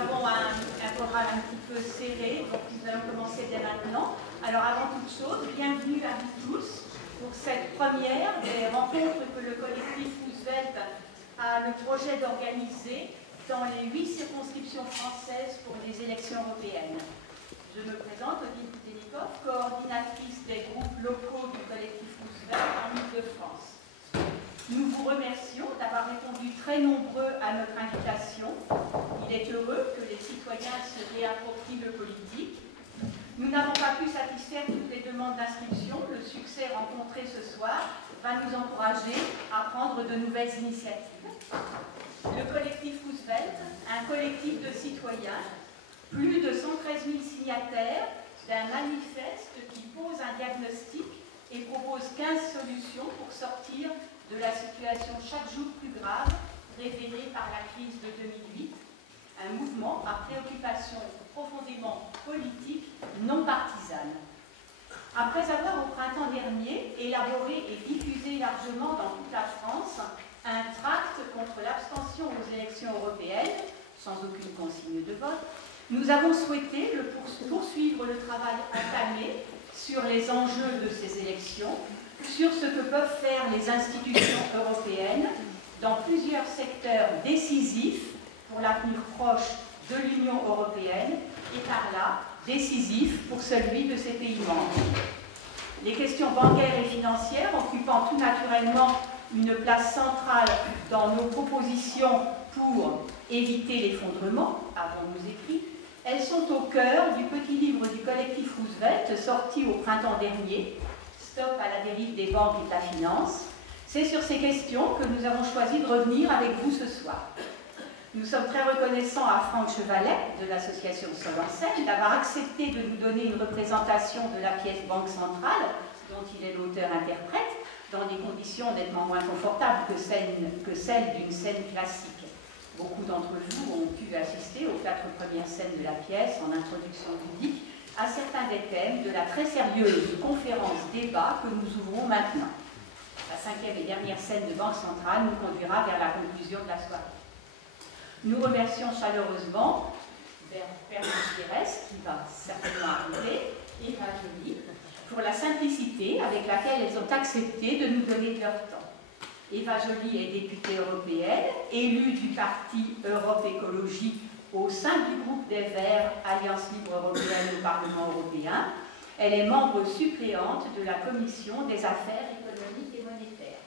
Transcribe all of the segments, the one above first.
avons un programme un petit peu serré, donc nous allons commencer dès maintenant. Alors avant toute chose, bienvenue à vous tous pour cette première des rencontres que le collectif Roosevelt a le projet d'organiser dans les 8 circonscriptions françaises pour les élections européennes. Je me présente, Odile Poutenikov, coordinatrice des groupes locaux du collectif Roosevelt en Île-de-France. Nous vous remercions d'avoir répondu très nombreux à notre invitation. Il est heureux que les citoyens se réapproprient le politique. Nous n'avons pas pu satisfaire toutes les demandes d'inscription. Le succès rencontré ce soir va nous encourager à prendre de nouvelles initiatives. Le collectif Roosevelt, un collectif de citoyens, plus de 113 000 signataires d'un manifeste qui pose un diagnostic et propose 15 solutions pour sortir de la situation chaque jour plus grave révélée par la crise de 2008, un mouvement à préoccupation profondément politique, non partisane. Après avoir au printemps dernier élaboré et diffusé largement dans toute la France un tract contre l'abstention aux élections européennes, sans aucune consigne de vote, nous avons souhaité poursuivre le travail entamé sur les enjeux de ces élections, sur ce que peuvent faire les institutions européennes dans plusieurs secteurs décisifs pour l'avenir proche de l'Union européenne et par là décisifs pour celui de ses pays membres. Les questions bancaires et financières occupant tout naturellement une place centrale dans nos propositions pour éviter l'effondrement, avons-nous écrit, elles sont au cœur du petit livre du collectif Roosevelt sorti au printemps dernier, Stop à la dérive des banques et de la finance. C'est sur ces questions que nous avons choisi de revenir avec vous ce soir. Nous sommes très reconnaissants à Franck Chevalet de l'association Sol en Scène d'avoir accepté de nous donner une représentation de la pièce Banque centrale, dont il est l'auteur-interprète, dans des conditions nettement moins confortables que celles d'une scène classique. Beaucoup d'entre vous ont pu assister aux 4 premières scènes de la pièce en introduction ludique à certains des thèmes de la très sérieuse conférence-débat que nous ouvrons maintenant. La 5e et dernière scène de Banque centrale nous conduira vers la conclusion de la soirée. Nous remercions chaleureusement Pervenche Berès, qui va certainement arriver, et Eva Joly, pour la simplicité avec laquelle elles ont accepté de nous donner de leur temps. Eva Joly est députée européenne, élue du parti Europe Écologie au sein du groupe des Verts Alliance Libre Européenne au Parlement européen. Elle est membre suppléante de la Commission des affaires économiques et monétaires.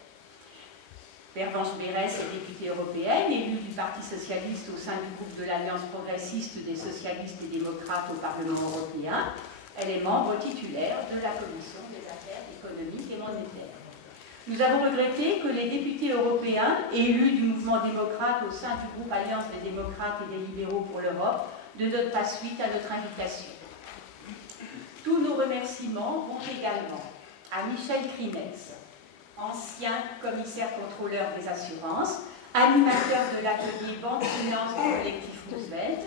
Pervenche Berès est députée européenne, élue du Parti socialiste au sein du groupe de l'Alliance progressiste des socialistes et démocrates au Parlement européen. Elle est membre titulaire de la Commission des affaires économiques et monétaires. Nous avons regretté que les députés européens, élus du mouvement démocrate au sein du groupe Alliance des démocrates et des libéraux pour l'Europe, ne donnent pas suite à notre invitation. Tous nos remerciements vont également à Michel Krinex, ancien commissaire contrôleur des assurances, animateur de l'atelier Banque Finance du collectif Roosevelt,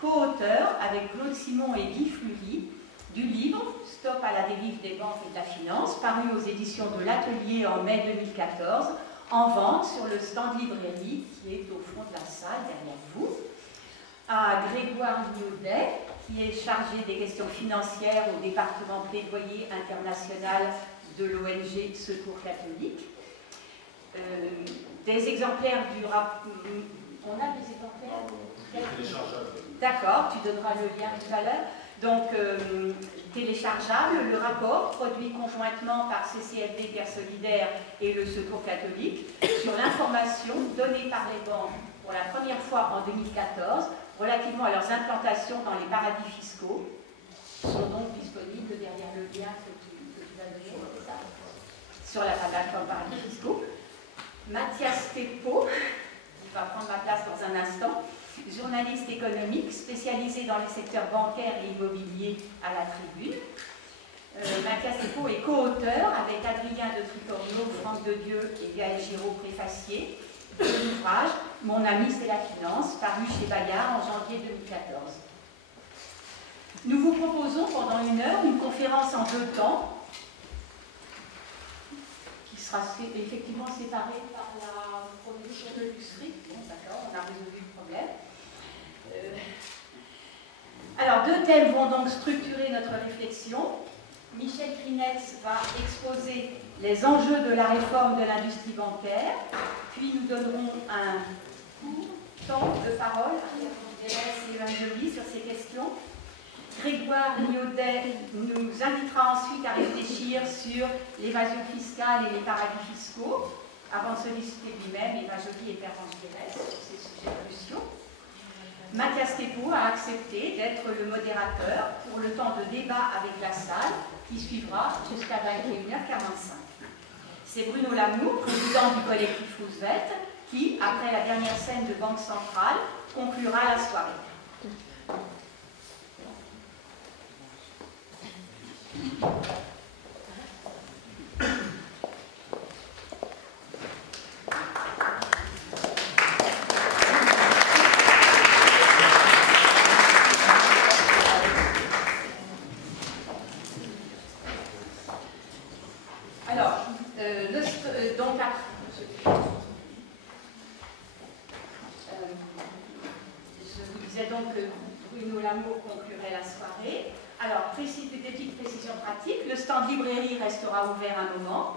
co-auteur avec Claude Simon et Guy Fleury du livre Stop à la dérive des banques et de la finance, paru aux éditions de l'Atelier en mai 2014, en vente sur le stand librairie qui est au fond de la salle derrière vous. À Grégoire Liaudet, qui est chargé des questions financières au département plaidoyer international de l'ONG Secours catholique. Des exemplaires du rapport. On a des exemplaires? D'accord, tu donneras le lien tout à l'heure. Donc, téléchargeable, le rapport produit conjointement par CCFD Terre Solidaire et le Secours catholique sur l'information donnée par les banques pour la première fois en 2014 relativement à leurs implantations dans les paradis fiscaux, sont donc disponibles derrière le lien que tu vas donner, c'est ça, sur la plateforme paradis fiscaux. Mathias Thépaut, qui va prendre ma place dans un instant, journaliste économique spécialisé dans les secteurs bancaires et immobiliers à la Tribune. Mathias Thépaut est co-auteur avec Adrien de Tricorno, Franck de Dieu et Gaël Giraud, préfacier, de l'ouvrage « Mon ami, c'est la finance », paru chez Bayard en janvier 2014. Nous vous proposons pendant 1 heure une conférence en 2 temps, qui sera effectivement séparée par la production de l'USRIC. Bon, d'accord, on a résolu le problème. thèmes vont donc structurer notre réflexion. Michel Krinetz va exposer les enjeux de la réforme de l'industrie bancaire, puis nous donnerons un court temps de parole à Thérèse et Evangélie sur ces questions. Grégoire Liaudet nous invitera ensuite à réfléchir sur l'évasion fiscale et les paradis fiscaux, avant de solliciter lui-même Evangélie et Pervenche Thérèse sur ces sujets cruciaux. Mathias Thébault a accepté d'être le modérateur pour le temps de débat avec la salle qui suivra jusqu'à 21h45. C'est Bruno Lamour, président du collectif Roosevelt, qui, après la dernière scène de Banque Centrale, conclura la soirée. Ouvert un moment.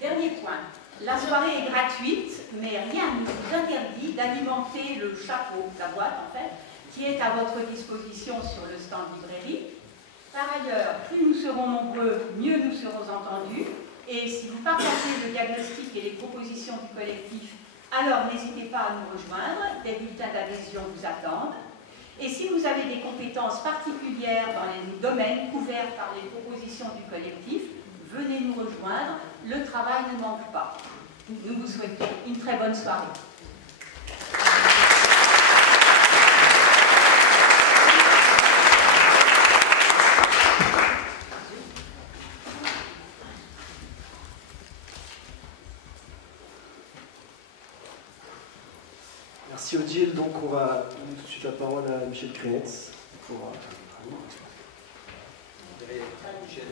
Dernier point, la soirée est gratuite, mais rien ne vous interdit d'alimenter le chapeau, la boîte en fait, qui est à votre disposition sur le stand librairie. Par ailleurs, plus nous serons nombreux, mieux nous serons entendus. Et si vous partagez le diagnostic et les propositions du collectif, alors n'hésitez pas à nous rejoindre, des bulletins d'adhésion vous attendent. Et si vous avez des compétences particulières dans les domaines couverts par les propositions du collectif, venez nous rejoindre, le travail ne manque pas. Nous vous souhaitons une très bonne soirée. Merci Odile. Donc on va donner tout de suite la parole à Michel Krinetz pour Michel.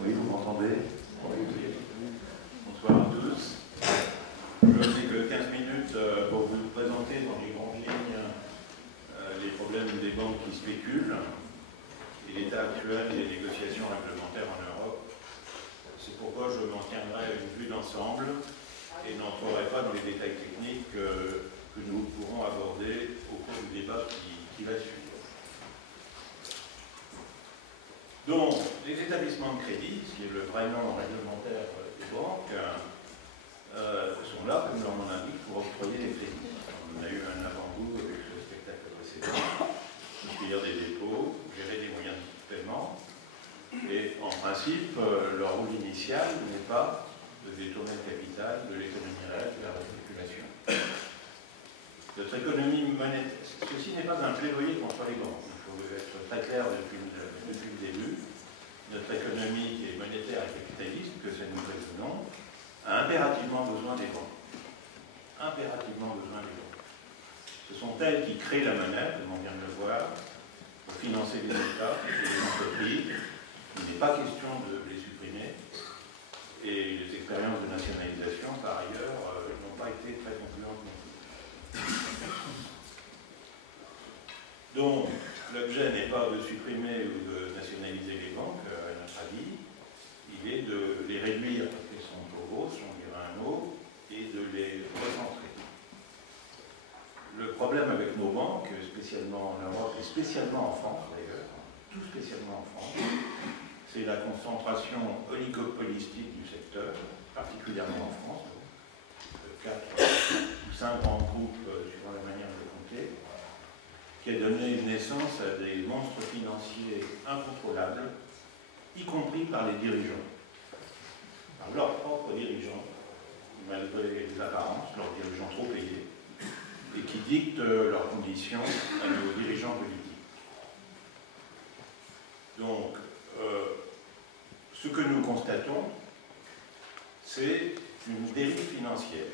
Oui, vous m'entendez? Bonsoir à tous. Je n'ai que 15 minutes pour vous présenter dans les grandes lignes les problèmes des banques qui spéculent et l'état actuel des négociations réglementaires en Europe. C'est pourquoi je m'en tiendrai à une vue d'ensemble et n'entrerai pas dans les détails techniques que nous pourrons aborder au cours du débat qui va suivre. Donc, les établissements de crédit, qui est le vrai nom réglementaire des banques, sont là, comme leur nom l'indique, pour octroyer des crédits. On a eu un avant-goût avec le spectacle précédent, souscrire des dépôts, gérer des moyens de paiement, et en principe, leur rôle initial n'est pas de détourner le capital de l'économie réelle vers la spéculation. Notre économie monétaire, ceci n'est pas un plaidoyer contre les banques, il faut être très clair depuis le début. Notre économie, qui est monétaire et capitaliste, que ça nous plaise ou non, a impérativement besoin des banques. Impérativement besoin des banques. Ce sont elles qui créent la monnaie, comme on vient de le voir, pour financer les États et les entreprises. Il n'est pas question de les supprimer. Et les expériences de nationalisation, par ailleurs, n'ont pas été très concluantes non plus. Donc, l'objet n'est pas de supprimer ou de nationaliser les banques, à notre avis. Il est de les réduire parce qu'elles sont trop grosses, on dirait un mot, et de les recentrer. Le problème avec nos banques, spécialement en Europe et spécialement en France d'ailleurs, tout spécialement en France, c'est la concentration oligopolistique du secteur, particulièrement en France. 4 ou 5 grands groupes, suivant la manière de compter, qui a donné naissance à des monstres financiers incontrôlables, y compris par les dirigeants, par leurs propres dirigeants, malgré les apparences, leurs dirigeants trop payés, et qui dictent leurs conditions à nos dirigeants politiques. Donc, ce que nous constatons, c'est une dérive financière.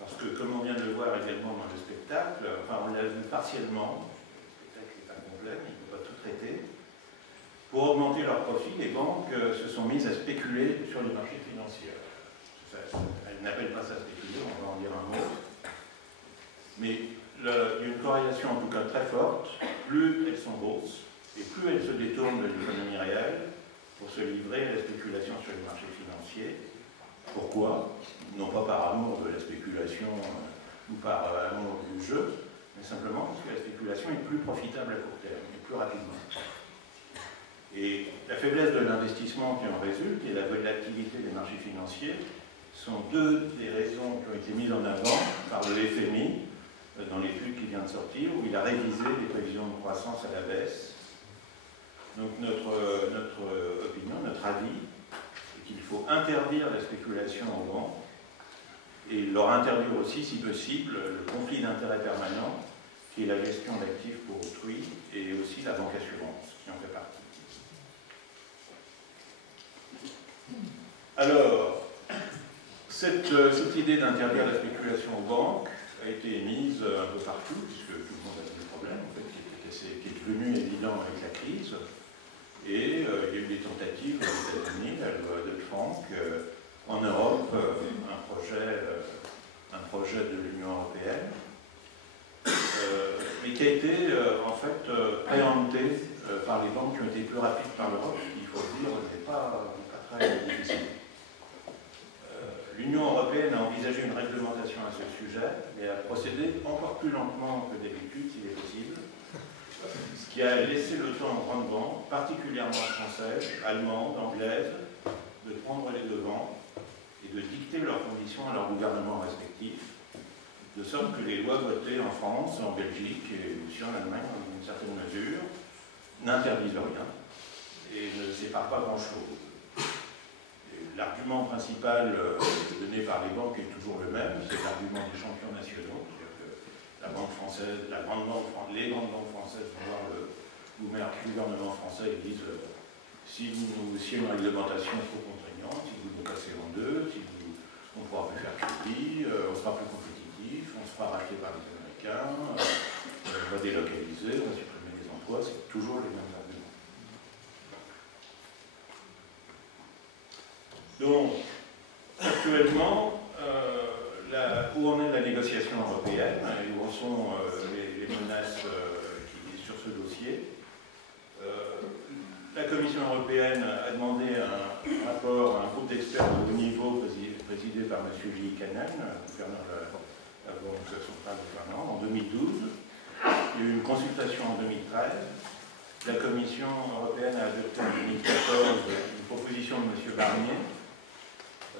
Parce que, comme on vient de le voir également dans le spectacle, enfin on l'a vu partiellement, le spectacle n'est pas complet, mais il ne peut pas tout traiter. Pour augmenter leurs profits, les banques se sont mises à spéculer sur les marchés financiers. Elles n'appellent pas ça spéculer, on va en dire un mot. Mais il y a une corrélation en tout cas très forte. Plus elles sont grosses, et plus elles se détournent de l'économie réelle pour se livrer à la spéculation sur les marchés financiers. Pourquoi? Non pas par amour de la spéculation ou par amour du jeu, mais simplement parce que la spéculation est plus profitable à court terme, et plus rapidement. Et la faiblesse de l'investissement qui en résulte et la volatilité des marchés financiers sont deux des raisons qui ont été mises en avant par le FMI dans l'étude qui vient de sortir, où il a révisé les prévisions de croissance à la baisse. Donc notre opinion, notre avis, c'est qu'il faut interdire la spéculation aux banques et leur interdire aussi, si possible, le conflit d'intérêts permanent, qui est la gestion d'actifs pour autrui, et aussi la banque assurance, qui en fait partie. Alors, cette idée d'interdire la spéculation aux banques a été émise un peu partout, puisque tout le monde a des problèmes, en fait, qui est devenu évident avec la crise. Et il y a eu des tentatives aux États-Unis, la loi Dodd-Frank, en Europe, un projet de l'Union européenne, mais qui a été en fait préempté par les banques qui ont été plus rapides par l'Europe, il faut le dire, n'est pas très difficile. L'Union européenne a envisagé une réglementation à ce sujet et a procédé encore plus lentement que d'habitude, s'il est possible, ce qui a laissé le temps aux grandes banques, particulièrement françaises, allemandes, anglaises, de prendre les devants et de dicter leurs conditions à leurs gouvernements respectifs, de sorte que les lois votées en France, en Belgique et aussi en Allemagne, dans une certaine mesure, n'interdisent rien et ne séparent pas grand-chose. L'argument principal donné par les banques est toujours le même, c'est l'argument des champions nationaux, c'est-à-dire que la banque française, les grandes banques françaises vont voir le gouvernement français et disent si une réglementation trop contraignante, si vous nous passez en deux, on ne pourra plus faire crédit, on sera plus compétitif, on se fera racheter par les Américains, on va délocaliser, on va supprimer des emplois, c'est toujours les mêmes arguments. Donc, actuellement, où en est la négociation européenne et où en sont les menaces sur ce dossier. La Commission européenne a demandé un rapport à un groupe d'experts de haut niveau présidé par M. Liikanen, gouverneur de la Banque centrale de Finlande, en 2012. Il y a eu une consultation en 2013. La Commission européenne a adopté en 2014 une proposition de M. Barnier.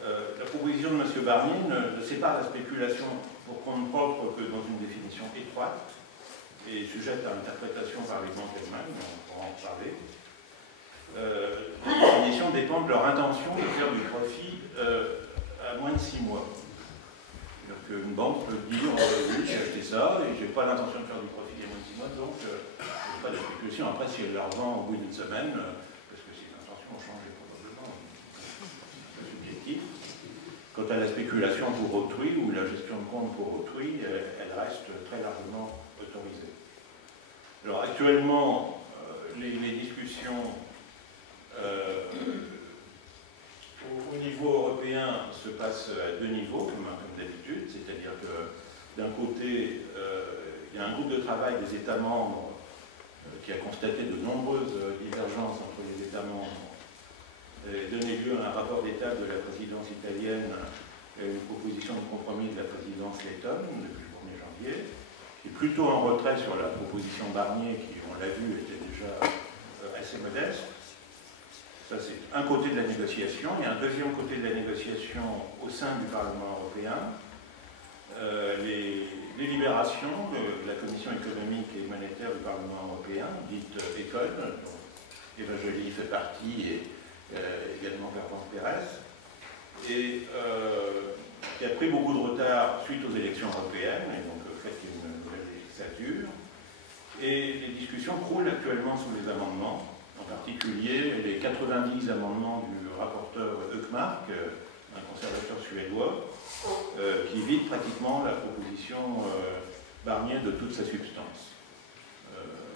La proposition de M. Barnier ne sépare la spéculation pour compte propre que dans une définition étroite et sujette à interprétation par les banques elles-mêmes, on pourra en parler. Les définitions dépendent de leur intention de faire du profit à moins de 6 mois. C'est-à-dire qu'une banque peut dire oui, j'ai acheté ça et je n'ai pas l'intention de faire du profit à moins de 6 mois, donc je n'ai pas de spéculation. Après, si elle la revend au bout d'une semaine, parce que ses intentions ont changé probablement, c'est subjectif. Quant à la spéculation pour autrui ou la gestion de compte pour autrui, elle reste très largement autorisée. Alors actuellement, les discussions au niveau européen se passent à deux niveaux, comme d'habitude, c'est-à-dire que d'un côté, il y a un groupe de travail des États membres qui a constaté de nombreuses divergences entre les États membres, donné lieu à un rapport d'étape de la présidence italienne et une proposition de compromis de la présidence lettone depuis le 1er janvier, qui est plutôt en retrait sur la proposition Barnier, qui, on l'a vu, était déjà assez modeste. Ça, c'est un côté de la négociation. Il y a un deuxième côté de la négociation au sein du Parlement européen. Les délibérations de la Commission économique et monétaire du Parlement européen, dite ECON, dont Eva Joly fait partie, et également Pervenche Berès, et qui a pris beaucoup de retard suite aux élections européennes, et donc au fait qu'il y a une nouvelle législature. Et les discussions croulent actuellement sous les amendements, en particulier les 90 amendements du rapporteur Hökmark, un conservateur suédois, qui pratiquement la proposition Barnier de toute sa substance,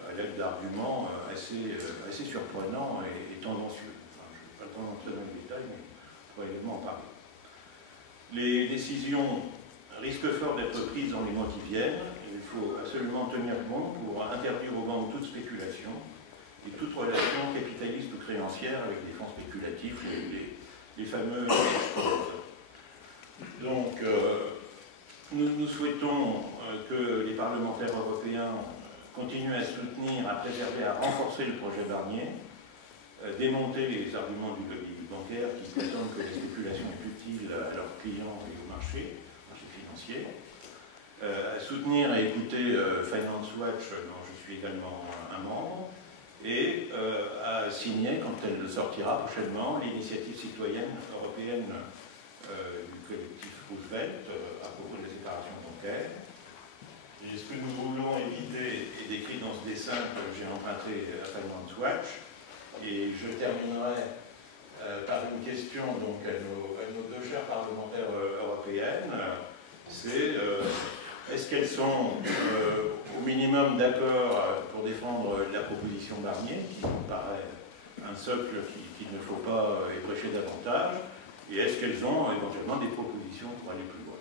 à l'aide d'arguments assez surprenants et tendancieux. Enfin, je ne vais pas trop entrer dans les détails, mais on pourrait également en parler. Les décisions risquent fort d'être prises dans les mois qui viennent. Il faut absolument tenir bon pour interdire aux banques toute spéculation et toute relation capitaliste ou créancière avec des fonds spéculatifs, les fameux. Donc, nous souhaitons que les parlementaires européens continuent à soutenir, à préserver, à renforcer le projet Barnier, démonter les arguments du lobby bancaire qui prétendent que la spéculation est utile à leurs clients et au marché financier, à soutenir et écouter Finance Watch, dont je suis également un membre, et à signer, quand elle sortira prochainement, l'initiative citoyenne européenne du collectif Roosevelt à propos de la séparation bancaire. Et ce que nous voulons éviter est décrit dans ce dessin que j'ai emprunté à Finance Watch. Et je terminerai par une question donc, à nos deux chères parlementaires européennes. C'est est-ce qu'elles sont au minimum d'accord pour défendre la proposition Barnier, qui me paraît un socle qu'il ne faut pas éprécher davantage, et est-ce qu'elles ont éventuellement des propositions pour aller plus loin?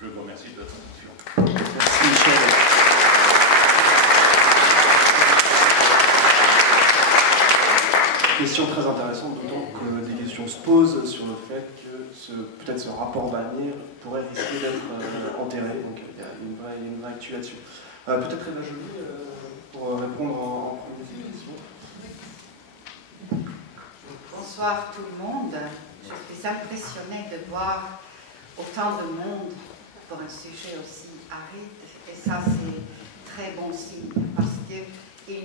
Je vous remercie de votre attention. Merci Michel. Question très intéressante, d'autant que des questions se posent sur le fait que peut-être ce rapport Barnier pourrait risquer d'être enterré. Donc il y a une vraie actu là-dessus. Peut-être Eva Joly pour répondre en première question. Bonsoir tout le monde. Je suis impressionnée de voir autant de monde pour un sujet aussi aride. Et ça, c'est très bon signe parce qu'il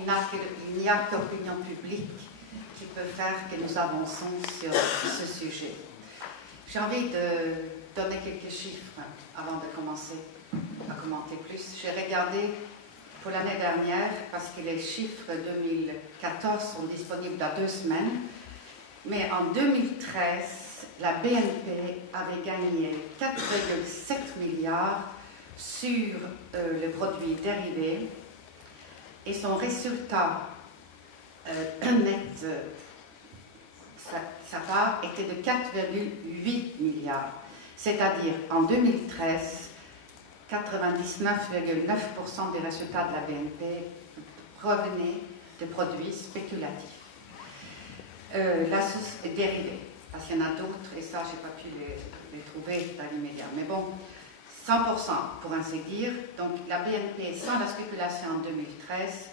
n'y a qu'opinion publique qui peut faire que nous avançons sur ce sujet. J'ai envie de donner quelques chiffres avant de commencer à commenter plus. J'ai regardé pour l'année dernière, parce que les chiffres 2014 sont disponibles dans 2 semaines, mais en 2013, la BNP avait gagné 4,7 milliards sur le produit dérivé et son résultat net, sa part était de 4,8 milliards. C'est-à-dire, en 2013, 99,9% des résultats de la BNP provenaient de produits spéculatifs. Dérivés, parce qu'il y en a d'autres, et ça, je n'ai pas pu les trouver dans l'immédiat. Mais bon, 100% pour ainsi dire. Donc, la BNP, sans la spéculation en 2013,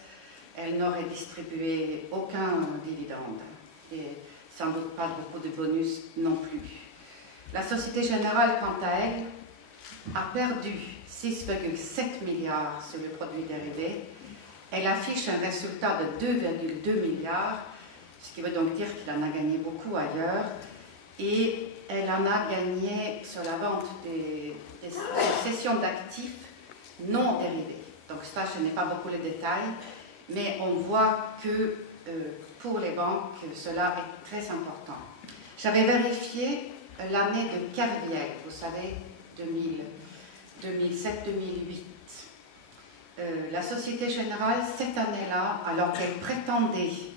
elle n'aurait distribué aucun dividende. Et sans doute pas beaucoup de bonus non plus. La Société Générale, quant à elle, a perdu 6,7 milliards sur le produit dérivé. Elle affiche un résultat de 2,2 milliards, ce qui veut donc dire qu'il en a gagné beaucoup ailleurs. Et elle en a gagné sur la vente des cessions d'actifs non dérivés. Donc ça, je n'ai pas beaucoup les détails, mais on voit que pour les banques, cela est très important. J'avais vérifié l'année de Kerviel, vous savez, 2007-2008. La Société Générale, cette année-là, alors qu'elle prétendait,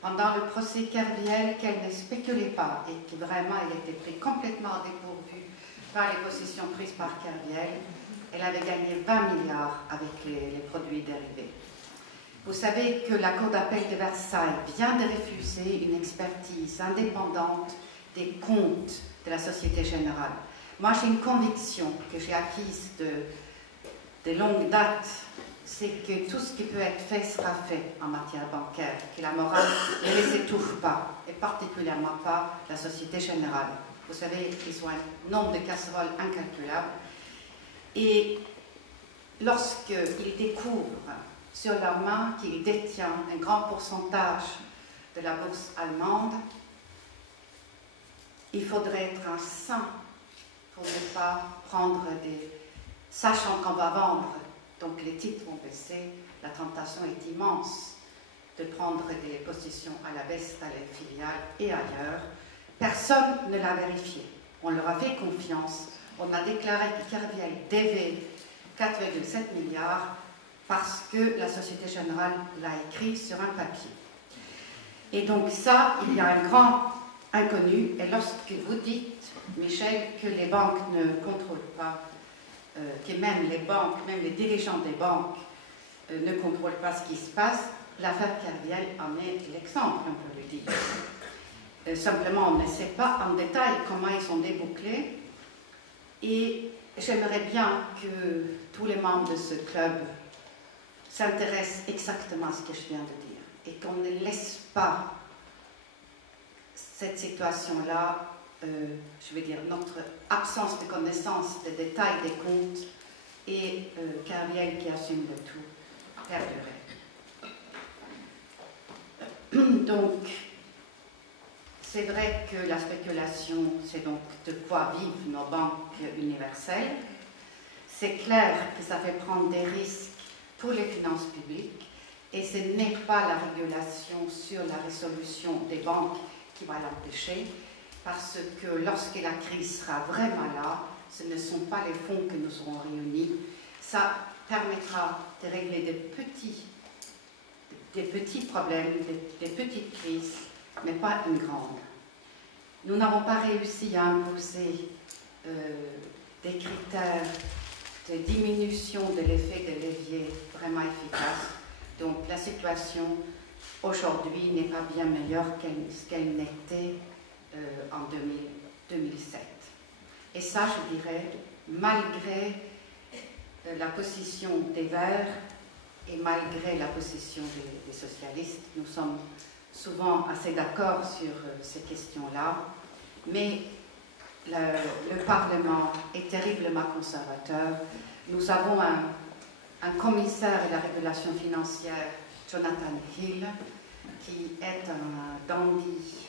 pendant le procès Kerviel, qu'elle ne spéculait pas et que vraiment elle était prise complètement dépourvue par les positions prises par Kerviel, elle avait gagné 20 milliards avec les produits dérivés. Vous savez que la Cour d'appel de Versailles vient de refuser une expertise indépendante des comptes de la Société Générale. Moi, j'ai une conviction que j'ai acquise de longue date, c'est que tout ce qui peut être fait sera fait en matière bancaire, que la morale ne les étouffe pas, et particulièrement pas la Société Générale. Vous savez, ils ont un nombre de casseroles incalculable. Et lorsqu'ils découvrent sur leur main qu'ils détiennent un grand pourcentage de la bourse allemande, il faudrait être un saint pour ne pas prendre des... Sachant qu'on va vendre, donc les titres vont baisser, la tentation est immense de prendre des positions à la baisse dans les filiales et ailleurs. Personne ne l'a vérifié. On leur a fait confiance on a déclaré que Kerviel devait 4,7 milliards parce que la Société Générale l'a écrit sur un papier. Et donc ça, il y a un grand inconnu. Et lorsque vous dites, Michel, que les banques ne contrôlent pas, que même les banques, même les dirigeants des banques ne contrôlent pas ce qui se passe, l'affaire Kerviel en est l'exemple, on peut le dire. Simplement, on ne sait pas en détail comment ils sont débouclés. Et j'aimerais bien que tous les membres de ce club s'intéressent exactement à ce que je viens de dire et qu'on ne laisse pas cette situation-là, je veux dire, notre absence de connaissance des détails des comptes et Kerviel qui assume le tout, perdurer. Donc, c'est vrai que la spéculation, c'est donc de quoi vivent nos banques universelles. C'est clair que ça fait prendre des risques pour les finances publiques et ce n'est pas la régulation sur la résolution des banques qui va l'empêcher, parce que lorsque la crise sera vraiment là, ce ne sont pas les fonds que nous aurons réunis. Ça permettra de régler des petits problèmes, des petites crises, mais pas une grande. Nous n'avons pas réussi à imposer des critères de diminution de l'effet de levier vraiment efficaces. Donc la situation aujourd'hui n'est pas bien meilleure qu'elle n'était en 2007. Et ça, je dirais, malgré la position des Verts et malgré la position des socialistes, nous sommes souvent assez d'accord sur ces questions-là, mais le Parlement est terriblement conservateur. Nous avons un commissaire de la régulation financière, Jonathan Hill, qui est un dandy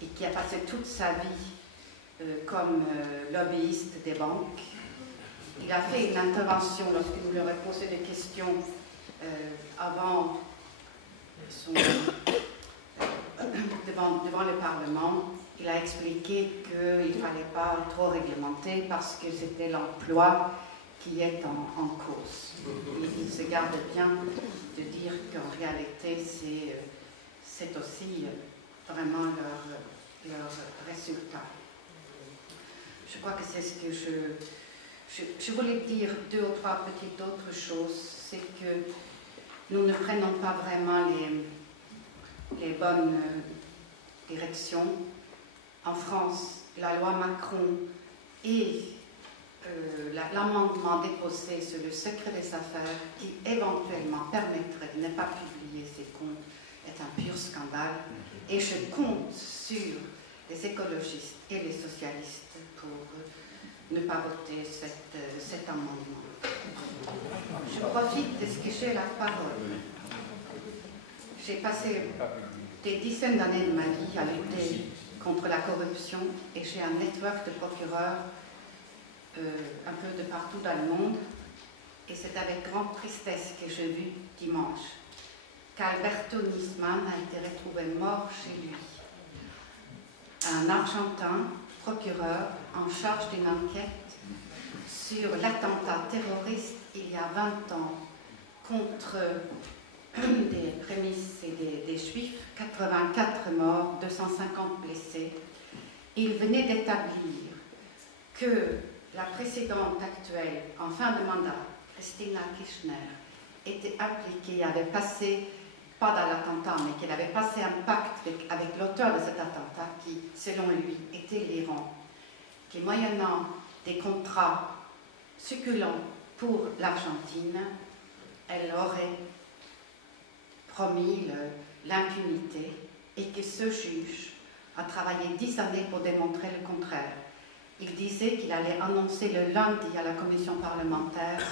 et qui a passé toute sa vie comme lobbyiste des banques. Il a fait une intervention lorsque nous lui avons posé des questions avant devant le Parlement. Il a expliqué qu'il ne fallait pas trop réglementer parce que c'était l'emploi qui est en cause. Il se garde bien de dire qu'en réalité, c'est aussi vraiment leur résultat. Je crois que c'est ce que je voulais dire. Deux ou trois petites autres choses. C'est que nous ne prenons pas vraiment les bonnes directions. En France, la loi Macron et l'amendement déposé sur le secret des affaires qui éventuellement permettrait de ne pas publier ces comptes est un pur scandale. Et je compte sur les écologistes et les socialistes pour ne pas voter cet amendement. Je profite de ce que j'ai la parole. J'ai passé des dizaines d'années de ma vie à lutter contre la corruption et j'ai un network de procureurs un peu de partout dans le monde. Et c'est avec grande tristesse que j'ai vu dimanche qu'Alberto Nisman a été retrouvé mort chez lui. Un Argentin, procureur, en charge d'une enquête sur l'attentat terroriste il y a 20 ans contre des prémices et des Juifs, 84 morts, 250 blessés. Il venait d'établir que la présidente actuelle, en fin de mandat, Christina Kirchner, était impliquée, avait passé, pas dans l'attentat, mais qu'elle avait passé un pacte avec l'auteur de cet attentat qui, selon lui, était l'Iran, qui, moyennant des contrats succulents pour l'Argentine, elle aurait promis l'impunité et que ce juge a travaillé 10 années pour démontrer le contraire. Il disait qu'il allait annoncer le lundi à la commission parlementaire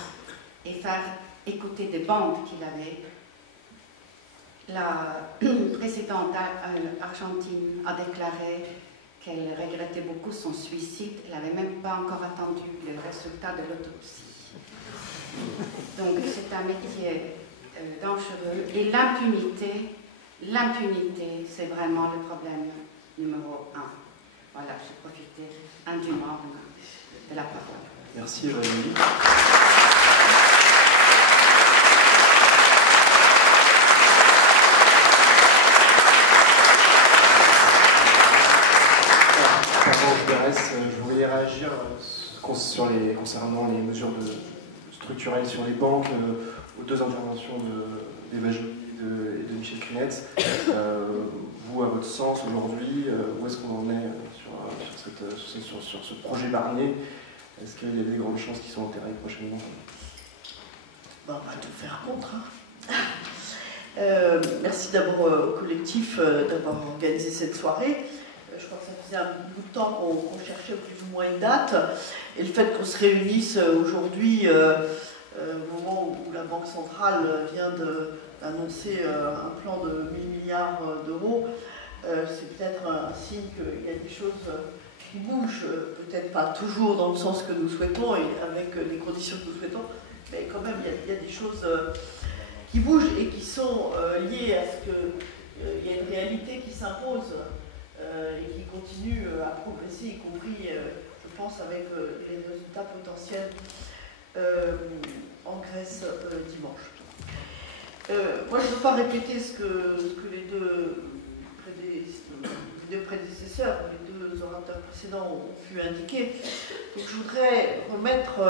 et faire écouter des bandes qu'il avait. La présidente argentine a déclaré qu'elle regrettait beaucoup son suicide. Elle n'avait même pas encore attendu le résultat de l'autopsie. Donc c'est un métier dangereux. Et l'impunité, c'est vraiment le problème numéro 1. Voilà, j'ai profité indûment de la parole. Merci Valérie. Je voulais réagir concernant les mesures structurelles sur les banques, aux deux interventions d'Eva Joly et de Michel Crinetz. Vous, à votre sens, aujourd'hui, où est-ce qu'on en est sur ce projet Barnier? Est-ce qu'il y a des grandes chances qui sont enterrées prochainement? On va tout faire contre. Merci d'abord au collectif d'avoir organisé cette soirée. Je crois que ça faisait un bout de temps qu'on cherchait plus ou moins une date. Et le fait qu'on se réunisse aujourd'hui, au moment où la Banque centrale vient d'annoncer un plan de 1000 milliards d'euros, c'est peut-être un signe qu'il y a des choses qui bougent, peut-être pas toujours dans le sens que nous souhaitons et avec les conditions que nous souhaitons, mais quand même il y a des choses qui bougent et qui sont liées à ce qu'il y a une réalité qui s'impose et qui continue à progresser, y compris, je pense, avec les résultats potentiels en Grèce dimanche. Moi, je ne veux pas répéter ce que les deux prédécesseurs, les deux orateurs précédents ont pu indiquer. Donc, je voudrais remettre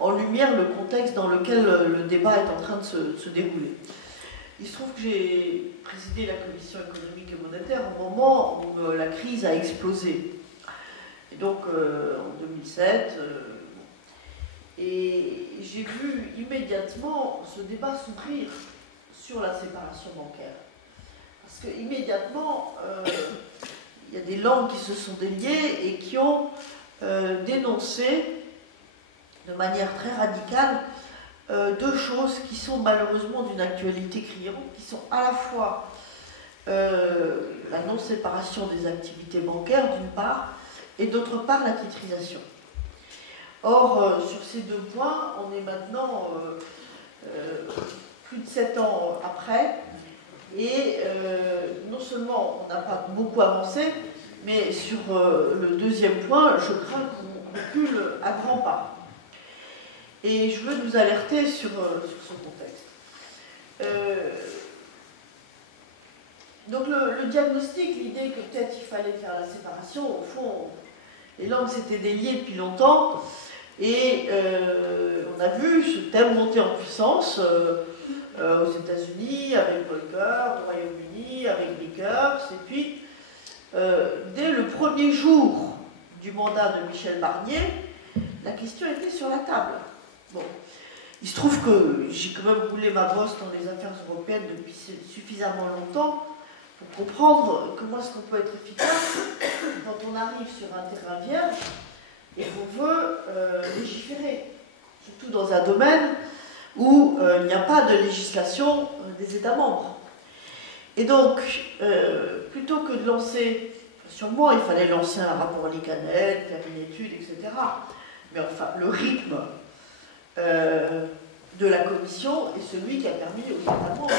en lumière le contexte dans lequel le débat est en train de se dérouler. Il se trouve que j'ai présidé la commission économique et monétaire au moment où la crise a explosé. Et donc en 2007, et j'ai vu immédiatement ce débat s'ouvrir sur la séparation bancaire. Parce qu'immédiatement, il y a des langues qui se sont déliées et qui ont dénoncé de manière très radicale deux choses qui sont malheureusement d'une actualité criante, qui sont à la fois la non-séparation des activités bancaires d'une part, et d'autre part la titrisation. Or, sur ces deux points, on est maintenant plus de 7 ans après, et non seulement on n'a pas beaucoup avancé, mais sur le deuxième point, je crains qu'on recule à grands pas. Et je veux nous alerter sur ce contexte. Donc le diagnostic, l'idée que peut-être il fallait faire la séparation, au fond, les langues s'étaient déliées depuis longtemps, et on a vu ce thème monter en puissance aux États-Unis, avec Volcker, au Royaume-Uni, avec Vickers, et puis dès le premier jour du mandat de Michel Barnier, la question était sur la table. Bon, il se trouve que j'ai quand même roulé ma bosse dans les affaires européennes depuis suffisamment longtemps pour comprendre comment est-ce qu'on peut être efficace quand on arrive sur un terrain vierge et qu'on veut légiférer, surtout dans un domaine où il n'y a pas de législation des États membres. Et donc, plutôt que de lancer, sûrement il fallait lancer un rapport Licanet, faire une étude, etc. Mais enfin, le rythme de la Commission est celui qui a permis aux États membres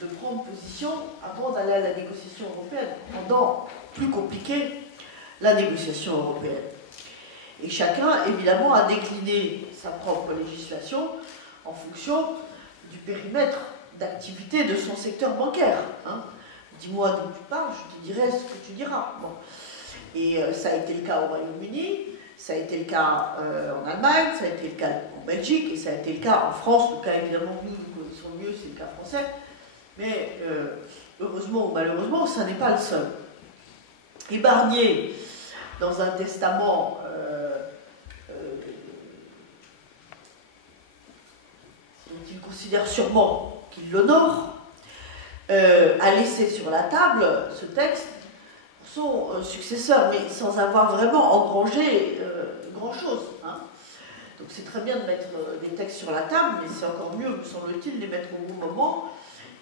de prendre position avant d'aller à la négociation européenne, rendant plus compliqué la négociation européenne. Et chacun, évidemment, a décliné sa propre législation en fonction du périmètre d'activité de son secteur bancaire. Hein. Dis-moi d'où tu parles, je te dirai ce que tu diras. Bon. Et ça a été le cas au Royaume-Uni, ça a été le cas en Allemagne, ça a été le cas en Belgique, et ça a été le cas en France. Le cas, évidemment, nous connaissons mieux, c'est le cas français. Mais heureusement ou malheureusement, ça n'est pas le seul. Et Barnier, dans un testament dont il considère sûrement qu'il l'honore, a laissé sur la table ce texte son successeur, mais sans avoir vraiment engrangé grand-chose. Hein. Donc c'est très bien de mettre des textes sur la table, mais c'est encore mieux, me semble-t-il, de les mettre au bon moment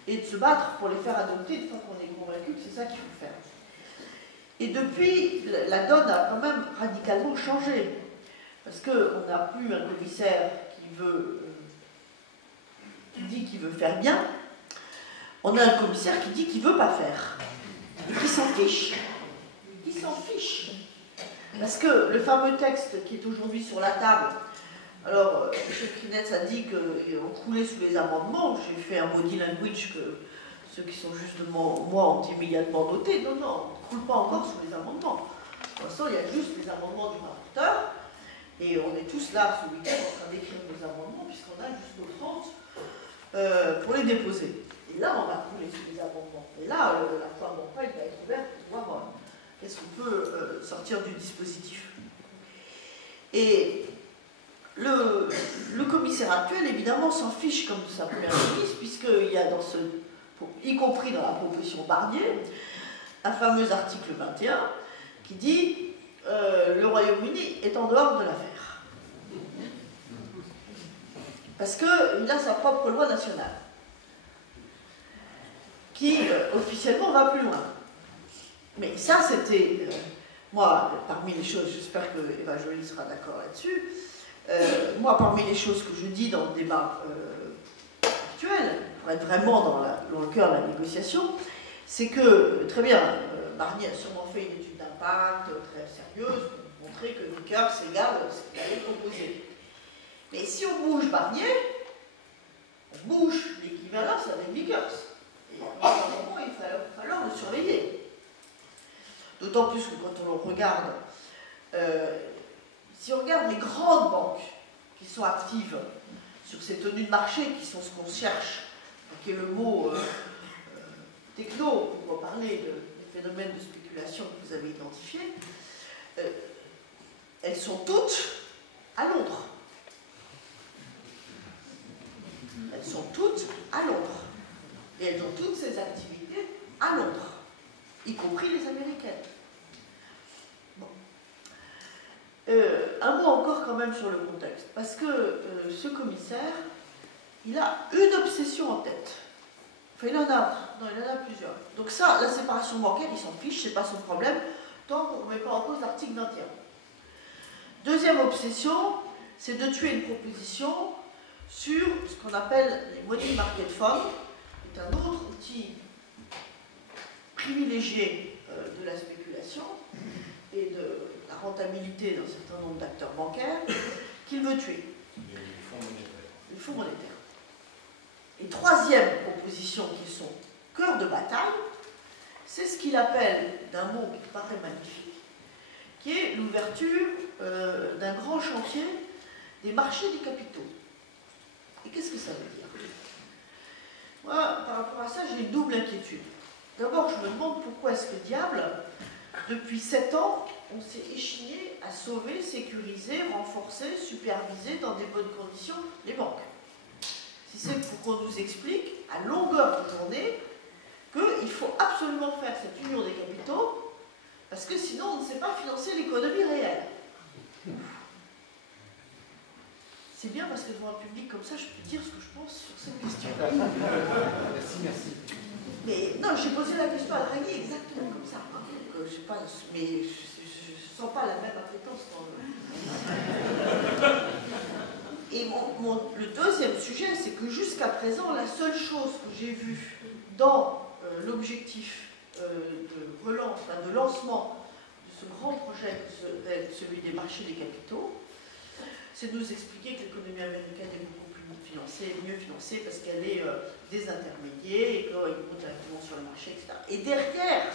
et de se battre pour les faire adopter une fois qu'on est convaincu que c'est ça qu'il faut faire. Et depuis, la donne a quand même radicalement changé, parce qu'on n'a plus un commissaire qui dit qu'il veut faire bien, on a un commissaire qui dit qu'il ne veut pas faire, et qui s'en fiche. Qui s'en fiche Parce que le fameux texte qui est aujourd'hui sur la table, alors M. Krinetz a dit qu'on croulait sous les amendements, j'ai fait un body language que ceux qui sont juste devant moi ont immédiatement noté. Non, non, on ne croule pas encore sous les amendements. Pour l'instant, il y a juste les amendements du rapporteur, et on est tous là ce week-end en train d'écrire nos amendements, puisqu'on a jusqu'au 30 pour les déposer. Et là, on va couler sous les amendements. Et là, la foire d'emploi va être ouverte pour voir qu'est-ce qu'on peut sortir du dispositif. Et le commissaire actuel, évidemment, s'en fiche comme de sa première ministre, puisqu'il y a dans ce, y compris dans la proposition Barnier, un fameux article 21 qui dit le Royaume-Uni est en dehors de l'affaire. Parce qu'il a sa propre loi nationale, qui officiellement va plus loin. Mais ça, c'était, moi, parmi les choses, j'espère que Eva Joly sera d'accord là-dessus, moi, parmi les choses que je dis dans le débat actuel, pour être vraiment dans le cœur de la négociation, c'est que, très bien, Barnier a sûrement fait une étude d'impact très sérieuse pour montrer que Vickers égale ce qu'il allait proposer. Mais si on bouge Barnier, on bouge l'équivalence avec Vickers. Et à un moment, il va falloir le surveiller. D'autant plus que quand on regarde, si on regarde les grandes banques qui sont actives sur ces tenues de marché, qui sont ce qu'on cherche, qui est le mot techno pour parler des phénomènes de spéculation que vous avez identifiés, elles sont toutes à Londres. Elles sont toutes à Londres. Et elles ont toutes ces activités à Londres, y compris les américaines. Bon. Un mot encore quand même sur le contexte, parce que ce commissaire, il a une obsession en tête. Enfin, il en a plusieurs. Donc ça, la séparation bancaire, il s'en fiche, c'est pas son problème, tant qu'on ne met pas en cause l'article 21. Deuxième obsession, c'est de tuer une proposition sur ce qu'on appelle les money market funds, qui est un autre outil privilégié de la spéculation et de la rentabilité d'un certain nombre d'acteurs bancaires, qu'il veut tuer. Les fonds monétaires. Et troisième proposition qui est son cœur de bataille, c'est ce qu'il appelle, d'un mot qui paraît magnifique, qui est l'ouverture d'un grand chantier des marchés des capitaux. Et qu'est-ce que ça veut dire? Moi, par rapport à ça, j'ai une double inquiétude. D'abord, je me demande pourquoi est-ce que diable, depuis 7 ans, on s'est échigné à sauver, sécuriser, renforcer, superviser dans des bonnes conditions les banques. Si c'est pour qu'on nous explique, à longueur de journée, qu'il faut absolument faire cette union des capitaux, parce que sinon on ne sait pas financer l'économie réelle. C'est bien parce que devant un public comme ça, je peux dire ce que je pense sur cette question. Merci. Mais non, j'ai posé la question à Draghi exactement comme ça. Hein. Je sais pas, mais je ne sens pas la même appétence dans le... Et le deuxième sujet, c'est que jusqu'à présent, la seule chose que j'ai vue dans l'objectif de relance, de lancement de ce grand projet, celui des marchés des capitaux, c'est de nous expliquer que l'économie américaine est beaucoup plus mieux financée parce qu'elle est désintermédiée et qu'ils vont directement sur le marché, etc. Et derrière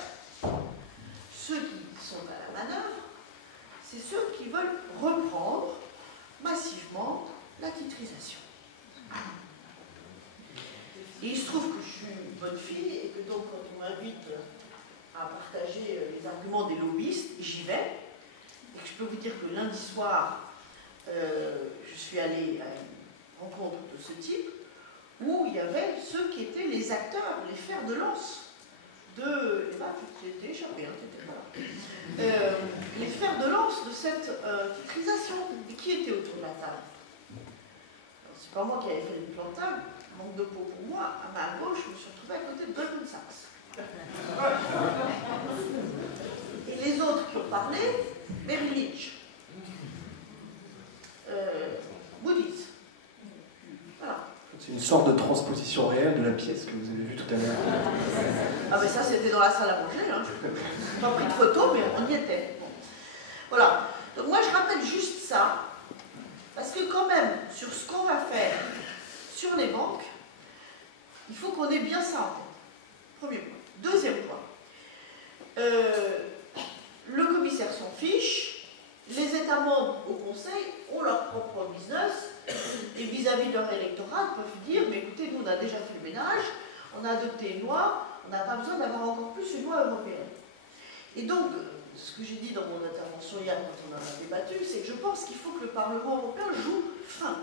ceux qui sont à la manœuvre, c'est ceux qui veulent reprendre massivement la titrisation. Et il se trouve que je suis une bonne fille et que donc quand on m'invite à partager les arguments des lobbyistes, j'y vais. Et que je peux vous dire que lundi soir, je suis allée à une rencontre de ce type où il y avait ceux qui étaient les acteurs, les fers de lance de... tu t'es échappé, hein, t'étais pas là. Les fers de lance de cette titrisation. Et qui était autour de la table? C'est pas moi qui avais fait le plan de table, manque de peau pour moi. À ma gauche, je me suis retrouvée à côté de Goldman Sachs. Et les autres qui ont parlé, Merrill Lynch, Moody's. Voilà. C'est une sorte de transposition réelle de la pièce que vous avez vue tout à l'heure. Ah mais ça c'était dans la salle à manger, hein. J'ai pas pris de photo mais on y était. Bon. Voilà. Donc moi, je rappelle juste ça, parce que quand même, sur ce qu'on va faire sur les banques, il faut qu'on ait bien ça en tête. Premier point. Deuxième point. Le commissaire s'en fiche, les États membres au Conseil ont leur propre business, et vis-à-vis de leur électorat, ils peuvent dire, mais écoutez, nous on a déjà fait le ménage, on a adopté une loi, on n'a pas besoin d'avoir encore plus une loi européenne. Et donc, ce que j'ai dit dans mon intervention hier quand on en a débattu, c'est que je pense qu'il faut que le Parlement européen joue fin.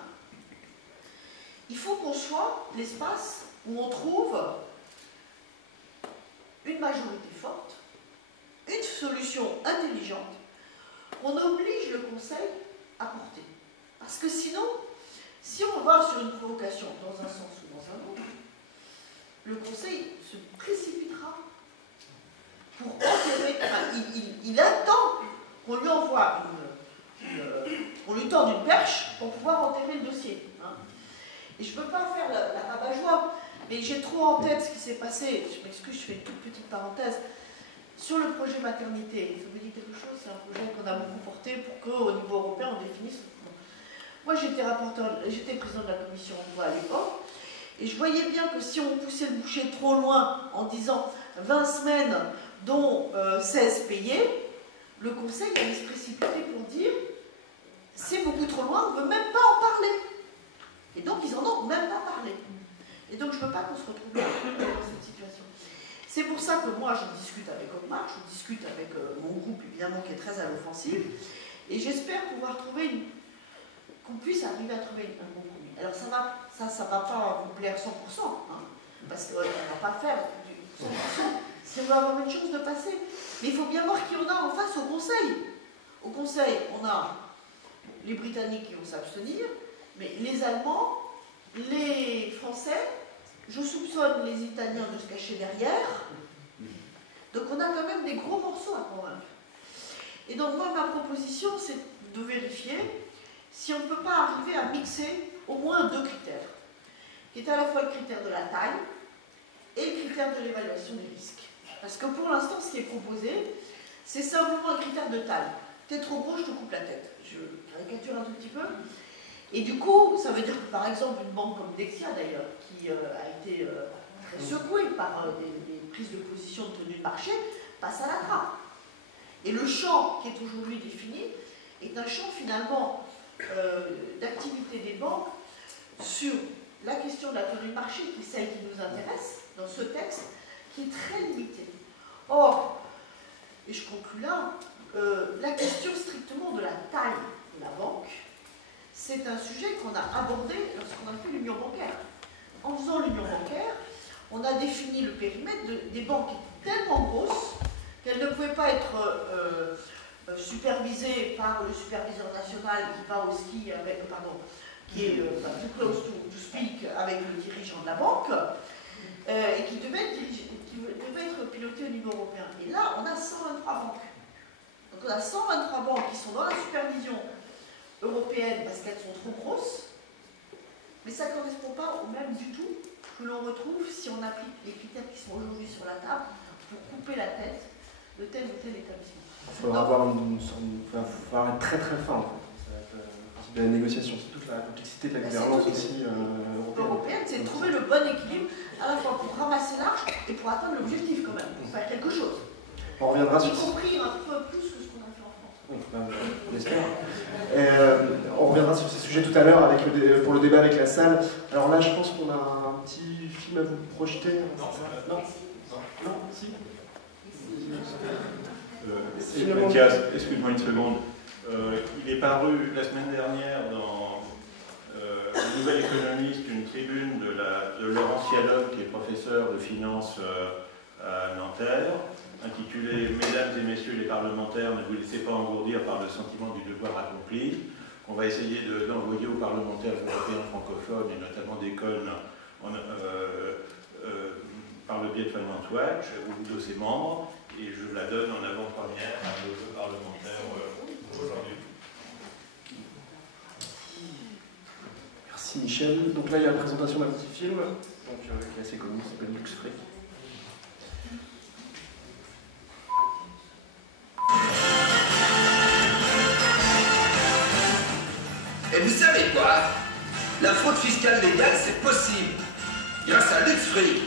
Il faut qu'on soit l'espace où on trouve une majorité forte, une solution intelligente, qu'on oblige le Conseil à porter. Parce que sinon, si on va sur une provocation dans un sens ou dans un autre, le Conseil se précipitera pour enterrer. Enfin, il attend qu'on lui envoie qu'on lui tende une perche pour pouvoir enterrer le dossier. Hein. Et je ne peux pas faire la rabat-joie, mais j'ai trop en tête ce qui s'est passé. Je m'excuse, je fais une toute petite parenthèse. Sur le projet maternité, ça vous dit quelque chose? C'est un projet qu'on a beaucoup porté pour qu'au niveau européen on définisse. Moi j'étais président de la commission emploi à l'époque, et je voyais bien que si on poussait le bouchée trop loin en disant 20 semaines dont 16 payées, le Conseil allait se précipiter pour dire c'est beaucoup trop loin, on ne veut même pas en parler. Et donc ils en ont même pas parlé. Et donc je ne veux pas qu'on se retrouve dans cette situation. C'est pour ça que moi je discute avec Otmar, je discute avec mon groupe évidemment qui est très à l'offensive, et j'espère pouvoir trouver qu'on puisse arriver à trouver un compromis. Alors ça va pas vous plaire 100%, hein, parce qu'on ne va pas faire du 100% si on veut avoir une chance de passer. Mais il faut bien voir qui on a en face au Conseil. Au Conseil, on a les Britanniques qui vont s'abstenir, mais les Allemands, les Français, je soupçonne les Italiens de se cacher derrière. Donc on a quand même des gros morceaux à convaincre. Et donc moi, ma proposition, c'est de vérifier si on ne peut pas arriver à mixer au moins deux critères, qui est à la fois le critère de la taille et le critère de l'évaluation des risques. Parce que pour l'instant, ce qui est proposé, c'est simplement un critère de taille. T'es trop gros, je te coupe la tête. Je caricature un tout petit peu. Et du coup, ça veut dire que par exemple, une banque comme Dexia d'ailleurs, qui a été très secouée par des prises de position de tenue de marché, passe à la trappe. Et le champ qui est aujourd'hui défini est un champ finalement d'activité des banques sur la question de la tenue de marché, qui est celle qui nous intéresse dans ce texte, qui est très limitée. Or, et je conclus là, la question strictement de la taille de la banque, c'est un sujet qu'on a abordé lorsqu'on a fait l'union bancaire. En faisant l'union bancaire, on a défini le périmètre des banques tellement grosses qu'elles ne pouvaient pas être supervisées par le superviseur national qui va au ski avec, qui est too close to speak avec le dirigeant de la banque, et qui devait être piloté au niveau européen. Et là, on a 123 banques. Donc on a 123 banques qui sont dans la supervision européenne parce qu'elles sont trop grosses, mais ça ne correspond pas au même du tout que l'on retrouve si on applique les critères qui sont aujourd'hui sur la table pour couper la tête de tel ou tel établissement. Il faudra être très très fin en fait. Ça va être le principe de la négociation, c'est toute la complexité de la gouvernance aussi européenne, c'est de trouver le bon équilibre à la fois pour ramasser l'arche et pour atteindre l'objectif quand même, pour faire quelque chose. On reviendra sur y compris un peu plus que ce qu'on a fait en France. Oui, on l'espère. On reviendra sur ces sujets tout à l'heure pour le débat avec la salle. Alors là, je pense qu'on a un petit film à vous projeter. Non, si. Mathias, excuse-moi une seconde. Il est paru la semaine dernière dans Le Nouvel Économiste une tribune de Laurent Cialov, qui est professeur de finance à Nanterre, intitulée « Mesdames et messieurs les parlementaires, ne vous laissez pas engourdir par le sentiment du devoir accompli ». On va essayer d'envoyer aux parlementaires européens francophones, et notamment d'écoles par le biais de Finance Watch, ou de ses membres, et je la donne en avant-première à nos parlementaires aujourd'hui. Merci Michel. Donc là, il y a la présentation d'un petit film qui est assez connu, qui s'appelle Lux Freak. vous savez quoi? La fraude fiscale légale, c'est possible. Grâce à LuxFreak.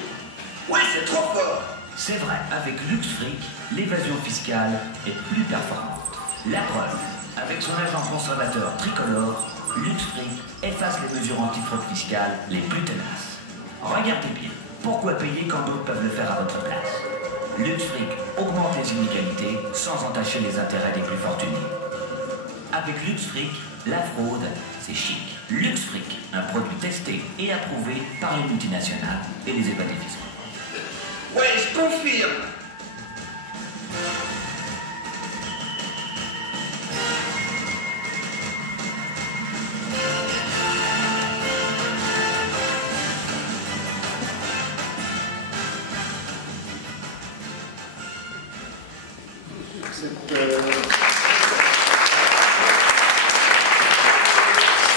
Ouais, c'est trop fort. C'est vrai, avec LuxFreak, l'évasion fiscale est plus performante. La preuve, avec son agent conservateur tricolore, LuxFreak efface les mesures antifraude fiscale les plus tenaces. Regardez bien, pourquoi payer quand d'autres peuvent le faire à votre place? LuxFreak augmente les inégalités sans entacher les intérêts des plus fortunés. Avec LuxFreak, la fraude, c'est chic. LuxFreak, un produit testé et approuvé par les multinationales et les évadés fiscaux. Ouais, je confirme.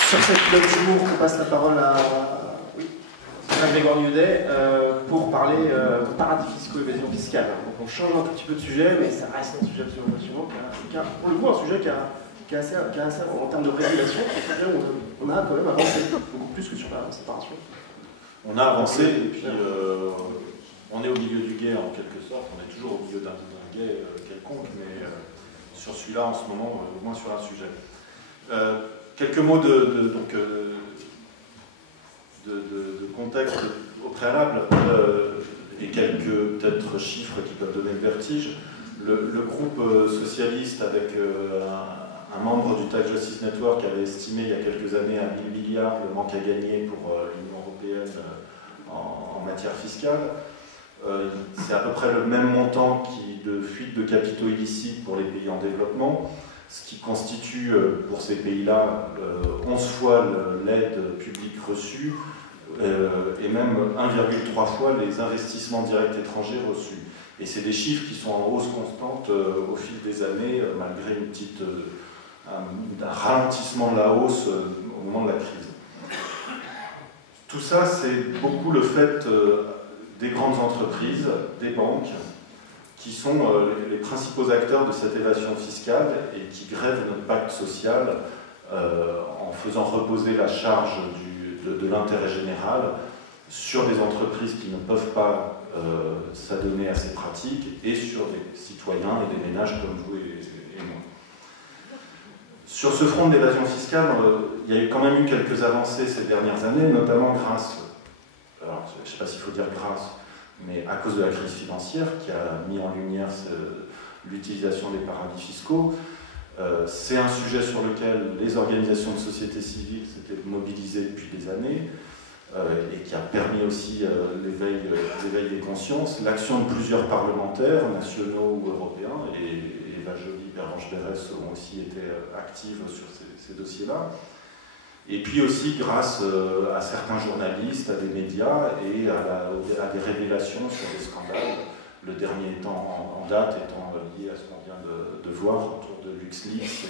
Sur cette note d'humour, on passe la parole à Grégoire Liaudet pour parler de paradis fiscaux et évasion fiscale. Donc on change un tout petit peu de sujet, mais ça reste un sujet absolument passionnant, pour le coup un sujet qui est assez en termes de régulation, on a quand même avancé beaucoup plus que sur la séparation. On a avancé et puis on est au milieu du guet en quelque sorte, on est toujours au milieu d'un guet quelconque, mais sur celui-là en ce moment, au moins sur un sujet. Quelques mots de contexte au préalable et quelques peut-être chiffres qui peuvent donner le vertige. Le groupe socialiste avec un membre du Tax Justice Network avait estimé il y a quelques années à 1 000 milliards le manque à gagner pour l'Union européenne en matière fiscale. C'est à peu près le même montant de fuite de capitaux illicites pour les pays en développement, ce qui constitue pour ces pays-là 11 fois l'aide publique reçue et même 1,3 fois les investissements directs étrangers reçus. Et c'est des chiffres qui sont en hausse constante au fil des années, malgré un ralentissement de la hausse au moment de la crise. Tout ça, c'est beaucoup le fait des grandes entreprises, des banques, qui sont les principaux acteurs de cette évasion fiscale et qui grèvent notre pacte social en faisant reposer la charge de l'intérêt général sur des entreprises qui ne peuvent pas s'adonner à ces pratiques et sur des citoyens et des ménages comme vous et moi. Sur ce front de l'évasion fiscale, il y a quand même eu quelques avancées ces dernières années, notamment grâce, alors je ne sais pas s'il faut dire grâce, mais à cause de la crise financière qui a mis en lumière l'utilisation des paradis fiscaux. C'est un sujet sur lequel les organisations de société civile s'étaient mobilisées depuis des années et qui a permis aussi l'éveil des consciences. L'action de plusieurs parlementaires, nationaux ou européens, et Eva Joly, Pervenche Berès ont aussi été actives sur ces dossiers-là. Et puis aussi grâce à certains journalistes, à des médias et à des révélations sur des scandales, le dernier étant en date étant lié à ce qu'on vient de voir autour de LuxLeaks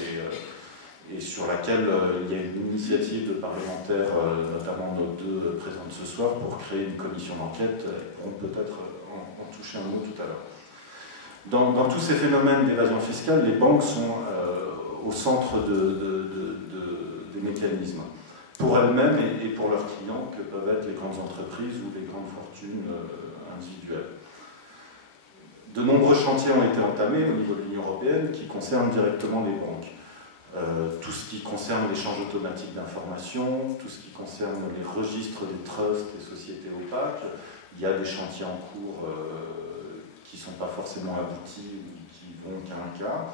et sur laquelle il y a une initiative de parlementaires, notamment nos deux présentes ce soir, pour créer une commission d'enquête. Ils pourront peut-être en toucher un mot tout à l'heure. Dans tous ces phénomènes d'évasion fiscale, les banques sont au centre des mécanismes, pour elles-mêmes et pour leurs clients, que peuvent être les grandes entreprises ou les grandes fortunes individuelles. De nombreux chantiers ont été entamés au niveau de l'Union européenne qui concernent directement les banques. Tout ce qui concerne l'échange automatique d'informations, tout ce qui concerne les registres des trusts, des sociétés opaques. Il y a des chantiers en cours qui ne sont pas forcément aboutis ou qui vont qu'à un cas.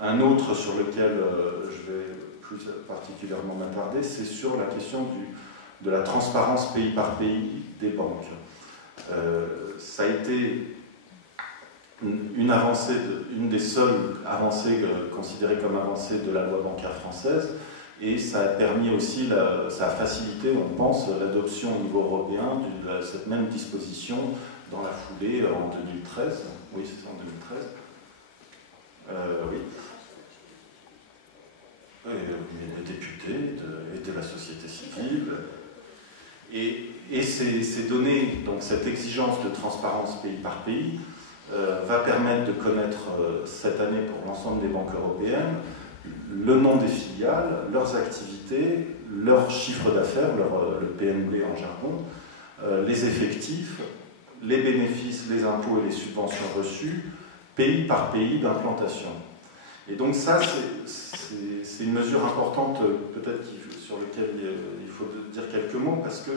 Un autre sur lequel je vais plus particulièrement m'attarder, c'est sur la question de la transparence pays par pays des banques. Ça a été une avancée, une des seules avancées considérées comme avancées de la loi bancaire française, et ça a permis aussi, ça a facilité, on pense, l'adoption au niveau européen de cette même disposition dans la foulée en 2013. Oui, c'est en 2013. Oui. Des députés et de la société civile. Et ces données, donc cette exigence de transparence pays par pays, va permettre de connaître cette année pour l'ensemble des banques européennes le nom des filiales, leurs activités, leur chiffre d'affaires, le PNB en jargon, les effectifs, les bénéfices, les impôts et les subventions reçues, pays par pays d'implantation. Et donc ça, c'est une mesure importante, peut-être sur laquelle il faut dire quelques mots, parce que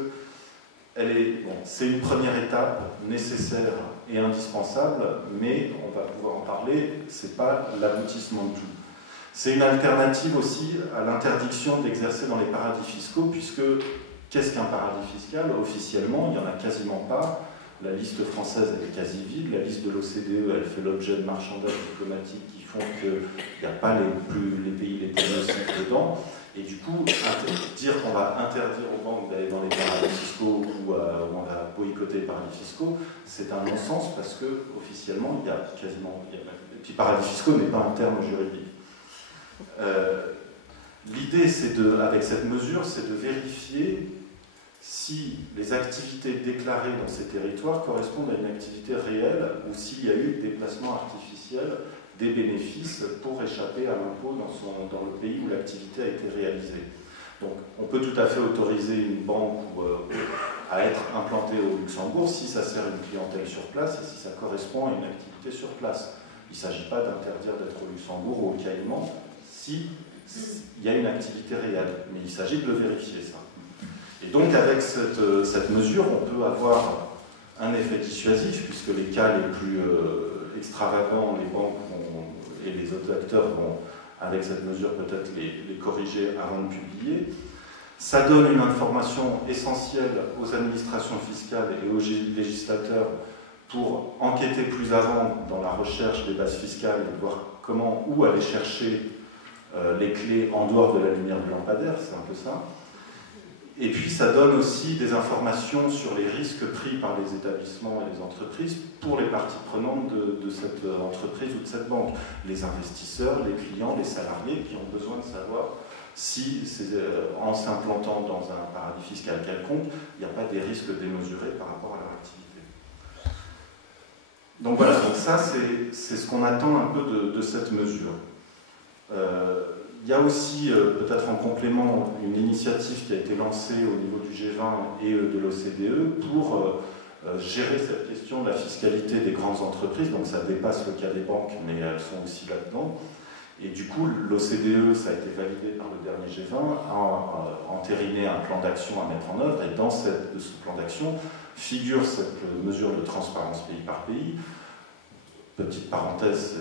c'est une première étape nécessaire et indispensable, mais on va pouvoir en parler, ce n'est pas l'aboutissement de tout. C'est une alternative aussi à l'interdiction d'exercer dans les paradis fiscaux, puisque qu'est-ce qu'un paradis fiscal? Officiellement, il n'y en a quasiment pas. La liste française elle est quasi vide, la liste de l'OCDE elle fait l'objet de marchandages diplomatiques qui font qu'il n'y a pas les pays les plus nocifs dedans. Et du coup, dire qu'on va interdire aux banques d'aller dans les paradis fiscaux ou on va boycotter les paradis fiscaux, c'est un non-sens parce que officiellement, il y a quasiment... Et puis paradis fiscaux n'est pas un terme juridique. L'idée, avec cette mesure, c'est de vérifier si les activités déclarées dans ces territoires correspondent à une activité réelle ou s'il y a eu des placements artificiels des bénéfices pour échapper à l'impôt dans le pays où l'activité a été réalisée. Donc on peut tout à fait autoriser une banque à être implantée au Luxembourg si ça sert une clientèle sur place et si ça correspond à une activité sur place. Il ne s'agit pas d'interdire d'être au Luxembourg ou au Caïman s'il y a une activité réelle, mais il s'agit de le vérifier ça. Et donc avec cette mesure, on peut avoir un effet dissuasif, puisque les cas les plus extravagants, les banques et les autres acteurs vont, avec cette mesure, peut-être les corriger avant de publier. Ça donne une information essentielle aux administrations fiscales et aux législateurs pour enquêter plus avant dans la recherche des bases fiscales et voir où aller chercher les clés en dehors de la lumière du lampadaire, c'est un peu ça. Et puis ça donne aussi des informations sur les risques pris par les établissements et les entreprises pour les parties prenantes de cette entreprise ou de cette banque. Les investisseurs, les clients, les salariés qui ont besoin de savoir si, en s'implantant dans un paradis fiscal quelconque, il n'y a pas des risques démesurés par rapport à leur activité. Donc voilà, donc ça c'est ce qu'on attend un peu de cette mesure. Il y a aussi, peut-être en complément, une initiative qui a été lancée au niveau du G20 et de l'OCDE pour gérer cette question de la fiscalité des grandes entreprises. Donc ça dépasse le cas des banques, mais elles sont aussi là-dedans. Et du coup, l'OCDE, ça a été validé par le dernier G20, a entériné un plan d'action à mettre en œuvre. Et dans ce plan d'action figure cette mesure de transparence pays par pays. Petite parenthèse,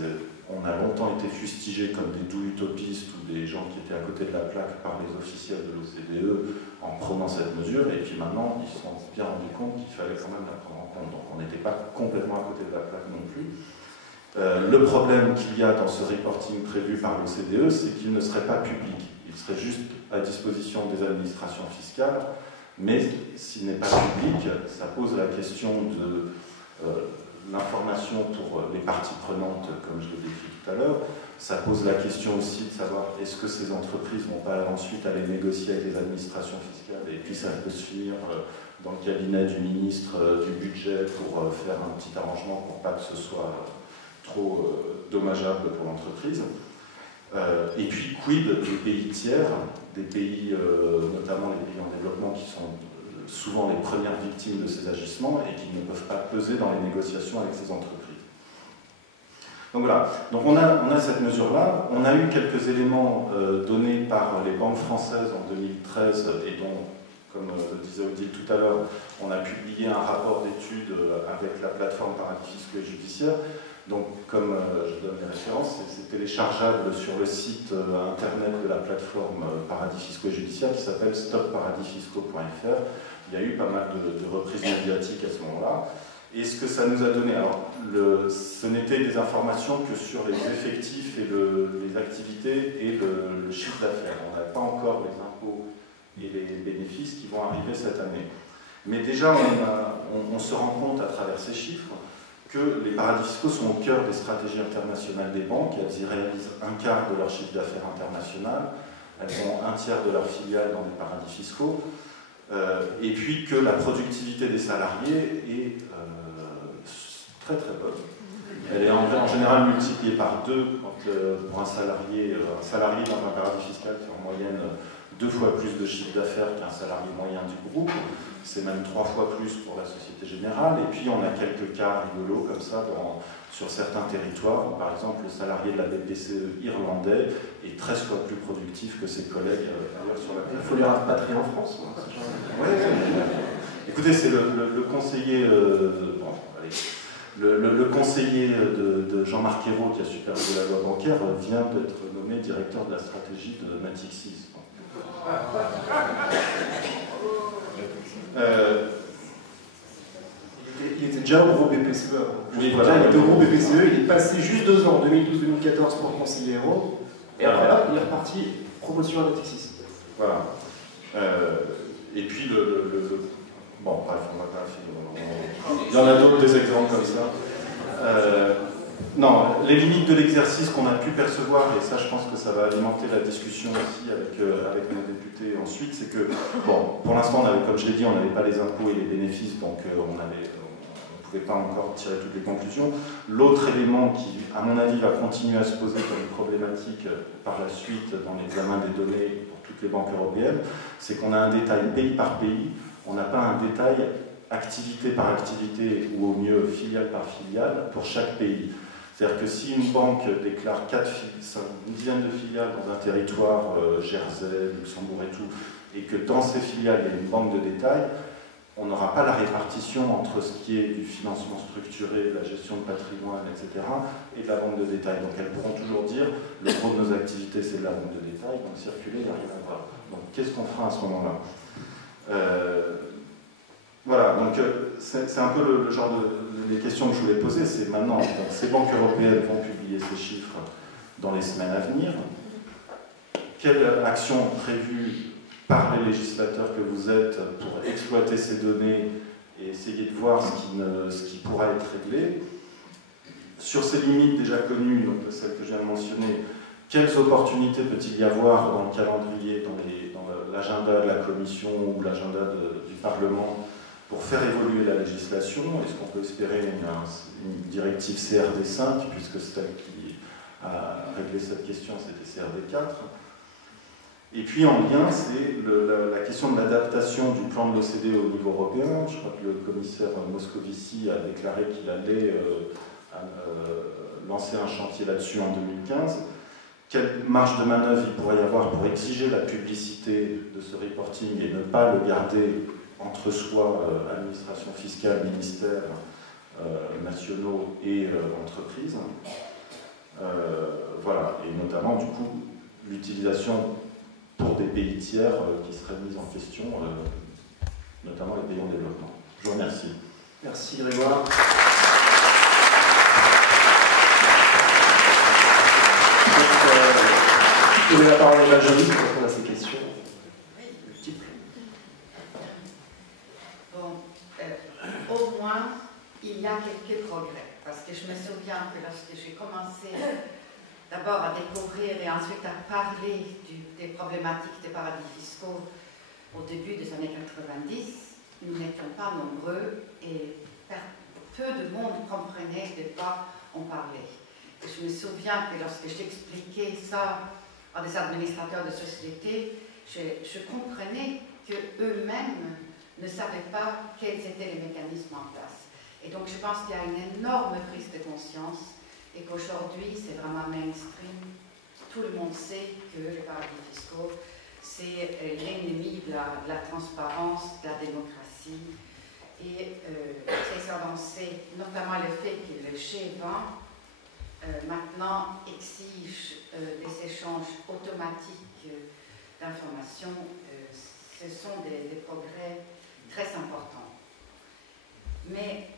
on a longtemps été fustigés comme des doux utopistes ou des gens qui étaient à côté de la plaque par les officiels de l'OCDE en prenant cette mesure, et puis maintenant ils se sont bien rendus compte qu'il fallait quand même la prendre en compte. Donc on n'était pas complètement à côté de la plaque non plus. Le problème qu'il y a dans ce reporting prévu par l'OCDE, c'est qu'il ne serait pas public. Il serait juste à disposition des administrations fiscales, mais s'il n'est pas public, ça pose la question de l'information pour les parties prenantes, comme je l'ai décrit tout à l'heure. Ça pose la question aussi de savoir est-ce que ces entreprises ne vont pas ensuite aller négocier avec les administrations fiscales, et puis ça peut se finir dans le cabinet du ministre du budget pour faire un petit arrangement pour pas que ce soit trop dommageable pour l'entreprise. Et puis quid des pays tiers, des pays, notamment les pays en développement qui sont souvent les premières victimes de ces agissements et qui ne peuvent pas peser dans les négociations avec ces entreprises. Donc voilà, donc on a cette mesure-là. On a eu quelques éléments donnés par les banques françaises en 2013 et dont, comme disait Odile tout à l'heure, on a publié un rapport d'étude avec la plateforme Paradis fiscaux et judiciaires. Donc, comme je donne les références, c'est téléchargeable sur le site internet de la plateforme Paradis fiscaux et judiciaires qui s'appelle stopparadisfiscaux.fr. Il y a eu pas mal de reprises médiatiques à ce moment-là. Et ce que ça nous a donné, alors ce n'était des informations que sur les effectifs et les activités et le chiffre d'affaires. On n'a pas encore les impôts et les bénéfices qui vont arriver cette année. Mais déjà, on se rend compte à travers ces chiffres que les paradis fiscaux sont au cœur des stratégies internationales des banques. Elles y réalisent un quart de leur chiffre d'affaires international. Elles ont un tiers de leurs filiales dans les paradis fiscaux. Et puis que la productivité des salariés est très très bonne. Elle est en général multipliée par 2 pour un salarié dans un paradis fiscal fait en moyenne 2 fois plus de chiffre d'affaires qu'un salarié moyen du groupe. C'est même 3 fois plus pour la Société Générale. Et puis on a quelques cas rigolos comme ça sur certains territoires. Par exemple, le salarié de la BPCE irlandais est 13 fois plus productif que ses collègues ailleurs sur la planète. Il faut les rapatrier en France. Oui. Écoutez, c'est le conseiller... Le conseiller de Jean-Marc Ayrault, qui a supervisé la loi bancaire, vient d'être nommé directeur de la stratégie de Natixis. Il était déjà au groupe BPCE avant. Oui, voilà. Il était au groupe BPCE, il est passé juste 2 ans, 2012-2014 pour conseiller Ayrault, et après là, il est reparti promotion à Natixis. Voilà. Et puis bon, bref, on va pas finir. Il y en a d'autres, des exemples comme ça. Non, les limites de l'exercice qu'on a pu percevoir, et ça je pense que ça va alimenter la discussion aussi avec nos députés ensuite, c'est que, bon, pour l'instant, comme je l'ai dit, on n'avait pas les impôts et les bénéfices, donc on ne pouvait pas encore tirer toutes les conclusions. L'autre élément qui, à mon avis, va continuer à se poser comme une problématique par la suite dans l'examen des données pour toutes les banques européennes, c'est qu'on a un détail pays par pays, on n'a pas un détail activité par activité ou au mieux filiale par filiale pour chaque pays. C'est-à-dire que si une banque déclare une dizaine de filiales dans un territoire, Jersey, Luxembourg et tout, et que dans ces filiales il y a une banque de détail, on n'aura pas la répartition entre ce qui est du financement structuré, de la gestion de patrimoine, etc., et de la banque de détail. Donc elles pourront toujours dire, le gros de nos activités c'est de la banque de détail, donc circuler, il n'y a rien à voir. Donc qu'est-ce qu'on fera à ce moment-là ? Voilà, donc c'est un peu le genre des questions que je voulais poser, c'est maintenant, donc, ces banques européennes vont publier ces chiffres dans les semaines à venir. Quelle action prévue par les législateurs que vous êtes pour exploiter ces données et essayer de voir ce qui pourra être réglé? Sur ces limites déjà connues, donc celles que je viens de mentionner, quelles opportunités peut-il y avoir dans le calendrier, dans l'agenda de la Commission ou l'agenda du Parlement pour faire évoluer la législation? Est-ce qu'on peut espérer une directive CRD5, puisque celle qui a réglé cette question, c'était CRD4? Et puis en lien, c'est la question de l'adaptation du plan de l'OCDE au niveau européen. Je crois que le commissaire Moscovici a déclaré qu'il allait lancer un chantier là-dessus en 2015. Quelle marge de manœuvre il pourrait y avoir pour exiger la publicité de ce reporting et ne pas le garder entre soi, administration fiscale, ministères nationaux et entreprises. Voilà, et notamment du coup l'utilisation pour des pays tiers qui seraient mis en question, notamment les pays en développement. Je vous remercie. Merci Grégoire. Je donne la parole à Eva Joly pour répondre à ces questions. Au moins, il y a quelques progrès. Parce que je me souviens que lorsque j'ai commencé d'abord à découvrir et ensuite à parler des problématiques des paradis fiscaux au début des années 90, nous n'étions pas nombreux et peu de monde comprenait de quoi on parlait. Et je me souviens que lorsque j'expliquais ça à des administrateurs de société, je comprenais qu'eux-mêmes ne savaient pas quels étaient les mécanismes en place. Et donc je pense qu'il y a une énorme prise de conscience et qu'aujourd'hui c'est vraiment mainstream. Tout le monde sait que les paradis fiscaux, c'est l'ennemi de la transparence, de la démocratie. Et ces avancées, notamment le fait que le G20 maintenant exige des échanges automatiques d'informations, ce sont des progrès très importants. Mais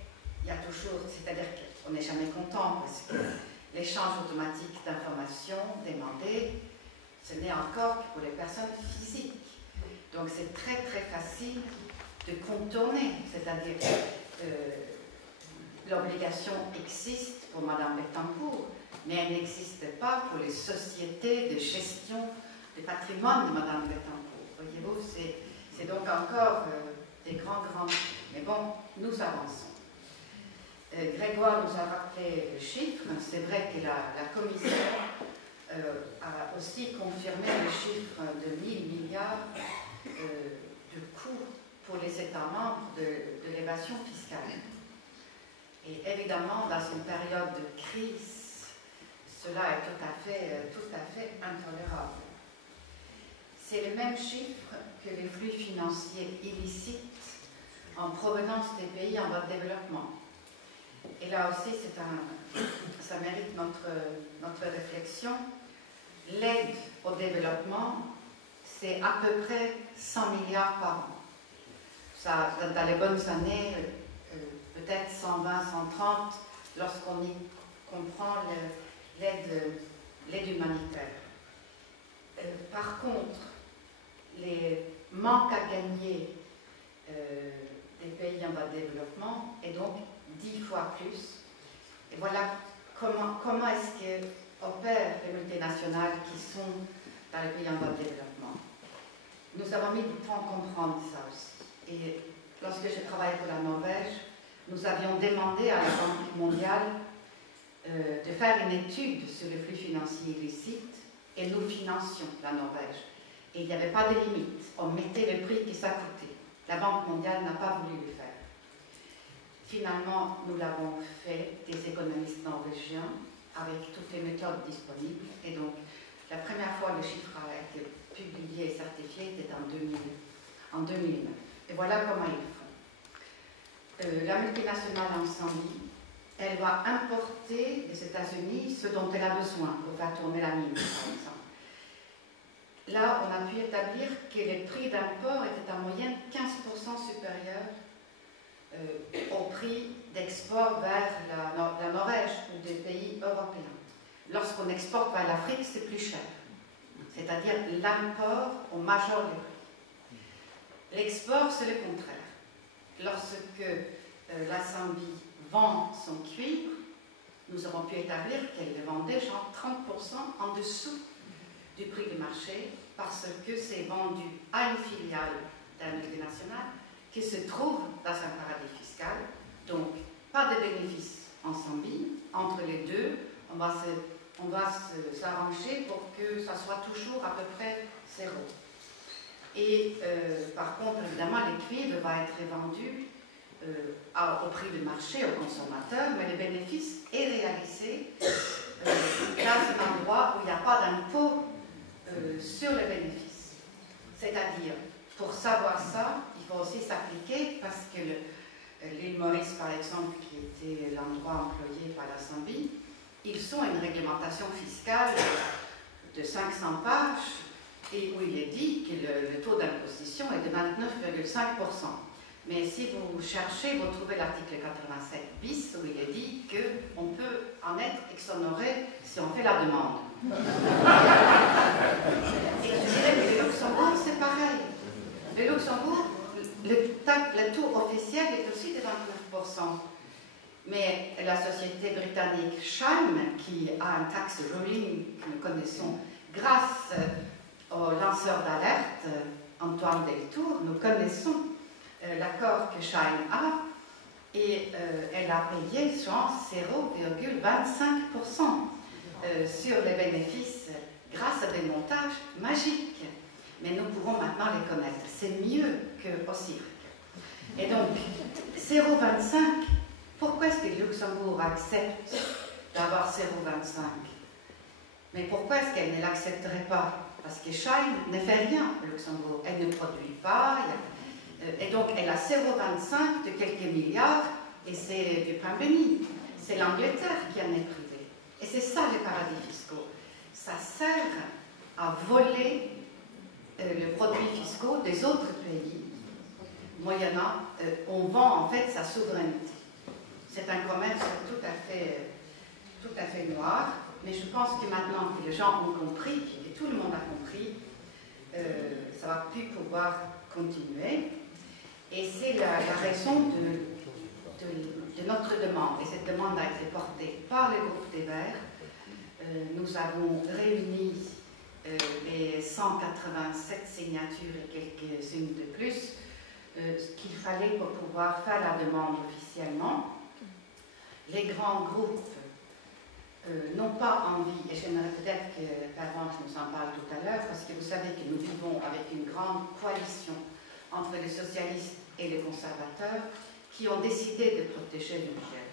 il y a toujours, c'est-à-dire qu'on n'est jamais content parce que l'échange automatique d'informations demandées, ce n'est encore que pour les personnes physiques. Donc c'est très très facile de contourner, c'est-à-dire l'obligation existe pour Madame Bettencourt, mais elle n'existe pas pour les sociétés de gestion du patrimoine de Madame Bettencourt. Voyez-vous, c'est donc encore des grands... Mais bon, nous avançons. Grégoire nous a rappelé le chiffre. C'est vrai que la Commission a aussi confirmé le chiffre de 1000 milliards de coûts pour les États membres de l'évasion fiscale. Et évidemment, dans une période de crise, cela est tout à fait intolérable. C'est le même chiffre que les flux financiers illicites en provenance des pays en voie de développement. Et là aussi, ça mérite notre réflexion. L'aide au développement, c'est à peu près 100 milliards par an. Ça, dans les bonnes années, peut-être 120, 130, lorsqu'on y comprend l'aide humanitaire. Par contre, les manques à gagner des pays en bas de développement est donc 10 fois plus. Et voilà comment est-ce qu'opèrent les multinationales qui sont dans les pays en bas de développement. Nous avons mis du temps à comprendre ça aussi. Et lorsque j'ai travaillé pour la Norvège, nous avions demandé à la Banque mondiale de faire une étude sur les flux financiers illicites et nous financions la Norvège. Et il n'y avait pas de limite. On mettait le prix que ça coûtait. La Banque mondiale n'a pas voulu le faire. Finalement, nous l'avons fait, des économistes norvégiens, avec toutes les méthodes disponibles. Et donc, la première fois le chiffre a été publié et certifié était en 2009. Et voilà comment ils font. La multinationale Ensemble, elle va importer des États-Unis ce dont elle a besoin pour faire tourner la mine, par exemple. Là, on a pu établir que les prix d'import étaient en moyenne 15% supérieurs au prix d'export vers la Norvège ou des pays européens. Lorsqu'on exporte vers l'Afrique, c'est plus cher. C'est-à-dire l'import, on majore les prix. L'export, c'est le contraire. Lorsque la Zambie vend son cuivre, nous avons pu établir qu'elle le vendait genre 30% en dessous du prix du marché parce que c'est vendu à une filiale d'un multinational qui se trouve dans un paradis fiscal. Donc, pas de bénéfice en Zambie. Entre les deux, on va s'arranger pour que ça soit toujours à peu près zéro. Et par contre, évidemment, les cuivres vont être vendus au prix du marché au consommateur, mais le bénéfice est réalisé dans un endroit où il n'y a pas d'impôt sur les bénéfices. C'est-à-dire, pour savoir ça, il faut aussi s'appliquer parce que l'île Maurice, par exemple, qui était l'endroit employé par la Zambie, ils ont une réglementation fiscale de 500 pages et où il est dit que le taux d'imposition est de 29,5%. Mais si vous cherchez, vous trouvez l'article 87 bis où il est dit qu'on peut en être exonéré si on fait la demande. Et je dirais que le Luxembourg, c'est pareil. Le Luxembourg, le taux officiel est aussi de 29%. Mais la société britannique Chime, qui a un tax ruling que nous connaissons grâce au lanceur d'alerte Antoine Deltour, nous connaissons l'accord que Chime a et elle a payé genre 0,25% sur les bénéfices grâce à des montages magiques. Mais nous pouvons maintenant les connaître. C'est mieux qu'au cirque. Et donc, 0,25, pourquoi est-ce que Luxembourg accepte d'avoir 0,25? Mais pourquoi est-ce qu'elle ne l'accepterait pas? Parce que Chine ne fait rien au Luxembourg. Elle ne produit pas. Et donc, elle a 0,25 de quelques milliards et c'est du pain béni. C'est l'Angleterre qui en est privée. Et c'est ça les paradis fiscaux. Ça sert à voler les produits fiscaux des autres pays, moyennant, on vend en fait sa souveraineté. C'est un commerce tout à fait noir, mais je pense que maintenant que les gens ont compris, et tout le monde a compris, ça va plus pouvoir continuer. Et c'est la raison de notre demande. Et cette demande a été portée par le groupe des Verts. Nous avons réuni les 187 signatures et quelques-unes de plus, ce qu'il fallait pour pouvoir faire la demande officiellement. les grands groupes n'ont pas envie, et j'aimerais peut-être que Pervenche nous en parle tout à l'heure, parce que vous savez que nous vivons avec une grande coalition entre les socialistes et les conservateurs qui ont décidé de protéger nos gènes.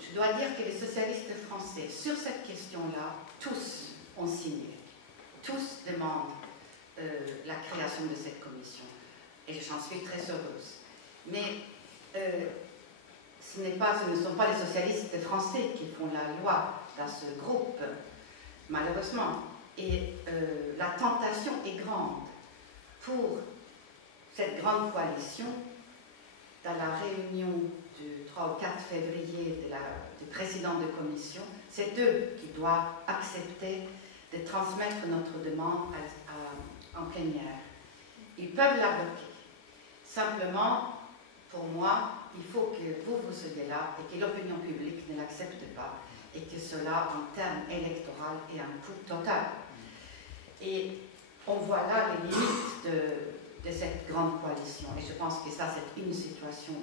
Je dois dire que les socialistes français, sur cette question-là, tous ont signé. Tous demandent la création de cette commission. Et j'en suis très heureuse. Mais ce ne sont pas les socialistes français qui font la loi dans ce groupe, malheureusement. Et la tentation est grande pour cette grande coalition, dans la réunion du 3 ou 4 février du président de commission, c'est eux qui doivent accepter de transmettre notre demande en plénière. Ils peuvent la bloquer. Simplement, pour moi, il faut que vous soyez là et que l'opinion publique ne l'accepte pas et que cela, en termes électoraux, ait un coût total. Et on voit là les limites de cette grande coalition. Et je pense que ça, c'est une situation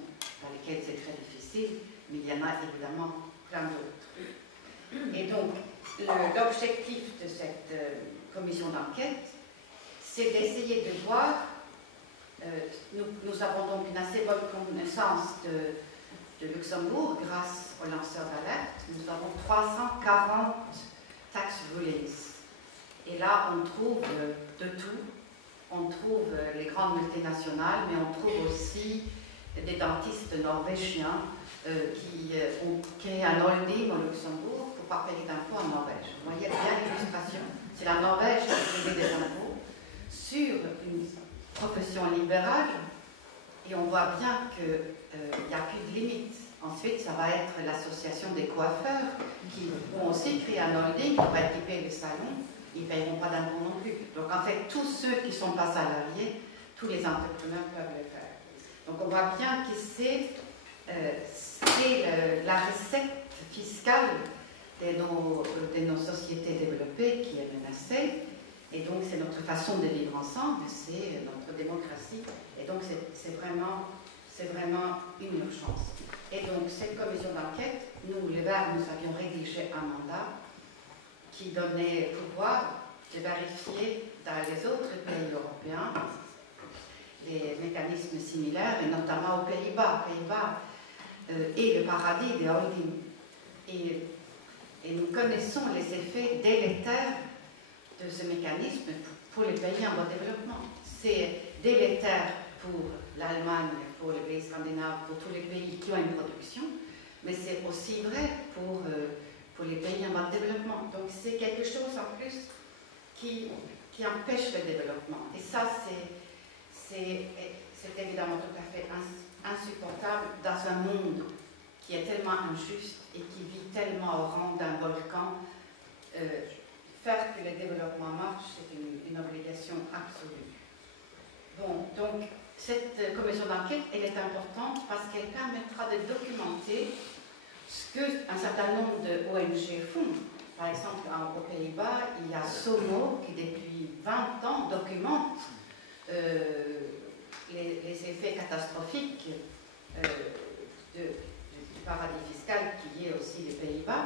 dans laquelle c'est très difficile, mais il y en a évidemment plein d'autres. Et donc, l'objectif de cette commission d'enquête, c'est d'essayer de voir, nous avons donc une assez bonne connaissance de Luxembourg grâce aux lanceurs d'alerte. Nous avons 340 tax rulings. Et là, on trouve de tout. On trouve les grandes multinationales, mais on trouve aussi des dentistes norvégiens qui ont créé un holding au Luxembourg pour ne pas payer d'impôts en Norvège. Vous voyez bien l'illustration. C'est la Norvège qui paye des impôts sur une profession libérale, et on voit bien qu'il n'y a plus de limite. Ensuite, ça va être l'association des coiffeurs qui vont aussi créer un holding qui va équiper les salons. Ils ne paieront pas d'impôts non plus. Donc en fait, tous ceux qui ne sont pas salariés, tous les entrepreneurs peuvent le faire. Donc on voit bien que c'est la recette fiscale de nos sociétés développées qui est menacée. Et donc c'est notre façon de vivre ensemble, c'est notre démocratie. Et donc c'est vraiment une urgence. Et donc cette commission d'enquête, nous, les Verts, nous avions rédigé un mandat qui donnait pouvoir de vérifier dans les autres pays européens les mécanismes similaires, et notamment aux Pays-Bas. Et le paradis des holdings. Et nous connaissons les effets délétères de ce mécanisme pour les pays en voie de développement. C'est délétère pour l'Allemagne, pour les pays scandinaves, pour tous les pays qui ont une production, mais c'est aussi vrai pour les pays en voie de développement. Donc c'est quelque chose en plus qui empêche le développement. Et ça, c'est évidemment tout à fait insupportable dans un monde qui est tellement injuste et qui vit tellement au rang d'un volcan. Faire que le développement marche, c'est une obligation absolue. Bon, donc cette commission d'enquête, elle est importante parce qu'elle permettra de documenter ce qu'un certain nombre de ONG font. Par exemple, aux Pays-Bas, il y a SOMO qui depuis 20 ans documente les effets catastrophiques du paradis fiscal qui est aussi les Pays-Bas.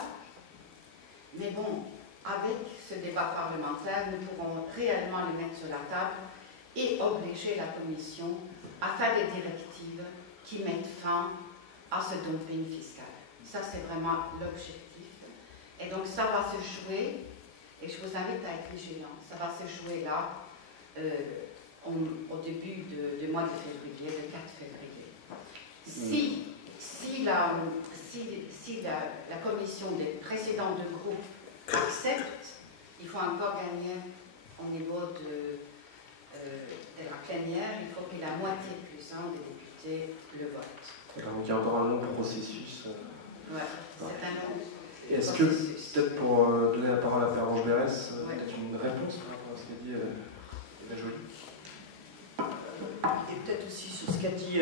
Mais bon, avec ce débat parlementaire, nous pourrons réellement le mettre sur la table et obliger la Commission à faire des directives qui mettent fin à ce dumping fiscal. Ça, c'est vraiment l'objectif. Et donc, ça va se jouer, et je vous invite à être vigilants, ça va se jouer là, au début du mois de février, le 4 février. Si la commission des présidents de groupe accepte, il faut encore gagner au niveau de la plénière, il faut que la moitié plus un des députés le vote. Donc il y a encore un long processus. Ouais, c'est un long processus. Est-ce que, peut-être pour donner la parole à Pervenche Berès, peut-être une réponse par rapport à ce qu'a dit la Jolie? Et peut-être aussi sur ce qu'a dit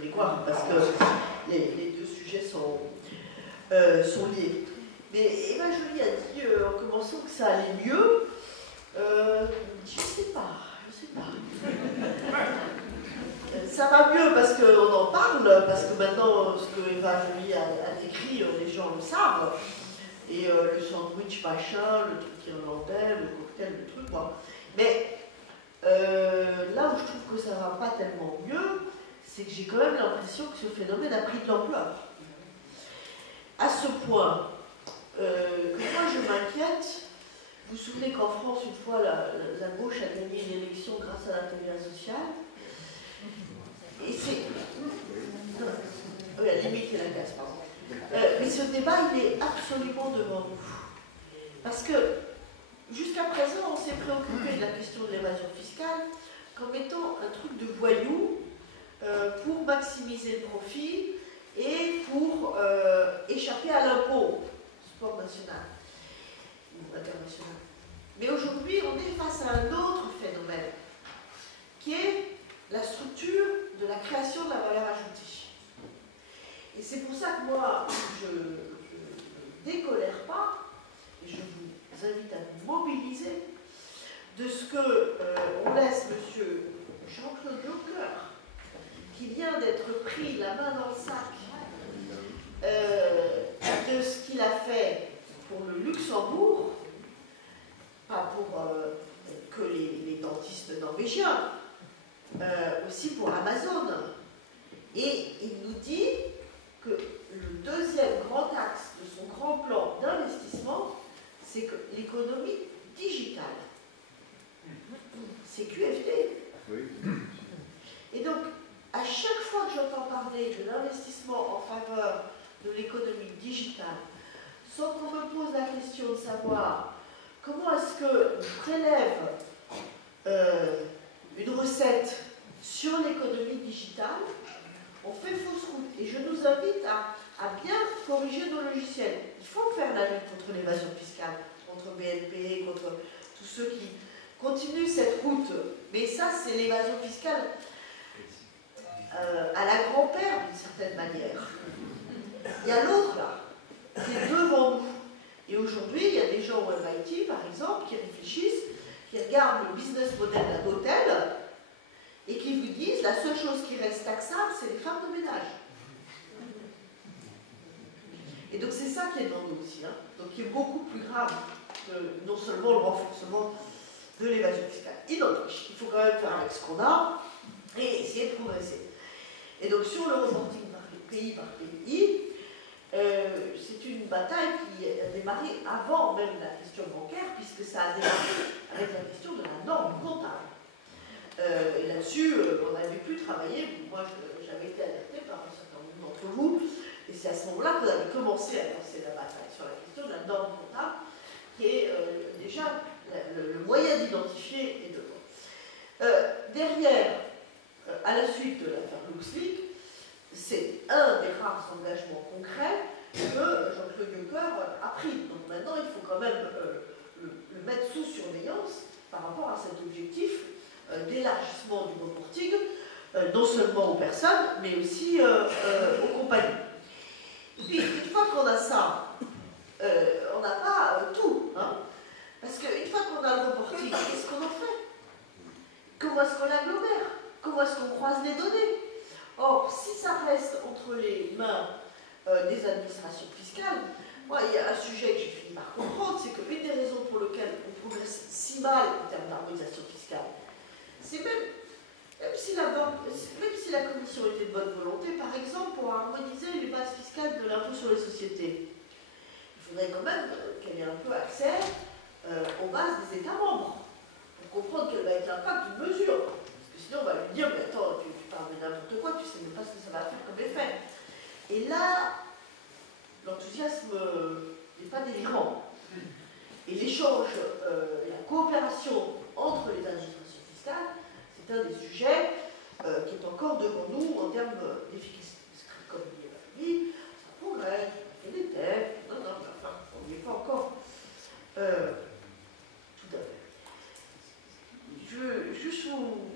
Grégoire, parce que les deux sujets sont liés. Mais Eva Joly a dit en commençant que ça allait mieux. Je sais pas. Ça ça va mieux parce qu'on en parle, parce que maintenant, ce que Eva Joly a décrit, les gens le savent. Et le sandwich machin, le truc irlandais, le cocktail, le truc, quoi. Mais là où je trouve que ça va pas tellement mieux, c'est que j'ai quand même l'impression que ce phénomène a pris de l'ampleur. À ce point que moi je m'inquiète. Vous vous souvenez qu'en France, une fois, la gauche a gagné une élection grâce à la TVA sociale. Et c'est... Oui, à limiter la casse, pardon. Mais ce débat, il est absolument devant nous. Parce que, jusqu'à présent, on s'est préoccupé de la question de l'évasion fiscale comme étant un truc de voyou pour maximiser le profit et pour échapper à l'impôt, sport national ou international. Mais aujourd'hui, on est face à un autre phénomène, qui est la structure de la création de la valeur ajoutée. Et c'est pour ça que moi, je ne décolère pas, et je vous invite à vous mobiliser, de ce que on laisse M. Jean-Claude Juncker, qui vient d'être pris la main dans le sac de ce qu'il a fait pour le Luxembourg, pas pour que les dentistes norvégiens, aussi pour Amazon. Et il nous dit que le deuxième grand axe de son grand plan d'investissement, c'est que l'économie digitale. C'est QFD. Oui. Et donc, à chaque fois que j'entends parler de l'investissement en faveur de l'économie digitale, sans qu'on me pose la question de savoir comment est-ce qu'on prélève une recette sur l'économie digitale, on fait fausse route. Et je nous invite à bien corriger nos logiciels. Il faut faire la lutte contre l'évasion fiscale, contre BNP, contre tous ceux qui continuent cette route. Mais ça, c'est l'évasion fiscale à la grand-père, d'une certaine manière. Il y a l'autre, là, qui est devant nous. Et aujourd'hui, il y a des gens au MIT, par exemple, qui réfléchissent, qui regardent le business model d'un hôtel et qui vous disent la seule chose qui reste taxable, c'est les femmes de ménage. Et donc c'est ça qui est devant nous aussi, hein. Donc qui est beaucoup plus grave que non seulement le renforcement de l'évasion fiscale. Il n'empêche qu'il faut quand même faire avec ce qu'on a et essayer de progresser. Et donc sur le reporting pays par pays, c'est une bataille qui a démarré avant même la question bancaire, puisque ça a démarré avec la question de la norme comptable. Et là-dessus, on avait pu travailler, moi j'avais été alertée par un certain nombre d'entre vous, et c'est à ce moment-là qu'on avait commencé à lancer la bataille sur la question de la norme comptable, qui est déjà le moyen d'identifier les devants. Derrière, à la suite de l'affaire LuxLeaks, c'est un des rares engagements concrets que Jean-Claude Juncker a pris. Donc maintenant, il faut quand même le mettre sous surveillance par rapport à cet objectif d'élargissement du reporting, non seulement aux personnes, mais aussi aux compagnies. Et puis, une fois qu'on a ça, on n'a pas tout. Hein, parce qu'une fois qu'on a le reporting, qu'est-ce qu'on en fait? Comment est-ce qu'on l'agglomère? Comment est-ce qu'on croise les données? Or, si ça reste entre les mains des administrations fiscales, moi, il y a un sujet que j'ai fini par comprendre, c'est que l'une des raisons pour lesquelles on progresse si mal en termes d'harmonisation fiscale, c'est même si la Commission était de bonne volonté, par exemple, pour harmoniser les bases fiscales de l'impôt sur les sociétés, il faudrait quand même qu'elle ait un peu accès aux bases des États membres, pour comprendre quel va être l'impact d'une mesure. Parce que sinon, on va lui dire, mais attends, tu parles de n'importe quoi, tu sais même pas ce que ça va faire comme effet. Et là, l'enthousiasme n'est pas délirant. Et l'échange, la coopération entre les administrations fiscales, c'est un des sujets qui est encore devant nous en termes d'efficacité. Comme il est dit, ça progresse, on fait des tests, enfin, on n'y est pas encore tout à fait. Je veux juste vous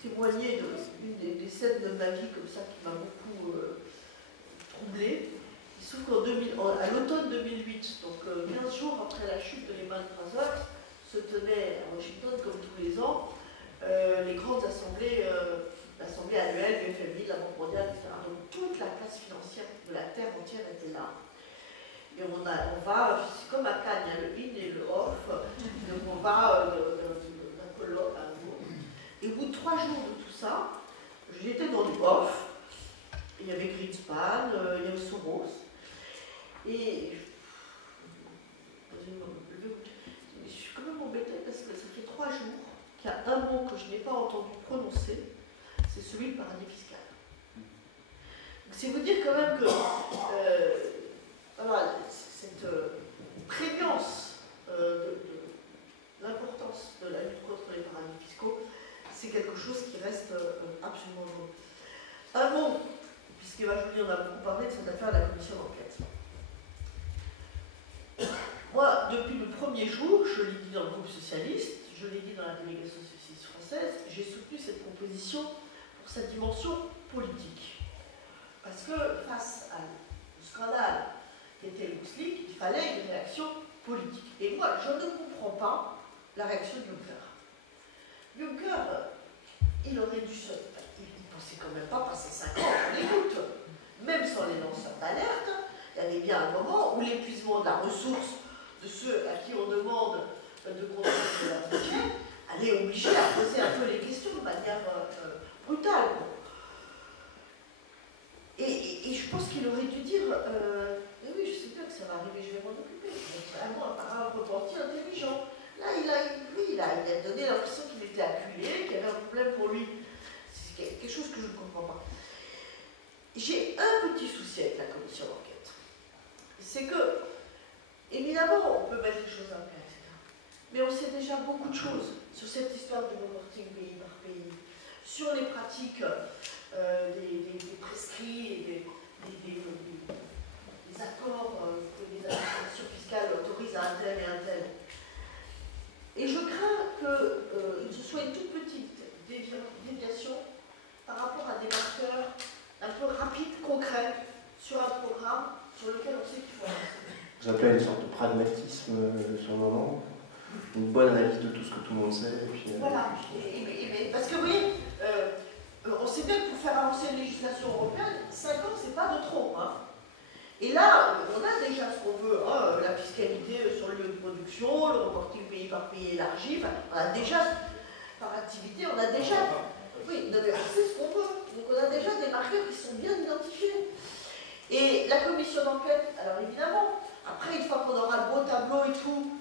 témoigner d'une des scènes de ma vie comme ça qui m'a beaucoup troublée. Il se trouve qu'à l'automne 2008, donc 15 jours après la chute de Lehman Brothers, se tenaient à Washington, comme tous les ans, les grandes assemblées l'Assemblée annuelle du FMI, de la Banque mondiale, etc. Donc toute la place financière de la Terre entière était là. Et on va, c'est comme à Cannes, il y a le in et le off, donc on va d'un colloque à un autre. Et au bout de 3 jours de tout ça, j'étais dans le off, il y avait Greenspan, il y avait Soros, et je suis quand même embêtée parce que ça fait 3 jours qu'il y a un mot que je n'ai pas entendu prononcer, c'est celui de paradis fiscal. Donc c'est vous dire quand même que voilà, cette prégnance de l'importance de la lutte contre les paradis fiscaux, c'est quelque chose qui reste absolument nouveau. Un mot, puisqu'Eva Joly en a beaucoup parlé de cette affaire de la commission d'enquête. Moi, depuis le premier jour, je l'ai dit dans le groupe socialiste, je l'ai dit dans la délégation socialiste française, j'ai soutenu cette proposition pour sa dimension politique. Parce que face au scandale qui était LuxLeaks, il fallait une réaction politique. Et moi, je ne comprends pas la réaction de Juncker. Juncker, il aurait dû se... Il ne pensait quand même pas passer 5 ans sur les routes. Même sans les lanceurs d'alerte, il y avait bien un moment où l'épuisement de la ressource de ceux à qui on demande de contrôler leur budget allait obliger à poser un peu les questions de manière brutale. Et je pense qu'il aurait dû dire oui, je sais bien que ça va arriver, je vais m'en occuper. Vraiment un reporter intelligent. Là, il a donné l'impression qu'il était acculé, qu'il y avait un problème pour lui. C'est quelque chose que je ne comprends pas. J'ai un petit souci avec la commission d'enquête. C'est que, évidemment, on peut mettre les choses en place, etc. Mais on sait déjà beaucoup de choses sur cette histoire de reporting pays par pays, sur les pratiques des prescrits et des accords que les administrations fiscales autorisent à un tel et un tel. Et je crains que ce soit une toute petite déviation par rapport à des marqueurs un peu rapides, concrets, sur un programme sur lequel on sait qu'il faut avancer. Vous appelez une sorte de pragmatisme sur le moment, une bonne analyse de tout ce que tout le monde sait. Et puis, voilà, parce que vous voyez, on sait bien que pour faire avancer une législation européenne, 5 ans, c'est pas de trop. Hein. Et là, on a déjà ce qu'on veut, hein, la fiscalité sur le lieu de production, le reporting pays par pays élargi, enfin, on a déjà, par activité, on a déjà, oui, c'est ce qu'on veut. Donc on a déjà des marqueurs qui sont bien identifiés. Et la commission d'enquête, alors évidemment, après, une fois qu'on aura le beau tableau et tout,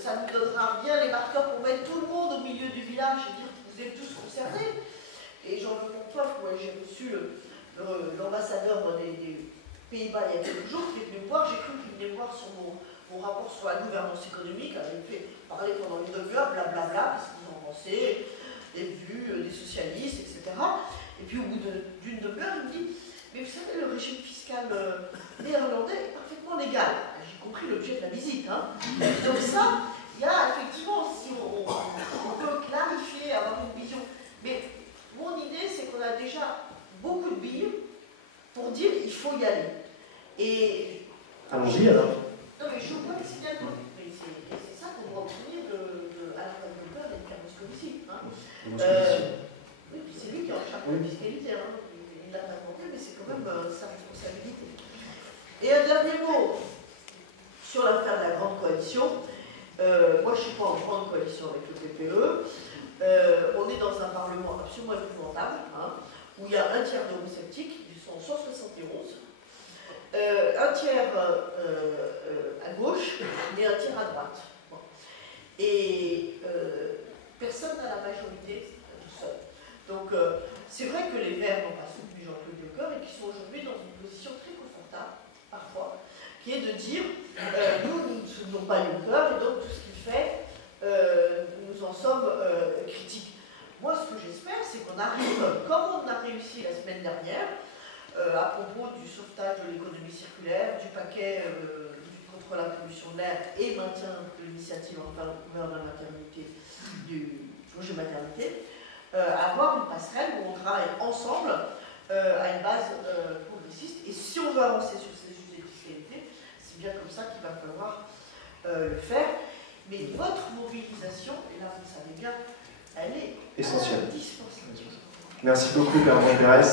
ça nous donnera bien les marqueurs pour mettre tout le monde au milieu du village et dire que vous êtes tous concernés. Et j'en veux pour preuve, moi j'ai reçu l'ambassadeur des Pays-Bas il y a quelques jours qui est venu me voir, j'ai cru qu'il venait me voir sur mon rapport sur la gouvernance économique, il avait fait parler pendant une demi-heure, blablabla, qu'est-ce que vous en pensez, les vues des socialistes, etc. Et puis au bout d'une demi-heure, il me dit, mais vous savez, le régime fiscal néerlandais est parfaitement légal. J'ai compris l'objet de la visite. Hein. Donc ça, il y a effectivement, si on peut clarifier, avoir une vision. Mais mon idée, c'est qu'on a déjà beaucoup de billes pour dire il faut y aller. Et allons-y alors. Non mais je vois que c'est bien connu. C'est ça qu'on doit obtenir à la fin de l'heure et de Carlos Covici. Hein. Oui, puis c'est lui qui est en charge de la fiscalité. Hein. Il l'a pas demandé, mais c'est quand même sa responsabilité. Et un dernier mot sur l'affaire de la grande coalition. Moi, je ne suis pas en grande coalition avec le PPE. On est dans un Parlement absolument épouvantable, hein, où il y a un tiers d'eurosceptiques, ils sont 171, un tiers à gauche et un tiers à droite. Bon. Et personne n'a la majorité tout seul. Donc, c'est vrai que les Verts n'ont pas soutenu Jean-Claude Juncker et qu'ils sont aujourd'hui dans une position très confortable, parfois, qui est de dire nous ne soutenons pas Juncker et donc tout ce qu'il fait, nous en sommes critiques. Moi, ce que j'espère, c'est qu'on arrive, comme on a réussi la semaine dernière, à propos du sauvetage de l'économie circulaire, du paquet contre la pollution de l'air et maintien de l'initiative envers la maternité, du projet maternité, avoir une passerelle où on travaille ensemble à une base progressiste. Et si on veut avancer sur ces sujets de fiscalité, c'est bien comme ça qu'il va falloir le faire. Mais votre mobilisation, et là vous savez bien, elle est essentielle. indispensable. Merci beaucoup, Bernard Pérez.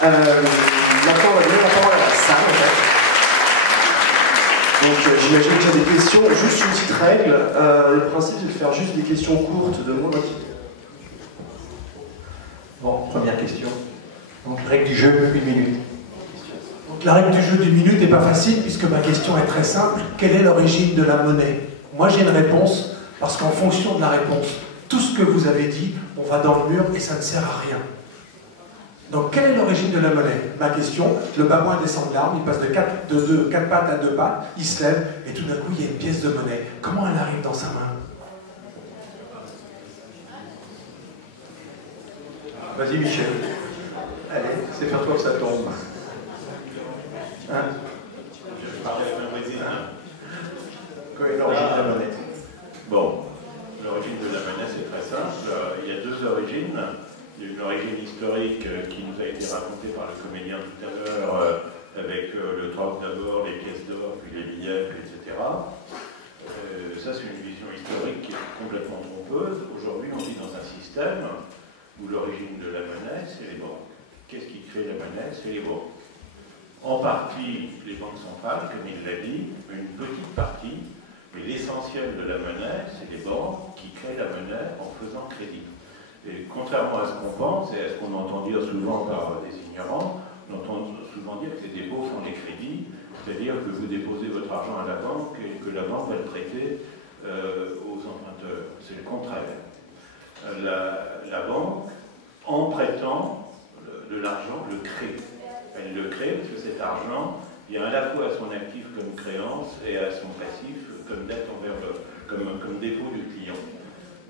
Maintenant, on va donner la parole à la salle, en fait. Donc, j'imagine qu'il y a des questions. Juste une petite règle. Le principe, c'est de faire juste des questions courtes de moins. Bon, première question. Donc, règle du jeu, 1 minute. Donc, la règle du jeu d'une minute n'est pas facile puisque ma question est très simple. Quelle est l'origine de la monnaie? Moi, j'ai une réponse parce qu'en fonction de la réponse, tout ce que vous avez dit, on va dans le mur et ça ne sert à rien. Donc, quelle est l'origine de la monnaie? Ma question, le babouin descend de l'arbre, il passe de 4 pattes à 2 pattes, il se lève et tout d'un coup, il y a une pièce de monnaie. Comment elle arrive dans sa main? Vas-y, Michel. Allez, c'est faire toi que ça tombe. Hein? Je parlais avec un brésilien. Quelle est l'origine de la monnaie? Bon, l'origine de la monnaie, c'est très simple. Il y a 2 origines. Il y a une origine historique qui nous a été racontée par le comédien tout à l'heure, avec le troc d'abord, les pièces d'or, puis les billets, etc. Ça, c'est une vision historique qui est complètement trompeuse. Aujourd'hui, on vit dans un système où l'origine de la monnaie, c'est les banques. Qu'est-ce qui crée la monnaie? C'est les banques. En partie, les banques centrales, comme il l'a dit, une petite partie, mais l'essentiel de la monnaie, c'est les banques qui créent la monnaie en faisant crédit. Et contrairement à ce qu'on pense, et à ce qu'on entend dire souvent par des ignorants, on entend souvent dire que les dépôts sont les crédits, c'est-à-dire que vous déposez votre argent à la banque et que la banque va le prêter aux emprunteurs. C'est le contraire. La banque, en prêtant de l'argent, le crée. Elle le crée parce que cet argent vient à la fois à son actif comme créance et à son passif comme dette envers comme dépôt du client.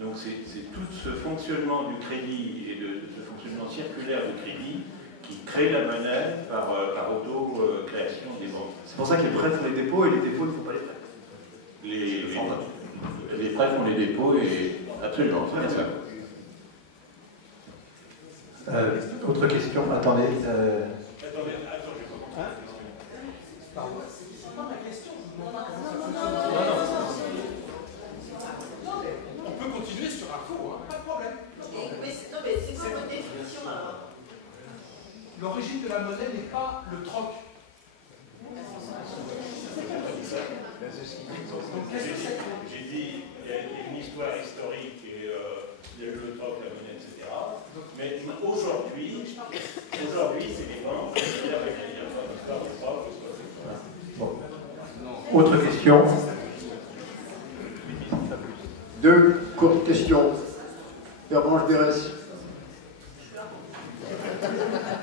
Donc c'est tout ce fonctionnement du crédit et de ce fonctionnement circulaire de crédit qui crée la monnaie par auto-création des banques. C'est pour ça que les prêts font les dépôts et les dépôts ne font pas les prêts. Les prêts font les dépôts et absolument, c'est bien ça. Autre question, attendez. Attendez, Pardon. C'est pas ma question, je vous demande pas comment ça fonctionne. On peut continuer sur un faux, hein, pas de problème. Mais c'est quoi votre définition alors? L'origine de la monnaie n'est pas le troc. J'ai dit, il y a une histoire historique et il y a eu le troc, la monnaie, etc. Mais aujourd'hui, c'est les banques. Bon. Autre question. 2 courtes questions. Bernard Pérez.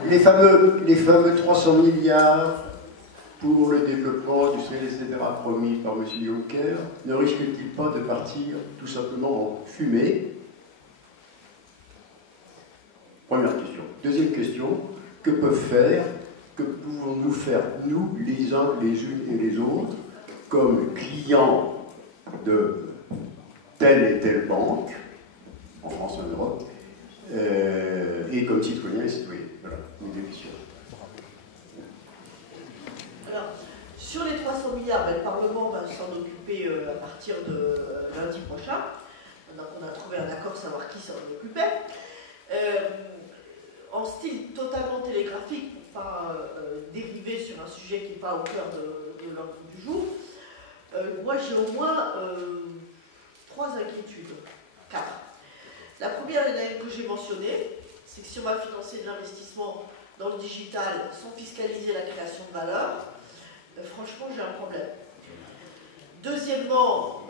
Les fameux 300 milliards pour le développement industriel, etc., promis par M. Juncker, ne risquent-ils pas de partir tout simplement en fumée? Première question. Deuxième question, que pouvons-nous faire, nous, les uns, les unes et les autres, comme clients de telle et telle banque, en France et en Europe, et comme citoyens et citoyennes? Voilà, mes deux questions. Alors, sur les 300 milliards, le Parlement va s'en occuper à partir de lundi prochain. On a trouvé un accord, savoir qui s'en occupait. En style totalement télégraphique, pour pas dériver sur un sujet qui n'est pas au cœur de l'ordre du jour, moi j'ai au moins 3 inquiétudes, 4. La première, que j'ai mentionnée, c'est que si on va financer de l'investissement dans le digital sans fiscaliser la création de valeur, franchement j'ai un problème. Deuxièmement,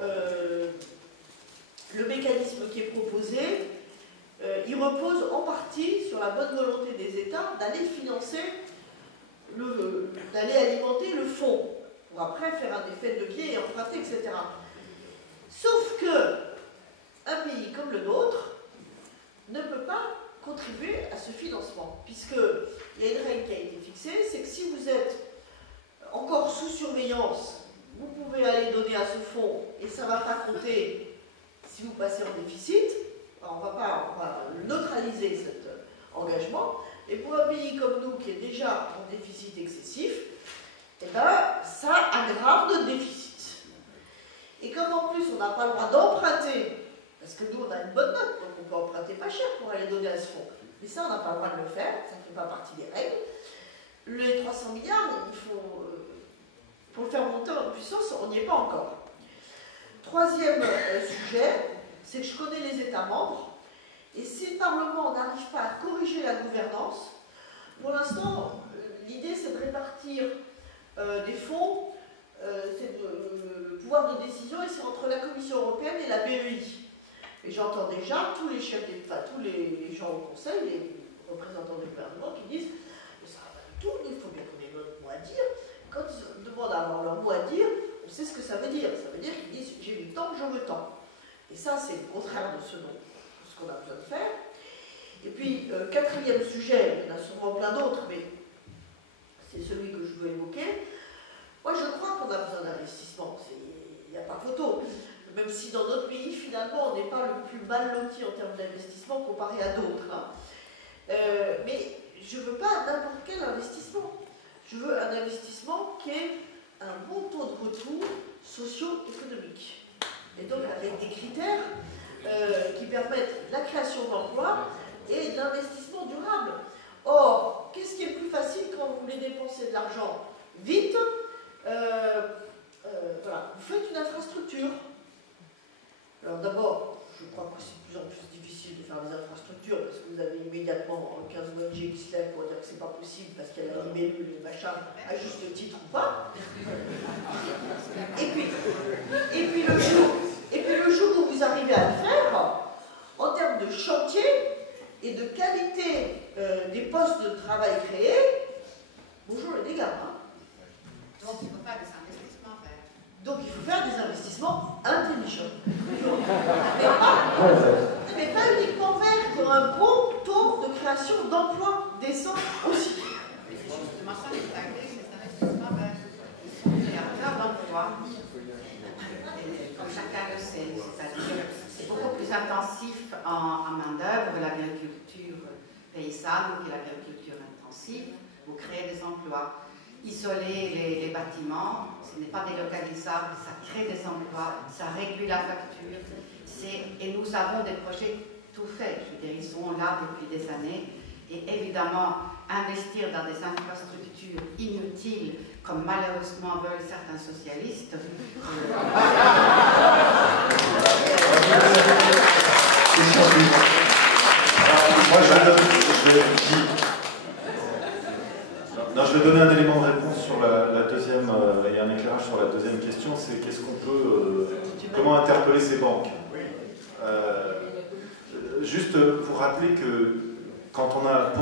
le mécanisme qui est proposé, il repose en partie sur la bonne volonté des États d'aller financer, d'aller alimenter le fonds, pour après faire un effet de levier et emprunter, etc. Sauf que un pays comme le nôtre ne peut pas contribuer à ce financement, puisqu'il y a une règle qui a été fixée, c'est que si vous êtes encore sous surveillance, vous pouvez aller donner à ce fonds et ça ne va pas compter si vous passez en déficit. Alors on va neutraliser cet engagement. Et pour un pays comme nous qui est déjà en déficit excessif, eh ben, ça aggrave notre déficit. Et comme en plus on n'a pas le droit d'emprunter, Parce que nous, on a une bonne note, donc on peut emprunter pas cher pour aller donner à ce fonds. Mais ça, on n'a pas le droit de le faire, ça ne fait pas partie des règles. Les 300 milliards, il faut, pour le faire monter en puissance, on n'y est pas encore. Troisième sujet, c'est que je connais les États membres, et si le Parlement n'arrive pas à corriger la gouvernance, pour l'instant, l'idée c'est de répartir des fonds, c'est le pouvoir de décision, et c'est entre la Commission européenne et la BEI. Et j'entends déjà tous les chefs d'État, tous les gens au Conseil, les représentants du gouvernement qui disent « ça va pas du tout, il faut bien qu'on ait notre mot à dire ». Quand ils demandent à avoir leur mot à dire, on sait ce que ça veut dire. Ça veut dire qu'ils disent « j'ai du temps, je veux tant ». Et ça, c'est le contraire de ce qu'on a besoin de faire. Et puis, quatrième sujet, il y en a sûrement plein d'autres, mais c'est celui que je veux évoquer. Moi, je crois qu'on a besoin d'investissement, il n'y a pas photo. Même si dans notre pays, finalement, on n'est pas le plus mal loti en termes d'investissement comparé à d'autres. Hein. Mais je ne veux pas n'importe quel investissement. Je veux un investissement qui ait un bon taux de retour socio-économique. Et donc avec des critères qui permettent la création d'emplois et de l'investissement durable. Or, qu'est-ce qui est plus facile quand vous voulez dépenser de l'argent vite? Voilà, vous faites une infrastructure. Alors d'abord, je crois que c'est de plus en plus difficile de faire des infrastructures parce que vous avez immédiatement 15 ONG qui se lèvent pour dire que c'est pas possible parce qu'il y a la libellule et le machin, à juste titre ou pas. Et puis le jour où vous arrivez à le faire, en termes de chantier et de qualité des postes de travail créés, bonjour les dégâts. Hein. Donc il faut faire des investissements verts. Donc il faut faire des investissements intelligents. Mais pas uniquement verts, qui ont un bon taux de création d'emplois décents aussi. Mais c'est justement ça qui est arrivé, c'est des investissements verts. Ils sont créateurs d'emplois. Comme chacun le sait, c'est-à-dire c'est beaucoup plus intensif en main-d'œuvre l'agriculture paysanne que l'agriculture intensive. Vous créez des emplois. Isoler les bâtiments, ce n'est pas délocalisable, ça crée des emplois, ça réduit la facture. Et nous avons des projets tout faits, je veux dire, ils sont là depuis des années. Et évidemment, investir dans des infrastructures inutiles, comme malheureusement veulent certains socialistes. Je vais donner un élément de réponse sur la deuxième et un éclairage sur la deuxième question, c'est qu'est-ce qu'on peut, comment interpeller ces banques. Juste pour rappeler que quand on a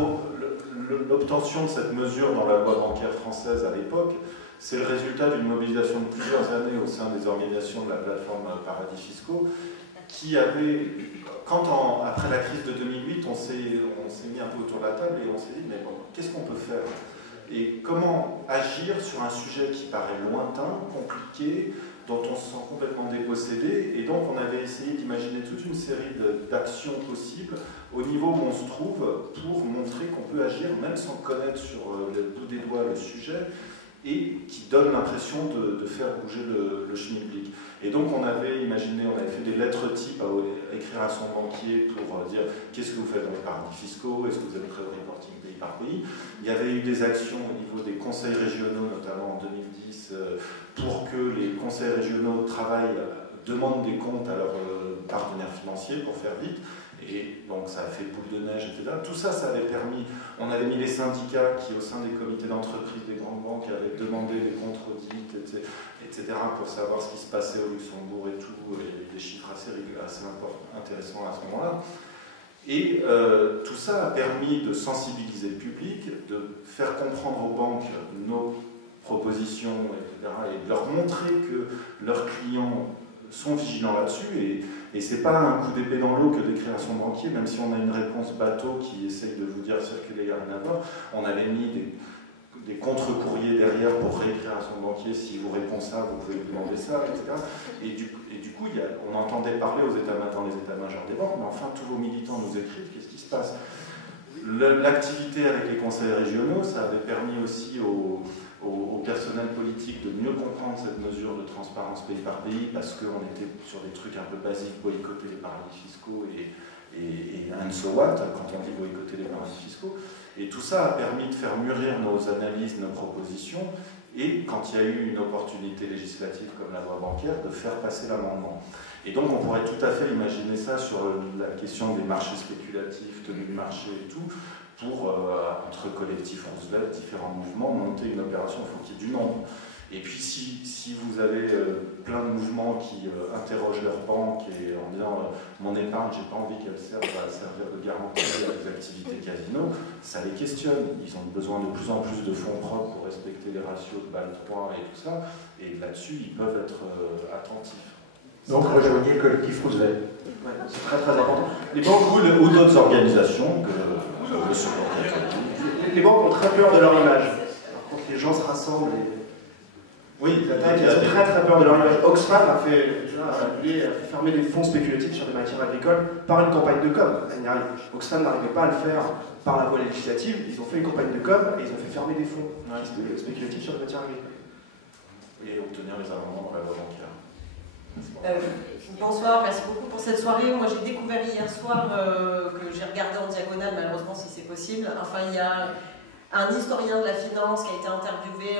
l'obtention de cette mesure dans la loi bancaire française à l'époque, c'est le résultat d'une mobilisation de plusieurs années au sein des organisations de la plateforme Paradis Fiscaux, qui avait, après la crise de 2008, on s'est mis un peu autour de la table et on s'est dit, mais bon, qu'est-ce qu'on peut faire ? Et comment agir sur un sujet qui paraît lointain, compliqué, dont on se sent complètement dépossédé. Et donc on avait essayé d'imaginer toute une série d'actions possibles au niveau où on se trouve pour montrer qu'on peut agir même sans connaître sur le bout des doigts le sujet et qui donne l'impression de faire bouger le schmilblick. Et donc on avait imaginé, on avait fait des lettres types à écrire à son banquier pour dire qu'est-ce que vous faites dans les paradis fiscaux, est-ce que vous avez prêt au reporting pays par pays. Il y avait eu des actions au niveau des conseils régionaux, notamment en 2010, pour que les conseils régionaux demandent des comptes à leurs partenaires financiers pour faire vite. Et donc ça a fait boule de neige, etc. Tout ça, ça avait permis, on avait mis les syndicats qui, au sein des comités d'entreprise des grandes banques, avaient demandé des comptes audits, etc., pour savoir ce qui se passait au Luxembourg et tout. Il y avait des chiffres assez intéressants à ce moment-là. Et tout ça a permis de sensibiliser le public, de faire comprendre aux banques nos propositions, etc., et de leur montrer que leurs clients sont vigilants là-dessus. Et c'est pas un coup d'épée dans l'eau que d'écrire à son banquier, même si on a une réponse bateau qui essaye de vous dire circuler, il n'y a rien à voir. On avait mis des contre-courriers derrière pour réécrire à son banquier, si vous répond ça, vous pouvez lui demander ça, etc. Et du coup, on entendait parler dans les états majeurs des banques, mais enfin, tous vos militants nous écrivent, qu'est-ce qui se passe? L'activité avec les conseils régionaux, ça avait permis aussi aux au personnel politique de mieux comprendre cette mesure de transparence pays par pays, parce qu'on était sur des trucs un peu basiques, boycotter les paradis fiscaux et and so what, quand on dit boycotter les paradis fiscaux. Et tout ça a permis de faire mûrir nos analyses, nos propositions, et quand il y a eu une opportunité législative comme la loi bancaire, de faire passer l'amendement. Et donc on pourrait tout à fait imaginer ça sur la question des marchés spéculatifs, tenue de marché et tout, pour, entre collectifs Roosevelt, différents mouvements, monter une opération, il faut qu'il y ait du nombre. Et puis si vous avez plein de mouvements qui interrogent leur banque et en disant mon épargne, j'ai pas envie qu'elle serve à servir de garantie à des activités casino, ça les questionne. Ils ont besoin de plus en plus de fonds propres pour respecter les ratios de Bâle 3 et tout ça. Et là-dessus, ils peuvent être attentifs. Donc rejoignez le collectif Roosevelt. Ouais, c'est très très important. Les banques ou d'autres organisations que les banques ont très peur de leur image. Par contre, les gens se rassemblent et oui, ils attaquent, ils ont très très peur de leur image. Oxfam a fait fermer des fonds spéculatifs sur des matières agricoles par une campagne de com. Oxfam n'arrivait pas à le faire par la voie législative, ils ont fait une campagne de com et ils ont fait fermer des fonds spéculatifs sur des matières agricoles. Et obtenir les amendements dans la loi bancaire. Bonsoir, merci beaucoup pour cette soirée. Moi j'ai découvert hier soir que j'ai regardé en diagonale, malheureusement si c'est possible. Enfin, il y a un historien de la finance qui a été interviewé,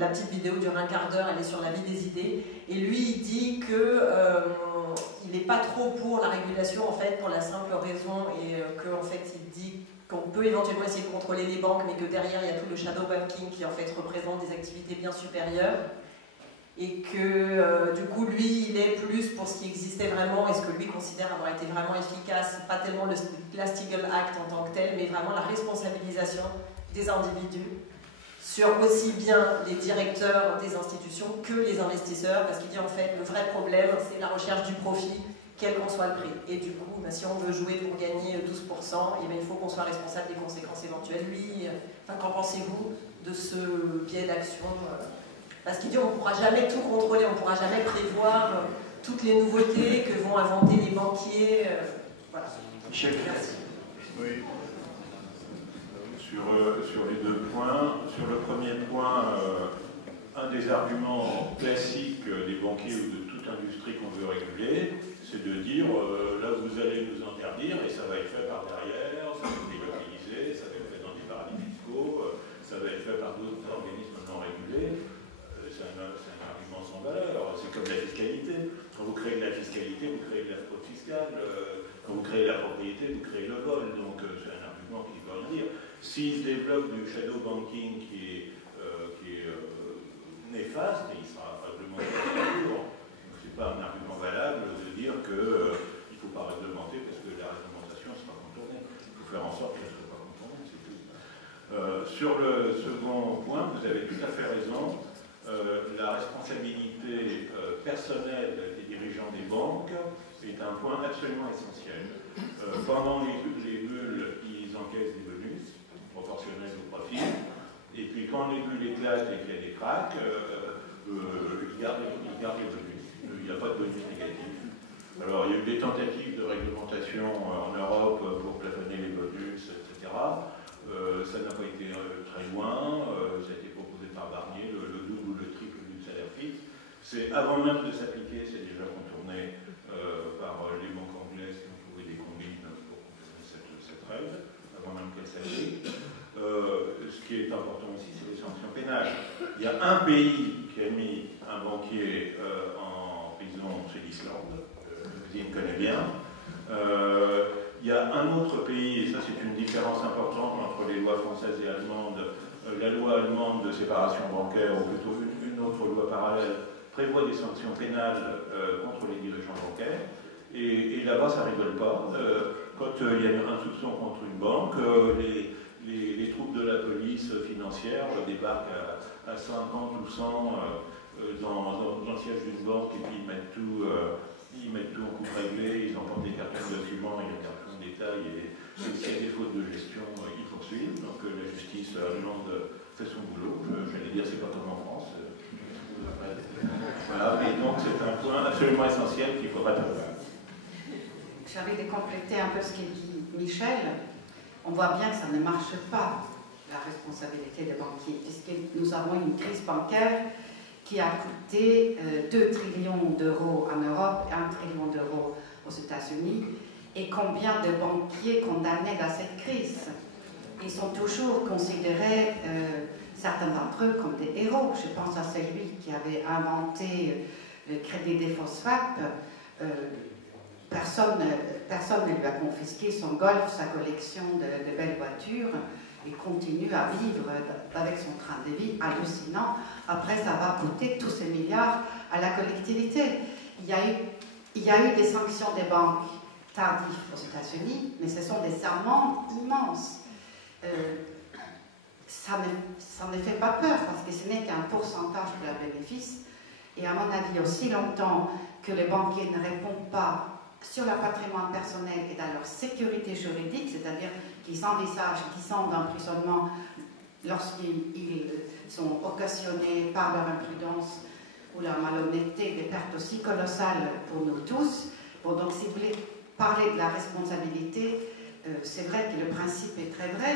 la petite vidéo dure un quart d'heure, elle est sur la vie des idées. Et lui il dit que il n'est pas trop pour la régulation en fait, pour la simple raison, et qu'en fait il dit qu'on peut éventuellement essayer de contrôler les banques, mais que derrière il y a tout le shadow banking qui en fait représente des activités bien supérieures. Et que du coup lui il est plus pour ce qui existait vraiment et ce que lui considère avoir été vraiment efficace, pas tellement le Glass-Steagall Act en tant que tel, mais vraiment la responsabilisation des individus sur aussi bien les directeurs des institutions que les investisseurs, parce qu'il dit en fait le vrai problème c'est la recherche du profit, quel qu'en soit le prix. Et du coup, si on veut jouer pour gagner 12%, et bien, il faut qu'on soit responsable des conséquences éventuelles. Lui, qu'en pensez-vous de ce biais d'action parce qu'il dit on ne pourra jamais tout contrôler, on ne pourra jamais prévoir toutes les nouveautés que vont inventer les banquiers. Voilà. Michel, merci. Oui. Sur les deux points. Sur le premier point, un des arguments classiques des banquiers ou de toute industrie qu'on veut réguler, c'est de dire là vous allez nous interdire et ça va être fait par derrière, ça va être délocalisé, ça va être fait dans des paradis fiscaux, ça va être fait par d'autres organismes non régulés. C'est un argument sans valeur. C'est comme la fiscalité. Quand vous créez de la fiscalité, vous créez de la fraude fiscale. Quand vous créez la propriété, vous créez le vol. Donc c'est un argument qui ne veut rien dire. S'il se développe du shadow banking qui est néfaste, il sera probablement toujours. Ce n'est pas un argument valable de dire qu'il ne faut pas réglementer parce que la réglementation ne sera pas contournée. Il faut faire en sorte qu'elle ne soit pas contournée, c'est tout. Sur le second point, vous avez tout à fait raison. La responsabilité personnelle des dirigeants des banques est un point absolument essentiel. Pendant les bulles, ils encaissent des bonus proportionnels au profit, et puis quand les bulles éclatent et qu'il y a des cracks, ils gardent les bonus. Il n'y a pas de bonus négatif. Alors il y a eu des tentatives de réglementation en Europe pour plafonner les bonus, etc. Ça n'a pas été très loin, ça a été proposé par Barnier, le double ou le triple du salaire fixe. C'est avant même de s'appliquer, c'est déjà contourné par les banques anglaises qui ont trouvé des combines pour contourner cette règle, avant même qu'elle s'applique. Ce qui est important aussi, c'est les sanctions pénales. Il y a un pays qui a mis un banquier en prison, c'est l'Islande, il me connaît bien. Il y a un autre pays, et ça c'est une différence importante entre les lois françaises et allemandes. La loi allemande de séparation bancaire, ou plutôt une autre loi parallèle, prévoit des sanctions pénales contre les dirigeants bancaires. Et là-bas, ça ne rigole pas. Quand il y a un soupçon contre une banque, les troupes de la police financière débarquent à 50 ou 100 dans le siège d'une banque et puis ils mettent tout en coupe réglée, ils emportent des cartons de documents, ils regardent tout en détail et s'il y a des fautes de gestion, ils poursuivent. Donc la justice allemande fait son boulot. J'allais dire, c'est pas comme en France. Voilà, et donc c'est un point absolument essentiel qu'il faudra prévoir. J'avais décomplété un peu ce qu'a dit Michel. On voit bien que ça ne marche pas. la responsabilité des banquiers, puisque nous avons une crise bancaire qui a coûté 2 trillions d'euros en Europe et 1 trillion d'euros aux États-Unis. Et combien de banquiers condamnés à cette crise? Ils sont toujours considérés, certains d'entre eux, comme des héros. Je pense à celui qui avait inventé le crédit défaut swap. Personne ne lui a confisqué son golf, sa collection de belles voitures. Il continue à vivre avec son train de vie hallucinant. Après, ça va coûter tous ces milliards à la collectivité. Il y a eu des sanctions des banques tardives aux États-Unis, mais ce sont des serments immenses. Ça ne fait pas peur, parce que ce n'est qu'un pourcentage de leurs bénéfices. Et à mon avis, aussi longtemps que les banquiers ne répondent pas sur leur patrimoine personnel et dans leur sécurité juridique, c'est-à-dire qu'ils envisagent 10 ans d'emprisonnement lorsqu'ils sont occasionnés par leur imprudence ou leur malhonnêteté, des pertes aussi colossales pour nous tous. Bon, donc si vous voulez parler de la responsabilité, c'est vrai que le principe est très vrai,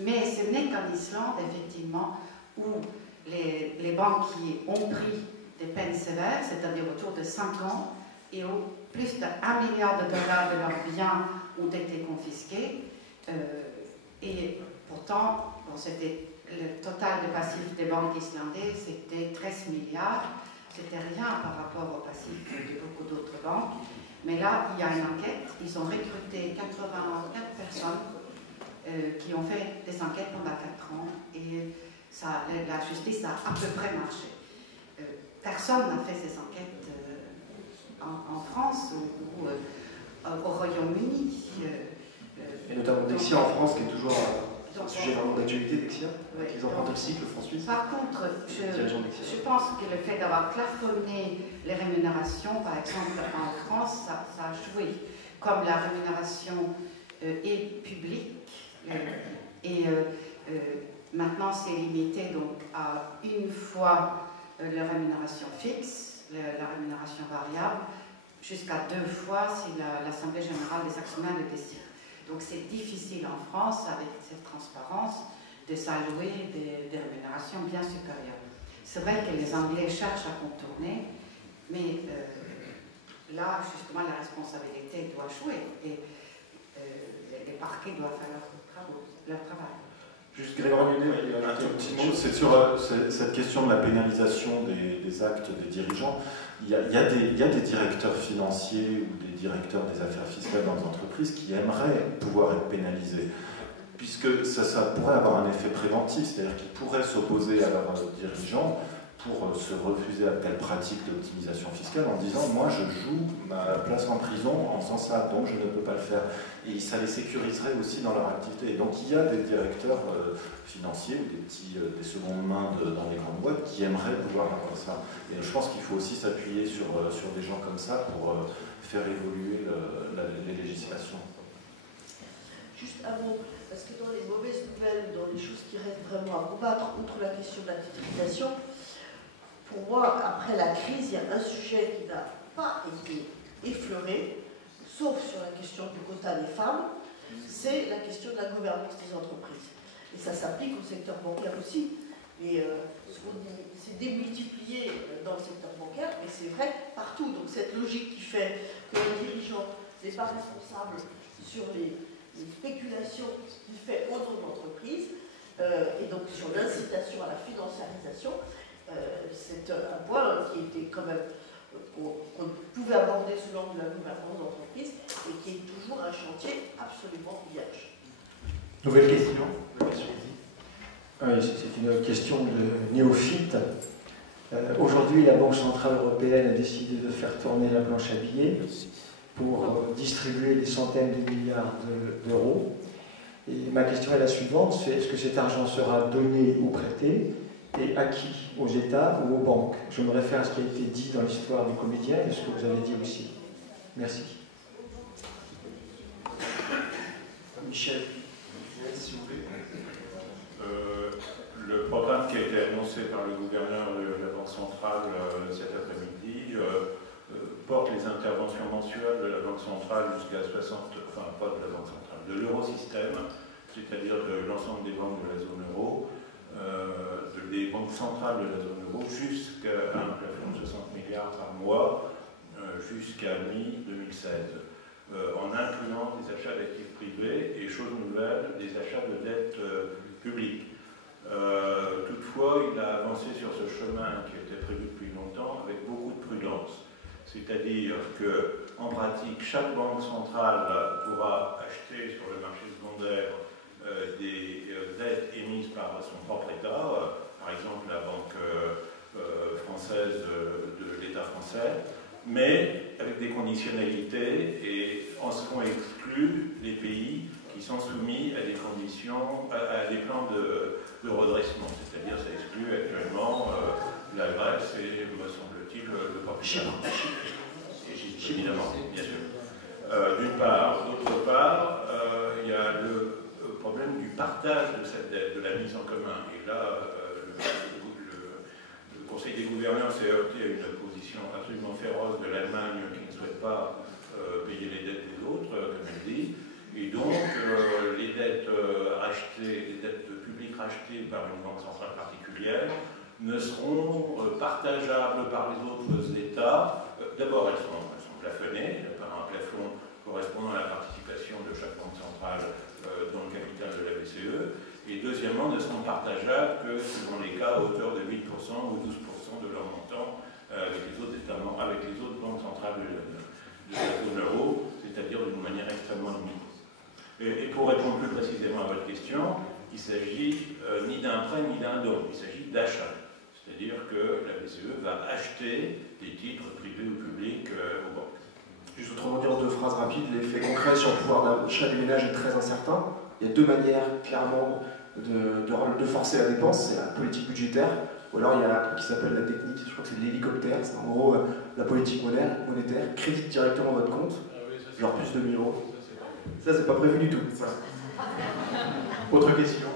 mais ce n'est qu'en Islande, effectivement, où les banquiers ont pris des peines sévères, c'est-à-dire autour de 5 ans, et où plus d'1 milliard de dollars de leurs biens ont été confisqués. Et pourtant, bon, c'était le total de passifs des banques islandaises, c'était 13 milliards. C'était rien par rapport aux passifs de beaucoup d'autres banques. Mais là, il y a une enquête. Ils ont recruté 84 personnes qui ont fait des enquêtes pendant 4 ans. Et ça, la justice a à peu près marché. Personne n'a fait ces enquêtes en France ou au Royaume-Uni. Et notamment Dexia en France, qui est toujours un sujet vraiment d'actualité, Dexia, avec les emprunts toxiques, le franc suisse. Par contre, je pense que le fait d'avoir plafonné les rémunérations, par exemple en France, ça a joué. Comme la rémunération est publique, et maintenant c'est limité donc, à une fois la rémunération fixe, la rémunération variable, jusqu'à 2 fois si l'Assemblée générale des actionnaires le décide. Donc c'est difficile en France, avec cette transparence, de s'allouer des rémunérations bien supérieures. C'est vrai que les Anglais cherchent à contourner, mais là, justement, la responsabilité doit jouer et les parquets doivent faire leur travail. Juste Grégoire Lyonnais, il y a un petit mot. C'est sur cette question de la pénalisation des actes des dirigeants. Il y a des directeurs financiers ou des directeurs des affaires fiscales dans les entreprises qui aimeraient pouvoir être pénalisés, puisque ça pourrait avoir un effet préventif, c'est-à-dire qu'ils pourraient s'opposer à leurs dirigeants pour se refuser à telle pratique d'optimisation fiscale en disant « moi je joue ma place en prison en faisant ça, donc je ne peux pas le faire ». Et ça les sécuriserait aussi dans leur activité. Et donc il y a des directeurs financiers ou des secondes mains dans les grandes boîtes qui aimeraient pouvoir avoir ça. Et je pense qu'il faut aussi s'appuyer sur des gens comme ça pour faire évoluer les législations. Juste un mot, parce que dans les mauvaises nouvelles, dans les choses qui restent vraiment à combattre, outre la question de la titrisation, pour moi, après la crise, il y a un sujet qui n'a pas été effleuré, sauf sur la question du quota des femmes, c'est la question de la gouvernance des entreprises. Et ça s'applique au secteur bancaire aussi. Et ce qu'on dit, c'est démultiplié dans le secteur bancaire, mais c'est vrai partout. Donc cette logique qui fait que le dirigeant n'est pas responsable sur les spéculations qu'il fait au nom de l'entreprise, et donc sur l'incitation à la financiarisation, c'est un point qui était quand même qu'on pouvait aborder sous l'angle de la gouvernance d'entreprise et qui est toujours un chantier absolument vierge. Nouvelle question. Oui, c'est une question de néophyte. Aujourd'hui, la Banque Centrale Européenne a décidé de faire tourner la planche à billets pour distribuer des centaines de milliards d'euros. Et ma question est la suivante, c'est est-ce que cet argent sera donné ou prêté et à qui? Aux États ou aux banques? Je me réfère à ce qui a été dit dans l'histoire du comédien et ce que vous avez dit aussi. Merci. Michel, s'il vous plaît. Le programme qui a été annoncé par le gouverneur de la Banque centrale cet après-midi porte les interventions mensuelles de la Banque centrale jusqu'à 60, enfin pas de la Banque centrale, de l'Eurosystème c'est-à-dire de l'ensemble des banques de la zone euro, des banques centrales de la zone euro, jusqu'à un plafond de 60 milliards par mois, jusqu'à mi-2016, en incluant des achats d'actifs privés et, chose nouvelle, des achats de dettes publiques. Toutefois, il a avancé sur ce chemin qui était prévu depuis longtemps avec beaucoup de prudence. C'est-à-dire qu'en pratique, chaque banque centrale pourra acheter sur le marché secondaire des dettes émises par son propre État, par exemple la banque française de l'État français, mais avec des conditionnalités et en seront exclus les pays qui sont soumis à des conditions, à des plans de redressement. C'est-à-dire, ça exclut actuellement la Grèce et, me semble-t-il, le Portugal. Évidemment, bien sûr. D'une part. D'autre part, il y a le problème du partage de cette dette, de la mise en commun. Et là, le Conseil des gouverneurs s'est heurté à une position absolument féroce de l'Allemagne qui ne souhaite pas payer les dettes des autres, comme elle dit. Et donc, les dettes rachetées, les dettes publiques rachetées par une banque centrale particulière ne seront partageables par les autres États. D'abord, elles sont plafonnées par un plafond correspondant à la participation de chaque banque centrale dans le capital de la BCE. Et deuxièmement, ne seront partageables que, selon les cas, à hauteur de 8% ou 12% de leur montant avec les autres États membres, avec les autres banques centrales de la zone euro, c'est-à-dire d'une manière extrêmement limitée. Et pour répondre plus précisément à votre question, il ne s'agit ni d'un prêt ni d'un don, il s'agit d'achat. C'est-à-dire que la BCE va acheter des titres privés ou publics aux banques. Juste autrement dit, en deux phrases rapides, l'effet concret sur le pouvoir d'achat des ménages est très incertain. Il y a deux manières clairement de forcer la dépense, c'est la politique budgétaire, ou alors il y a un truc qui s'appelle la technique, je crois que c'est de l'hélicoptère, c'est en gros la politique monétaire, crédite directement votre compte, genre plus de 1000 €. Ça, c'est pas prévu du tout. Voilà. Autre question?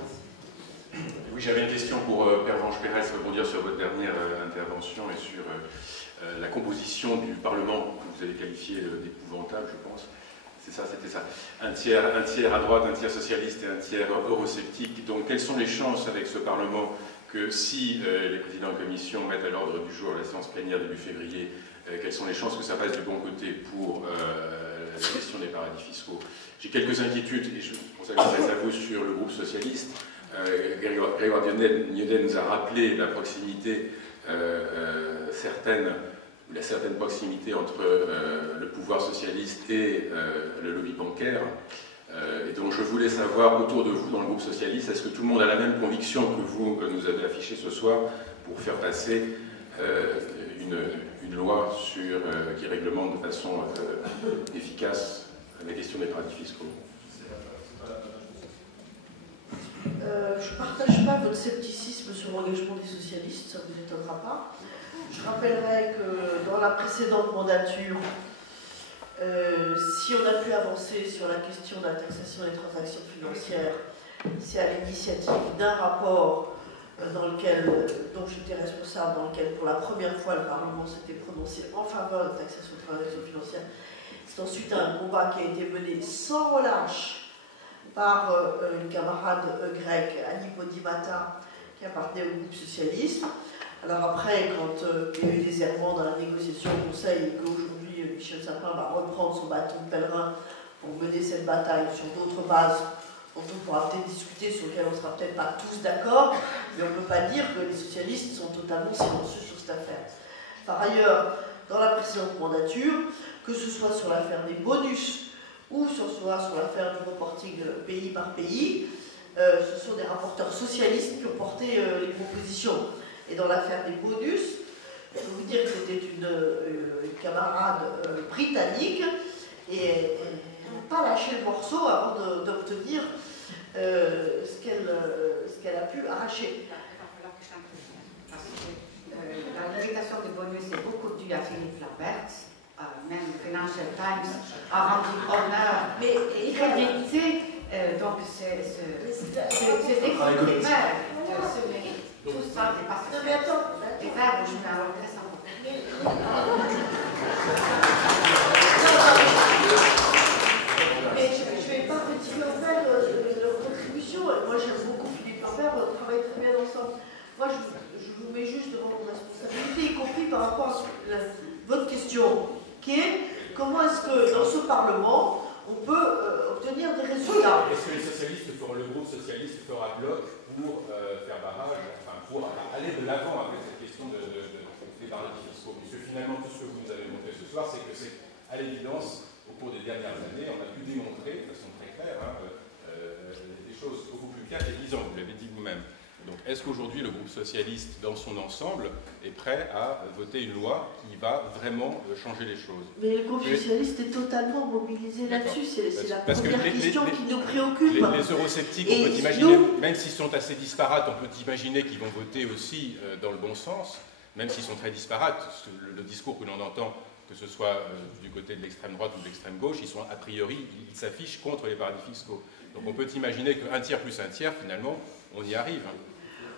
Oui, j'avais une question pour Pervenche Pérez, rebondir sur votre dernière intervention et sur la composition du Parlement que vous avez qualifié d'épouvantable, je pense. C'est ça, c'était ça. Un tiers à droite, un tiers socialiste et un tiers eurosceptique. Donc, quelles sont les chances avec ce Parlement que si les présidents de commission mettent à l'ordre du jour la séance plénière début février, quelles sont les chances que ça passe du bon côté pour la question des paradis fiscaux? J'ai quelques inquiétudes, et c'est pour ça que je m'adresse à vous, sur le groupe socialiste. Grégoire Dionnet nous a rappelé la proximité certaine proximité entre le pouvoir socialiste et le lobby bancaire. Et donc je voulais savoir, autour de vous, dans le groupe socialiste, est-ce que tout le monde a la même conviction que vous nous avez affichée ce soir pour faire passer une loi qui réglemente de façon efficace la question des paradis fiscaux? Je ne partage pas votre scepticisme sur l'engagement des socialistes, ça ne vous étonnera pas. Je rappellerai que dans la précédente mandature, si on a pu avancer sur la question de la taxation des transactions financières, c'est à l'initiative d'un rapport dont j'étais responsable, dans lequel pour la première fois le Parlement s'était prononcé en faveur de la taxation des transactions financières. C'est ensuite un combat qui a été mené sans relâche par une camarade grecque, Annie Podimata, qui appartenait au groupe socialiste. Alors après, quand il y a eu des errements dans la négociation au Conseil et qu'aujourd'hui Michel Sapin va reprendre son bâton de pèlerin pour mener cette bataille sur d'autres bases dont on pourra peut-être discuter, sur lesquelles on ne sera peut-être pas tous d'accord, mais on ne peut pas dire que les socialistes sont totalement silencieux sur cette affaire. Par ailleurs, dans la précédente mandature, que ce soit sur l'affaire des bonus ou sur l'affaire du reporting pays par pays, ce sont des rapporteurs socialistes qui ont porté les propositions. Et dans l'affaire des bonus, je peux vous dire que c'était une camarade britannique et elle n'a pas lâché le morceau avant d'obtenir ce qu'elle a pu arracher. La limitation des bonus est beaucoup due à Philippe Lambert. Même le Financial Times a rendu honneur et crédité donc c'est écrivain de ce mérite. Tout ça dépasse. Non mais attends, les verbes jouent un rôle très important. Mais je ne vais pas retirer en fait leur contribution que dans ce Parlement, on peut obtenir des résultats. Est-ce que les socialistes feront, le groupe socialiste fera bloc pour faire barrage, enfin pour aller de l'avant avec cette question des paradis fiscaux? Puisque finalement, tout ce que vous nous avez montré ce soir, c'est que c'est à l'évidence, au cours des dernières années, on a pu démontrer de façon très claire des choses beaucoup plus claires et évidentes, vous l'avez dit vous-même. Donc, est-ce qu'aujourd'hui le groupe socialiste, dans son ensemble, est prêt à voter une loi qui va vraiment changer les choses? Mais le groupe socialiste est totalement mobilisé là-dessus, c'est la première question qui nous préoccupe. Les eurosceptiques, on peut imaginer, même s'ils sont assez disparates, on peut imaginer qu'ils vont voter aussi dans le bon sens, même s'ils sont très disparates. Le discours que l'on entend, que ce soit du côté de l'extrême droite ou de l'extrême gauche, ils sont a priori, ils s'affichent contre les paradis fiscaux. Donc on peut imaginer qu'un tiers plus un tiers, finalement, on y arrive.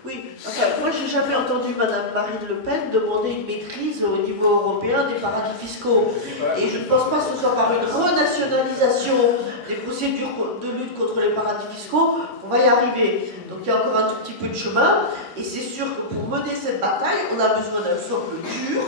Oui, enfin, moi j'ai jamais entendu Madame Marine Le Pen demander une maîtrise au niveau européen des paradis fiscaux. Et je ne pense pas que ce soit par une renationalisation des procédures de lutte contre les paradis fiscaux qu'on va y arriver. Donc il y a encore un tout petit peu de chemin. Et c'est sûr que pour mener cette bataille, on a besoin d'un socle dur.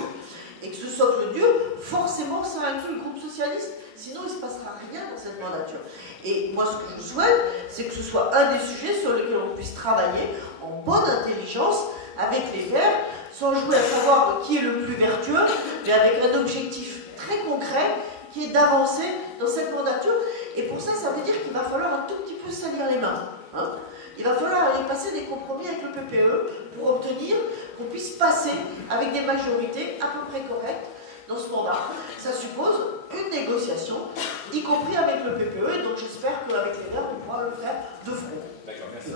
Et que ce socle dur, forcément, ça inclut le groupe socialiste. Sinon, il ne se passera rien dans cette mandature. Et moi, ce que je souhaite, c'est que ce soit un des sujets sur lesquels on puisse travailler en bonne intelligence avec les Verts, sans jouer à savoir qui est le plus vertueux, mais avec un objectif très concret qui est d'avancer dans cette mandature. Et pour ça, ça veut dire qu'il va falloir un tout petit peu salir les mains. Hein. Il va falloir aller passer des compromis avec le PPE pour obtenir qu'on puisse passer avec des majorités à peu près correctes dans ce mandat. Ça suppose une négociation, y compris avec le PPE, et donc j'espère qu'avec les Verts, on pourra le faire de front. D'accord, merci.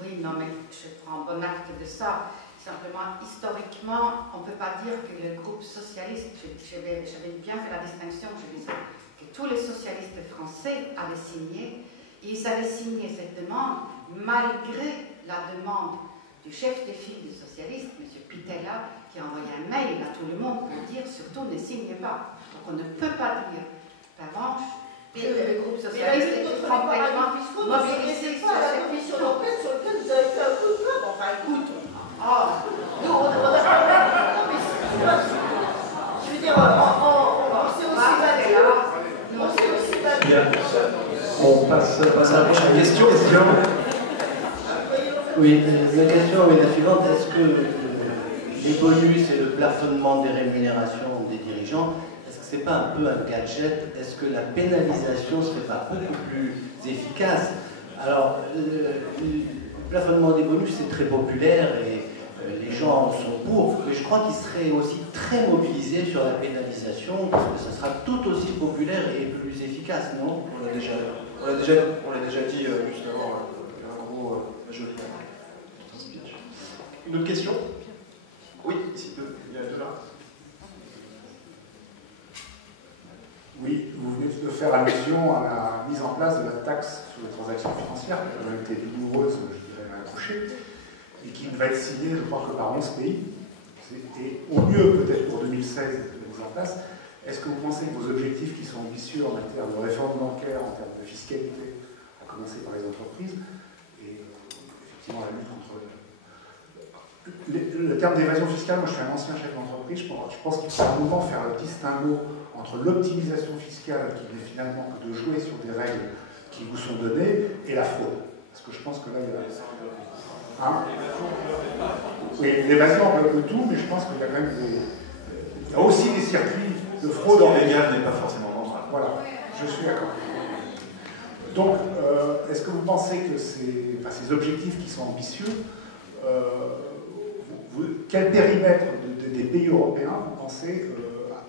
Oui, non, mais je prends bon acte de ça. Simplement, historiquement, on ne peut pas dire que le groupe socialiste, j'avais bien fait la distinction, je disais que tous les socialistes français avaient signé, et ils avaient signé cette demande malgré la demande du chef de file des socialistes, M. Pitella, qui a envoyé un mail à tout le monde pour dire surtout ne signez pas. Donc on ne peut pas dire. En revanche, le groupe socialiste est complètement mobilisé sur la commission d'enquête sur laquelle vous avez fait un coup de club. Enfin, écoute. Nous, on a pas. Je veux dire, on sait aussi battu. On passe à la prochaine question. Oui, la question est la suivante. Est-ce que les bonus et le plafonnement des rémunérations des dirigeants, est-ce que ce n'est pas un peu un gadget? Est-ce que la pénalisation ne serait pas beaucoup plus efficace? Alors, le plafonnement des bonus, c'est très populaire et les gens sont pour, mais je crois qu'ils seraient aussi très mobilisés sur la pénalisation, parce que ça sera tout aussi populaire et plus efficace, non? On l'a déjà dit juste avant, un gros majoritaire. Une autre question? Oui, ici, il y a deux là. Oui, vous venez de faire allusion à la mise en place de la taxe sur les transactions financières, qui a quand même été douloureuse, je dirais, à accoucher, et qui va être signée, je crois, que par 11 pays. Et au mieux, peut-être pour 2016, de mise en place. Est-ce que vous pensez que vos objectifs qui sont ambitieux en matière de réforme bancaire, en termes de fiscalité, à commencer par les entreprises, et effectivement la lutte contre le terme d'évasion fiscale, moi je suis un ancien chef d'entreprise, je pense qu'il faut à un moment faire le distinguo entre l'optimisation fiscale, qui n'est finalement que de jouer sur des règles qui vous sont données, et la fraude. Parce que je pense que là, il y a... Hein? Oui, l'évasion englobe tout, mais je pense qu'il y a quand même des... Il y a aussi des circuits de fraude en légal n'est pas forcément rentable. Voilà, je suis d'accord. Donc, est-ce que vous pensez que ces objectifs qui sont ambitieux, quel périmètre des pays européens vous pensez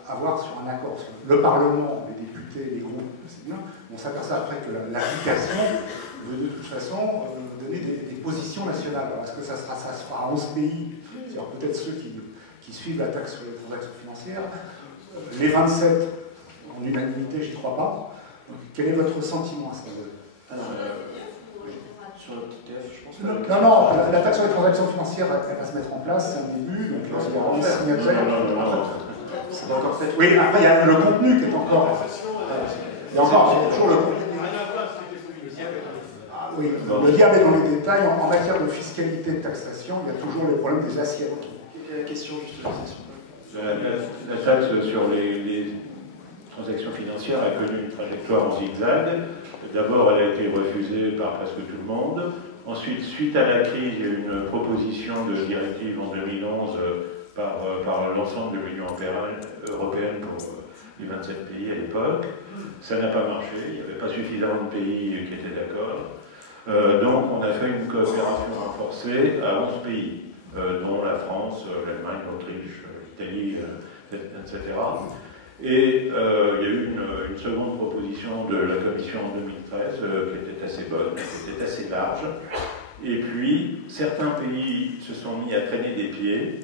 avoir sur un accord? Le Parlement, les députés, les groupes, c'est bien, mais on s'aperçoit après que l'application veut de toute façon donner des positions nationales. Alors, est-ce que ça sera 11 pays, c'est-à-dire peut-être ceux qui suivent la taxe sur les transactions financières, les 27 en unanimité, j'y crois pas. Donc, quel est votre sentiment à ce moment-là? Sur le TTF, je pense. Non, la taxe sur les transactions financières, elle va se mettre en place, c'est un début, donc il y a 11 signataires. C'est pas encore fait. Oui, après il y a le contenu qui est encore. Il y a encore toujours le contenu. Oui, le diable est dans les détails. En matière de fiscalité et de taxation, il y a toujours le problème des assiettes. Quelle est la question, juste La taxe sur les transactions financières a connu une trajectoire en zigzag. D'abord, elle a été refusée par presque tout le monde. Ensuite, suite à la crise, il y a eu une proposition de directive en 2011 par l'ensemble de l'Union européenne pour les 27 pays à l'époque. Ça n'a pas marché, il n'y avait pas suffisamment de pays qui étaient d'accord. Donc on a fait une coopération renforcée à 11 pays, dont la France, l'Allemagne, l'Autriche, l'Italie, etc. Et il y a eu une seconde proposition de la Commission en 2013 qui était assez bonne, qui était assez large. Et puis, certains pays se sont mis à traîner des pieds,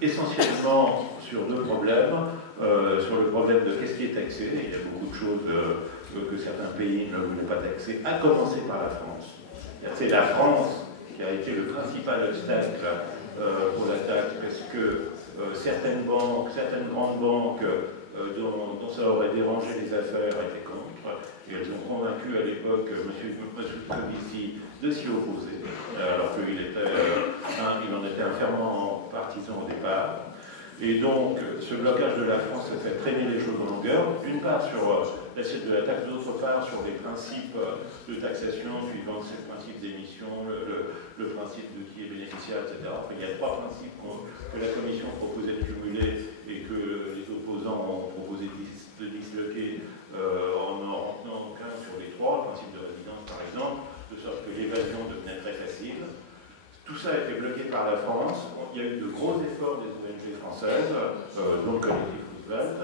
essentiellement sur deux problèmes. Sur le problème de qu'est-ce qui est taxé, il y a beaucoup de choses que certains pays ne voulaient pas taxer, à commencer par la France. C'est la France qui a été le principal obstacle pour la taxe, parce que certaines grandes banques dont ça aurait dérangé les affaires étaient contre, et elles ont convaincu à l'époque M. Moscovici de s'y opposer, alors qu'il en était un fervent partisan au départ. Et donc, ce blocage de la France a fait traîner les choses en longueur, d'une part sur l'assiette de la taxe, d'autre part sur les principes de taxation suivant ces principes d'émission, le principe de qui est bénéficiaire, etc. Enfin, il y a trois principes que la Commission proposait de cumuler et que les opposants ont proposé de disloquer en n'en retenant aucun sur les trois, le principe de résidence par exemple, de sorte que l'évasion devenait très facile. Tout ça a été bloqué par la France. Il y a eu de gros efforts des ONG françaises, dont le collectif Roosevelt,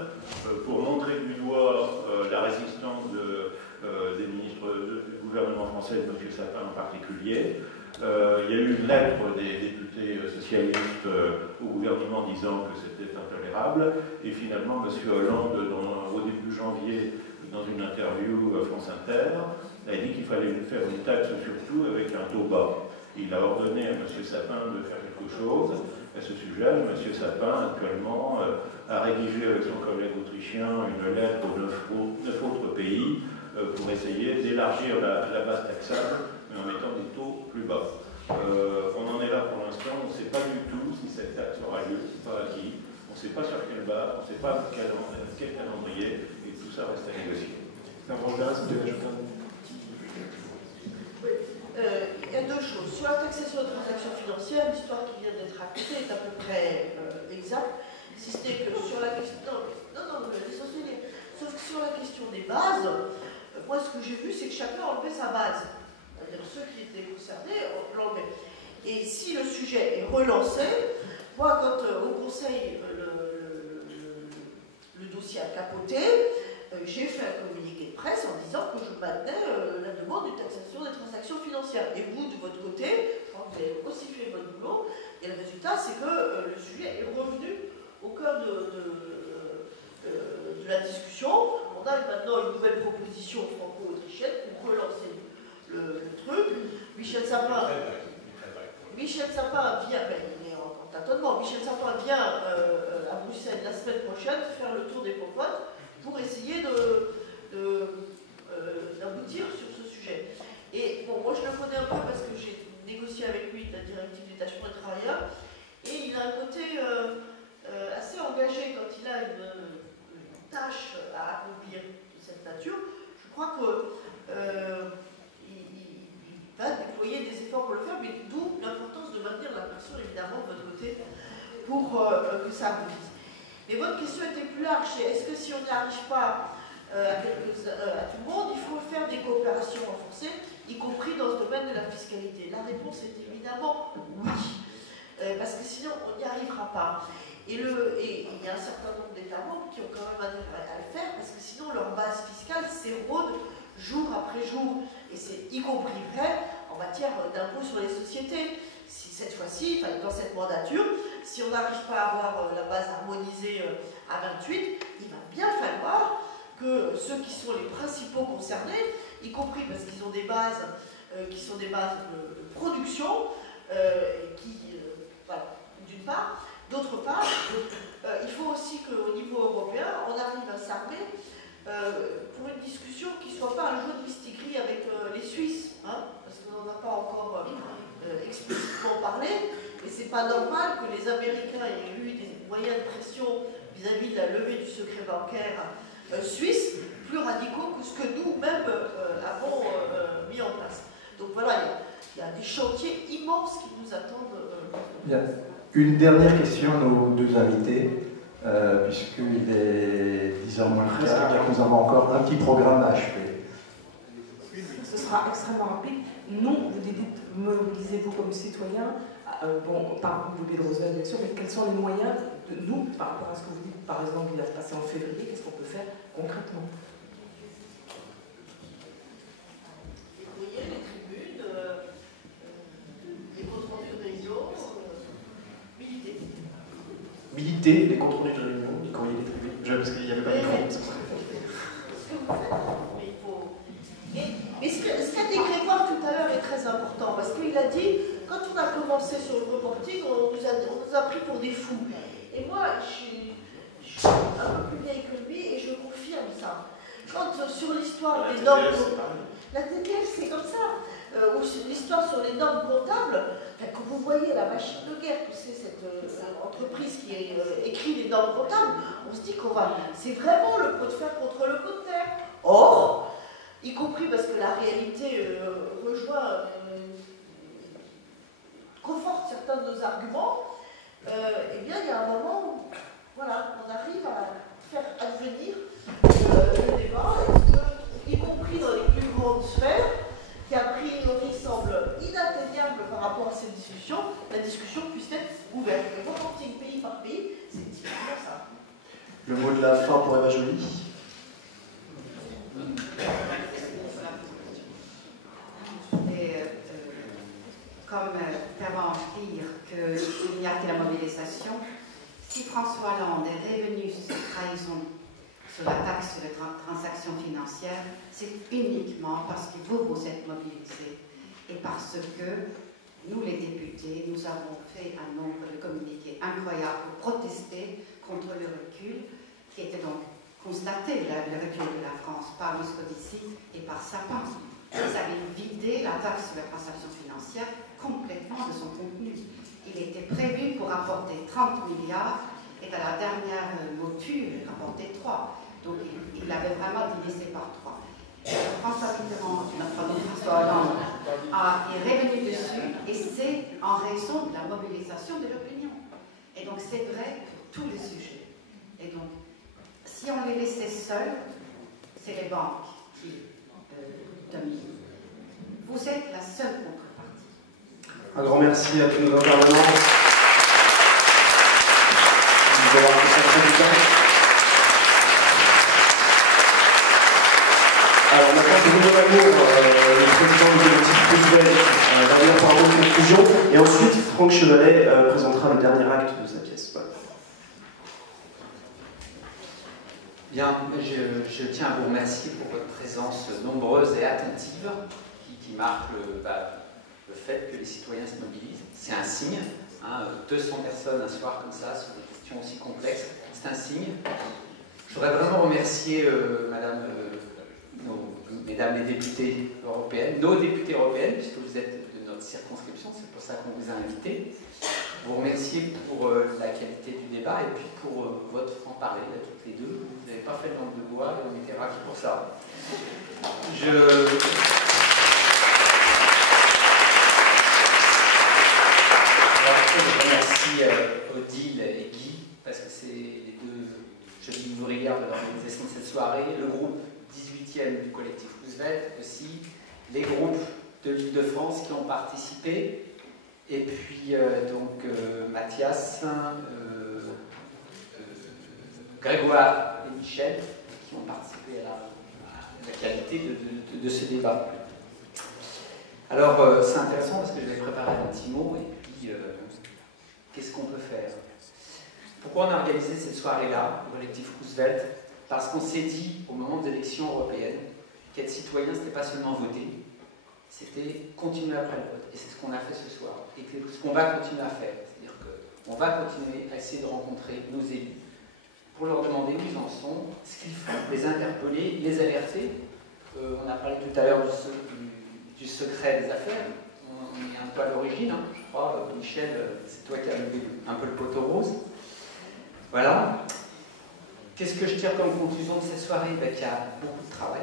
pour montrer du doigt la résistance des ministres du gouvernement français, de M. Sapin en particulier. Il y a eu une lettre des députés socialistes au gouvernement disant que c'était intolérable. Et finalement, M. Hollande, au début janvier, dans une interview France Inter, a dit qu'il fallait faire une taxe surtout avec un taux bas. Il a ordonné à M. Sapin de faire quelque chose à ce sujet. M. Sapin, actuellement, a rédigé avec son collègue autrichien une lettre aux 9 autres pays pour essayer d'élargir la base taxable, mais en mettant des taux plus bas. On en est là pour l'instant, on ne sait pas du tout si cette taxe aura lieu, c'est pas acquis, on ne sait pas sur quelle base, on ne sait pas quel calendrier, et tout ça reste à négocier. Il y a deux choses. Sur la taxation des transactions financières, l'histoire qui vient d'être racontée est à peu près exacte, si ce n'est que sur la question... Non, l'essentiel, sauf que sur la question des bases, moi ce que j'ai vu, c'est que chacun enlevait sa base. C'est-à-dire ceux qui étaient concernés l'enlevaient. Et si le sujet est relancé, moi quand au Conseil le dossier a capoté, j'ai fait un communiqué de presse en disant que je maintenais la demande d'une taxation des transactions financières. Et vous, de votre côté, je crois que vous avez aussi fait votre boulot, et le résultat, c'est que le sujet est revenu au cœur de la discussion. On a maintenant une nouvelle proposition franco-autrichienne pour relancer le truc. Michel Sapin vient, il est en tâtonnement, Michel Sapin vient à Bruxelles la semaine prochaine faire le tour des popotes pour essayer d'aboutir sur ce sujet. Et bon, moi je le connais un peu parce que j'ai négocié avec lui la directive détachement des travailleurs, et il a un côté assez engagé quand il a une tâche à accomplir de cette nature. Je crois qu'il va déployer des efforts pour le faire, mais d'où l'importance de maintenir la pression évidemment de votre côté pour que ça aboutisse. Mais votre question était plus large, c'est est-ce que si on n'y arrive pas à tout le monde, il faut faire des coopérations renforcées, y compris dans ce domaine de la fiscalité? La réponse est évidemment oui, parce que sinon on n'y arrivera pas. Et il y a un certain nombre d'États membres qui ont quand même intérêt à le faire, parce que sinon leur base fiscale s'érode jour après jour, et c'est y compris vrai en matière d'impôt sur les sociétés. Si cette fois-ci, dans cette mandature, si on n'arrive pas à avoir la base harmonisée à 28, il va bien falloir que ceux qui sont les principaux concernés, y compris parce qu'ils ont des bases qui sont des bases de production, d'une part, d'autre part, il faut aussi qu'au niveau européen, on arrive à s'armer pour une discussion qui ne soit pas un jeu de mistigris avec les Suisses, hein, parce qu'on n'en a pas encore explicitement parlé, et c'est pas normal que les Américains aient eu moyens de pression vis-à-vis de la levée du secret bancaire suisse, plus radicaux que ce que nous-mêmes avons mis en place. Donc voilà, il y a des chantiers immenses qui nous attendent. Bien. Une dernière question à nos deux invités, puisqu'il est 10h moins le quart, nous avons encore un petit programme à achever. Ce sera extrêmement rapide. Non, vous dites, mobilisez-vous comme citoyens, par le biais de Roosevelt, bien sûr, mais quels sont les moyens de nous, par rapport à ce que vous dites, par exemple, il va se passer en février, qu'est-ce qu'on peut faire concrètement? Les courriers, les tribunes, les comptes rendus de réunion, militer. Militer, les comptes rendus de réunion, les courriers, les tribunes, parce qu'il n'y avait pas de compte. Mais ce qu'a dit Grégoire tout à l'heure est très important, parce qu'il a dit, quand on a commencé sur le reporting, on nous a pris pour des fous. Et moi, je suis un peu plus vieille que lui, et je confirme ça. Quand sur l'histoire des normes... La TTF, c'est comme ça. Ou l'histoire sur les normes comptables, quand vous voyez la machine de guerre, que c'est cette entreprise qui écrit les normes comptables, on se dit qu'on va... C'est vraiment le pot de fer contre le pot de terre. Or, y compris parce que la réalité conforte certains de nos arguments, eh bien, il y a un moment où voilà, on arrive à faire advenir le débat, y compris dans les plus grandes sphères, qui a priori semble inatteignable par rapport à cette discussion, la discussion puisse être ouverte. Le reporting pays par pays, c'est typiquement ça. Le mot de la fin pour Eva Joly. Comme Pervenche dire qu'il n'y a que la mobilisation, si François Hollande est revenu sur cette trahison sur la taxe sur les transactions financières, c'est uniquement parce que vous êtes mobilisés et parce que nous, les députés, nous avons fait un nombre de communiqués incroyables pour protester contre le recul qui était donc constaté, le recul de la France par Moscovici et par Sapin. Vous avez vidé la taxe sur les transactions financières complètement de son contenu. Il était prévu pour rapporter 30 milliards et dans la dernière mouture, il rapportait 3. Donc il avait vraiment divisé par 3. François Hollande est revenu dessus et c'est en raison de la mobilisation de l'opinion. Et donc c'est vrai pour tous les sujets. Et donc, si on les laissait seuls, c'est les banques qui dominent. Vous êtes la seule contrepartie. Un grand merci à tous nos intervenants. Nous allons consacrer du temps. Alors maintenant, c'est Bruno Lamour, le président du collectif Roosevelt, va lire par de conclusion. Et ensuite, Franck Chevalet présentera le dernier acte de sa pièce. Voilà. Bien, je tiens à vous remercier pour votre présence nombreuse et attentive qui marque le fait que les citoyens se mobilisent. C'est un signe. 200 personnes un soir comme ça sur des questions aussi complexes, c'est un signe. Je voudrais vraiment remercier mesdames les députées européennes, nos députées européennes, puisque vous êtes de notre circonscription, c'est pour ça qu'on vous a invités. Vous remercier pour la qualité du débat et puis pour votre franc-parler, à toutes les deux. Vous n'avez pas fait de langue de bois et on était ravis pour ça. Je remercie Odile et Guy, parce que c'est les deux chevilles ouvrières de l'organisation de cette soirée, le groupe 18e du collectif Roosevelt aussi, les groupes de l'Île-de-France qui ont participé, et puis Mathias, Grégoire et Michel qui ont participé à la qualité de ce débat. Alors c'est intéressant parce que je vais préparer un petit mot et puis qu'est-ce qu'on peut faire? Pourquoi on a organisé cette soirée-là, le collectif Roosevelt? Parce qu'on s'est dit au moment des élections européennes qu'être citoyen, c'était pas seulement voter, c'était continuer après le vote. Et c'est ce qu'on a fait ce soir. Et ce qu'on va continuer à faire. C'est-à-dire qu'on va continuer à essayer de rencontrer nos élus pour leur demander où ils en sont, ce qu'ils font, les interpeller, les alerter. On a parlé tout à l'heure du secret des affaires. On est un peu à l'origine, hein, je crois. Michel, c'est toi qui as levé un peu le poteau rose. Voilà. Qu'est-ce que je tire comme conclusion de cette soirée? Ben, qu'il y a beaucoup de travail.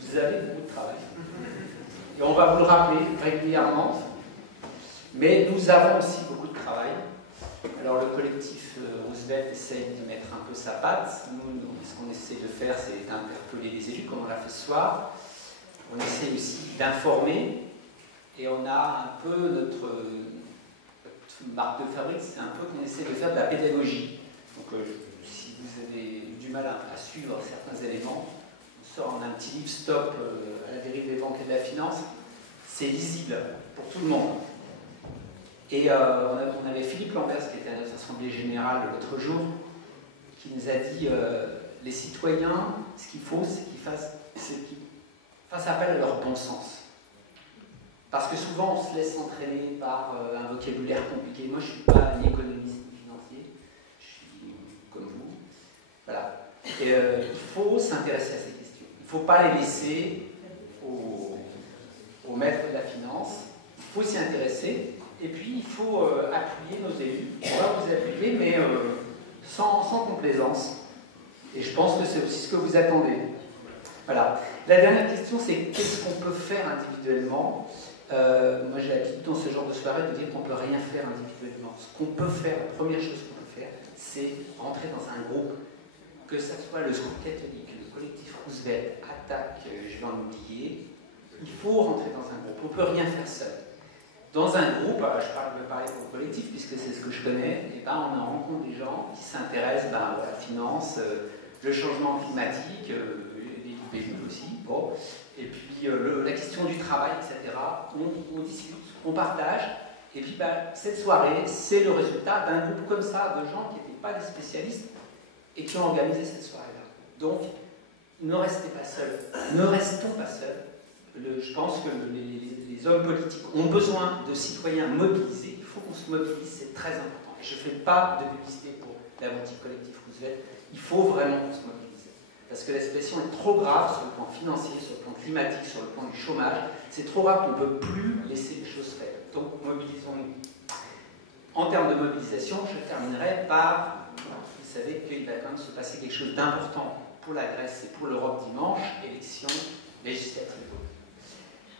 Vous avez beaucoup de travail. Et on va vous le rappeler régulièrement. Mais nous avons aussi beaucoup de travail. Alors le collectif Roosevelt essaye de mettre un peu sa patte. Nous, ce qu'on essaie de faire, c'est d'interpeller les élus, comme on l'a fait ce soir. On essaie aussi d'informer. Et on a un peu notre marque de fabrique, c'est un peu qu'on essaie de faire de la pédagogie. Donc si vous avez eu du mal à suivre certains éléments, on sort en un petit livre Stop à la dérive des banques et de la finance. C'est lisible pour tout le monde. Et on avait Philippe Lambert, qui était à notre assemblée générale l'autre jour, qui nous a dit les citoyens, ce qu'il faut, c'est qu'ils fassent appel à leur bon sens. Parce que souvent, on se laisse entraîner par un vocabulaire compliqué. Moi, je ne suis pas ni économiste ni financier, je suis comme vous. Voilà. Et il faut s'intéresser à ces questions. Il ne faut pas les laisser au maître de la finance. Il faut s'y intéresser. Et puis, il faut appuyer nos élus. On va vous appuyer, mais sans complaisance. Et je pense que c'est aussi ce que vous attendez. Voilà. La dernière question, c'est qu'est-ce qu'on peut faire individuellement? Moi, j'ai l'habitude dans ce genre de soirée de dire qu'on ne peut rien faire individuellement. Ce qu'on peut faire, la première chose qu'on peut faire, c'est rentrer dans un groupe, que ce soit le Secours catholique, le collectif Roosevelt, Attaque, je vais en oublier. Il faut rentrer dans un groupe. On ne peut rien faire seul. Dans un groupe, je vais parler pour le collectif, puisque c'est ce que je connais, et on rencontre des gens qui s'intéressent à la finance, le changement climatique, les IPU aussi, bon. Et puis la question du travail, etc. On discute, on partage. Et puis cette soirée, c'est le résultat d'un groupe comme ça, de gens qui n'étaient pas des spécialistes et qui ont organisé cette soirée-là. Donc, ne restez pas seuls. Ne restons pas seuls. Je pense que les hommes politiques ont besoin de citoyens mobilisés. Il faut qu'on se mobilise, c'est très important. Et je ne fais pas de publicité pour la boutique collectif Roosevelt. Il faut vraiment qu'on se mobilise. Parce que la situation est trop grave sur le plan financier, sur le plan climatique, sur le plan du chômage. C'est trop grave qu'on ne peut plus laisser les choses faire. Donc, mobilisons-nous. En termes de mobilisation, je terminerai par... Vous savez qu'il va quand même se passer quelque chose d'important pour la Grèce et pour l'Europe dimanche, élection législative.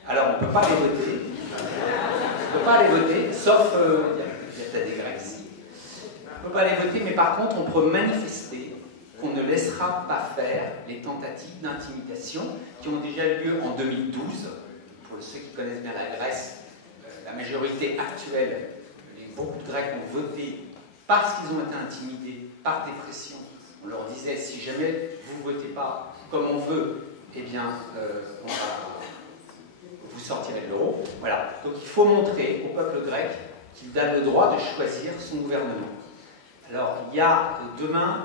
Alors, on ne peut pas les voter. On ne peut pas les voter, sauf... il y a des Grecs ici. On ne peut pas les voter, mais par contre, on peut manifester qu'on ne laissera pas faire les tentatives d'intimidation qui ont déjà eu lieu en 2012. Pour ceux qui connaissent bien la Grèce, la majorité actuelle, beaucoup de Grecs ont voté parce qu'ils ont été intimidés par des pressions. On leur disait, si jamais vous ne votez pas comme on veut, eh bien, on va vous sortirez de l'euro. Voilà. Donc il faut montrer au peuple grec qu'il a le droit de choisir son gouvernement. Alors, il y a demain,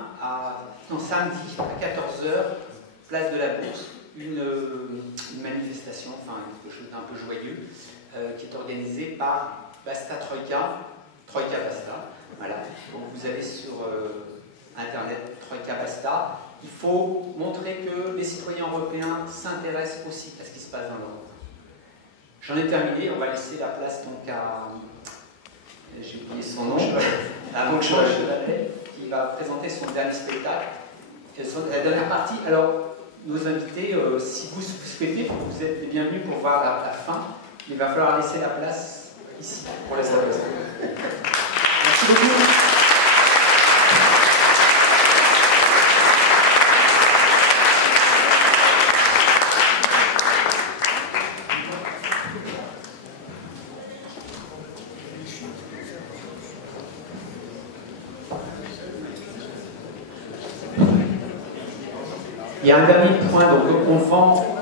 samedi à 14h, place de la Bourse, une manifestation, enfin quelque chose d'un peu joyeux, qui est organisée par Basta Troïka Basta. Voilà. Donc vous allez sur Internet Troïka Basta. Il faut montrer que les citoyens européens s'intéressent aussi à ce qui se passe dans l'Europe. J'en ai terminé, on va laisser la place donc à... J'ai oublié son nom, à Moncho Chevalet, qui va présenter son dernier spectacle. La dernière partie, alors, nos invités, si vous souhaitez, vous êtes les bienvenus pour voir la fin. Il va falloir laisser la place ici pour les applaudissements. Merci beaucoup. Il y a un dernier point, donc on vend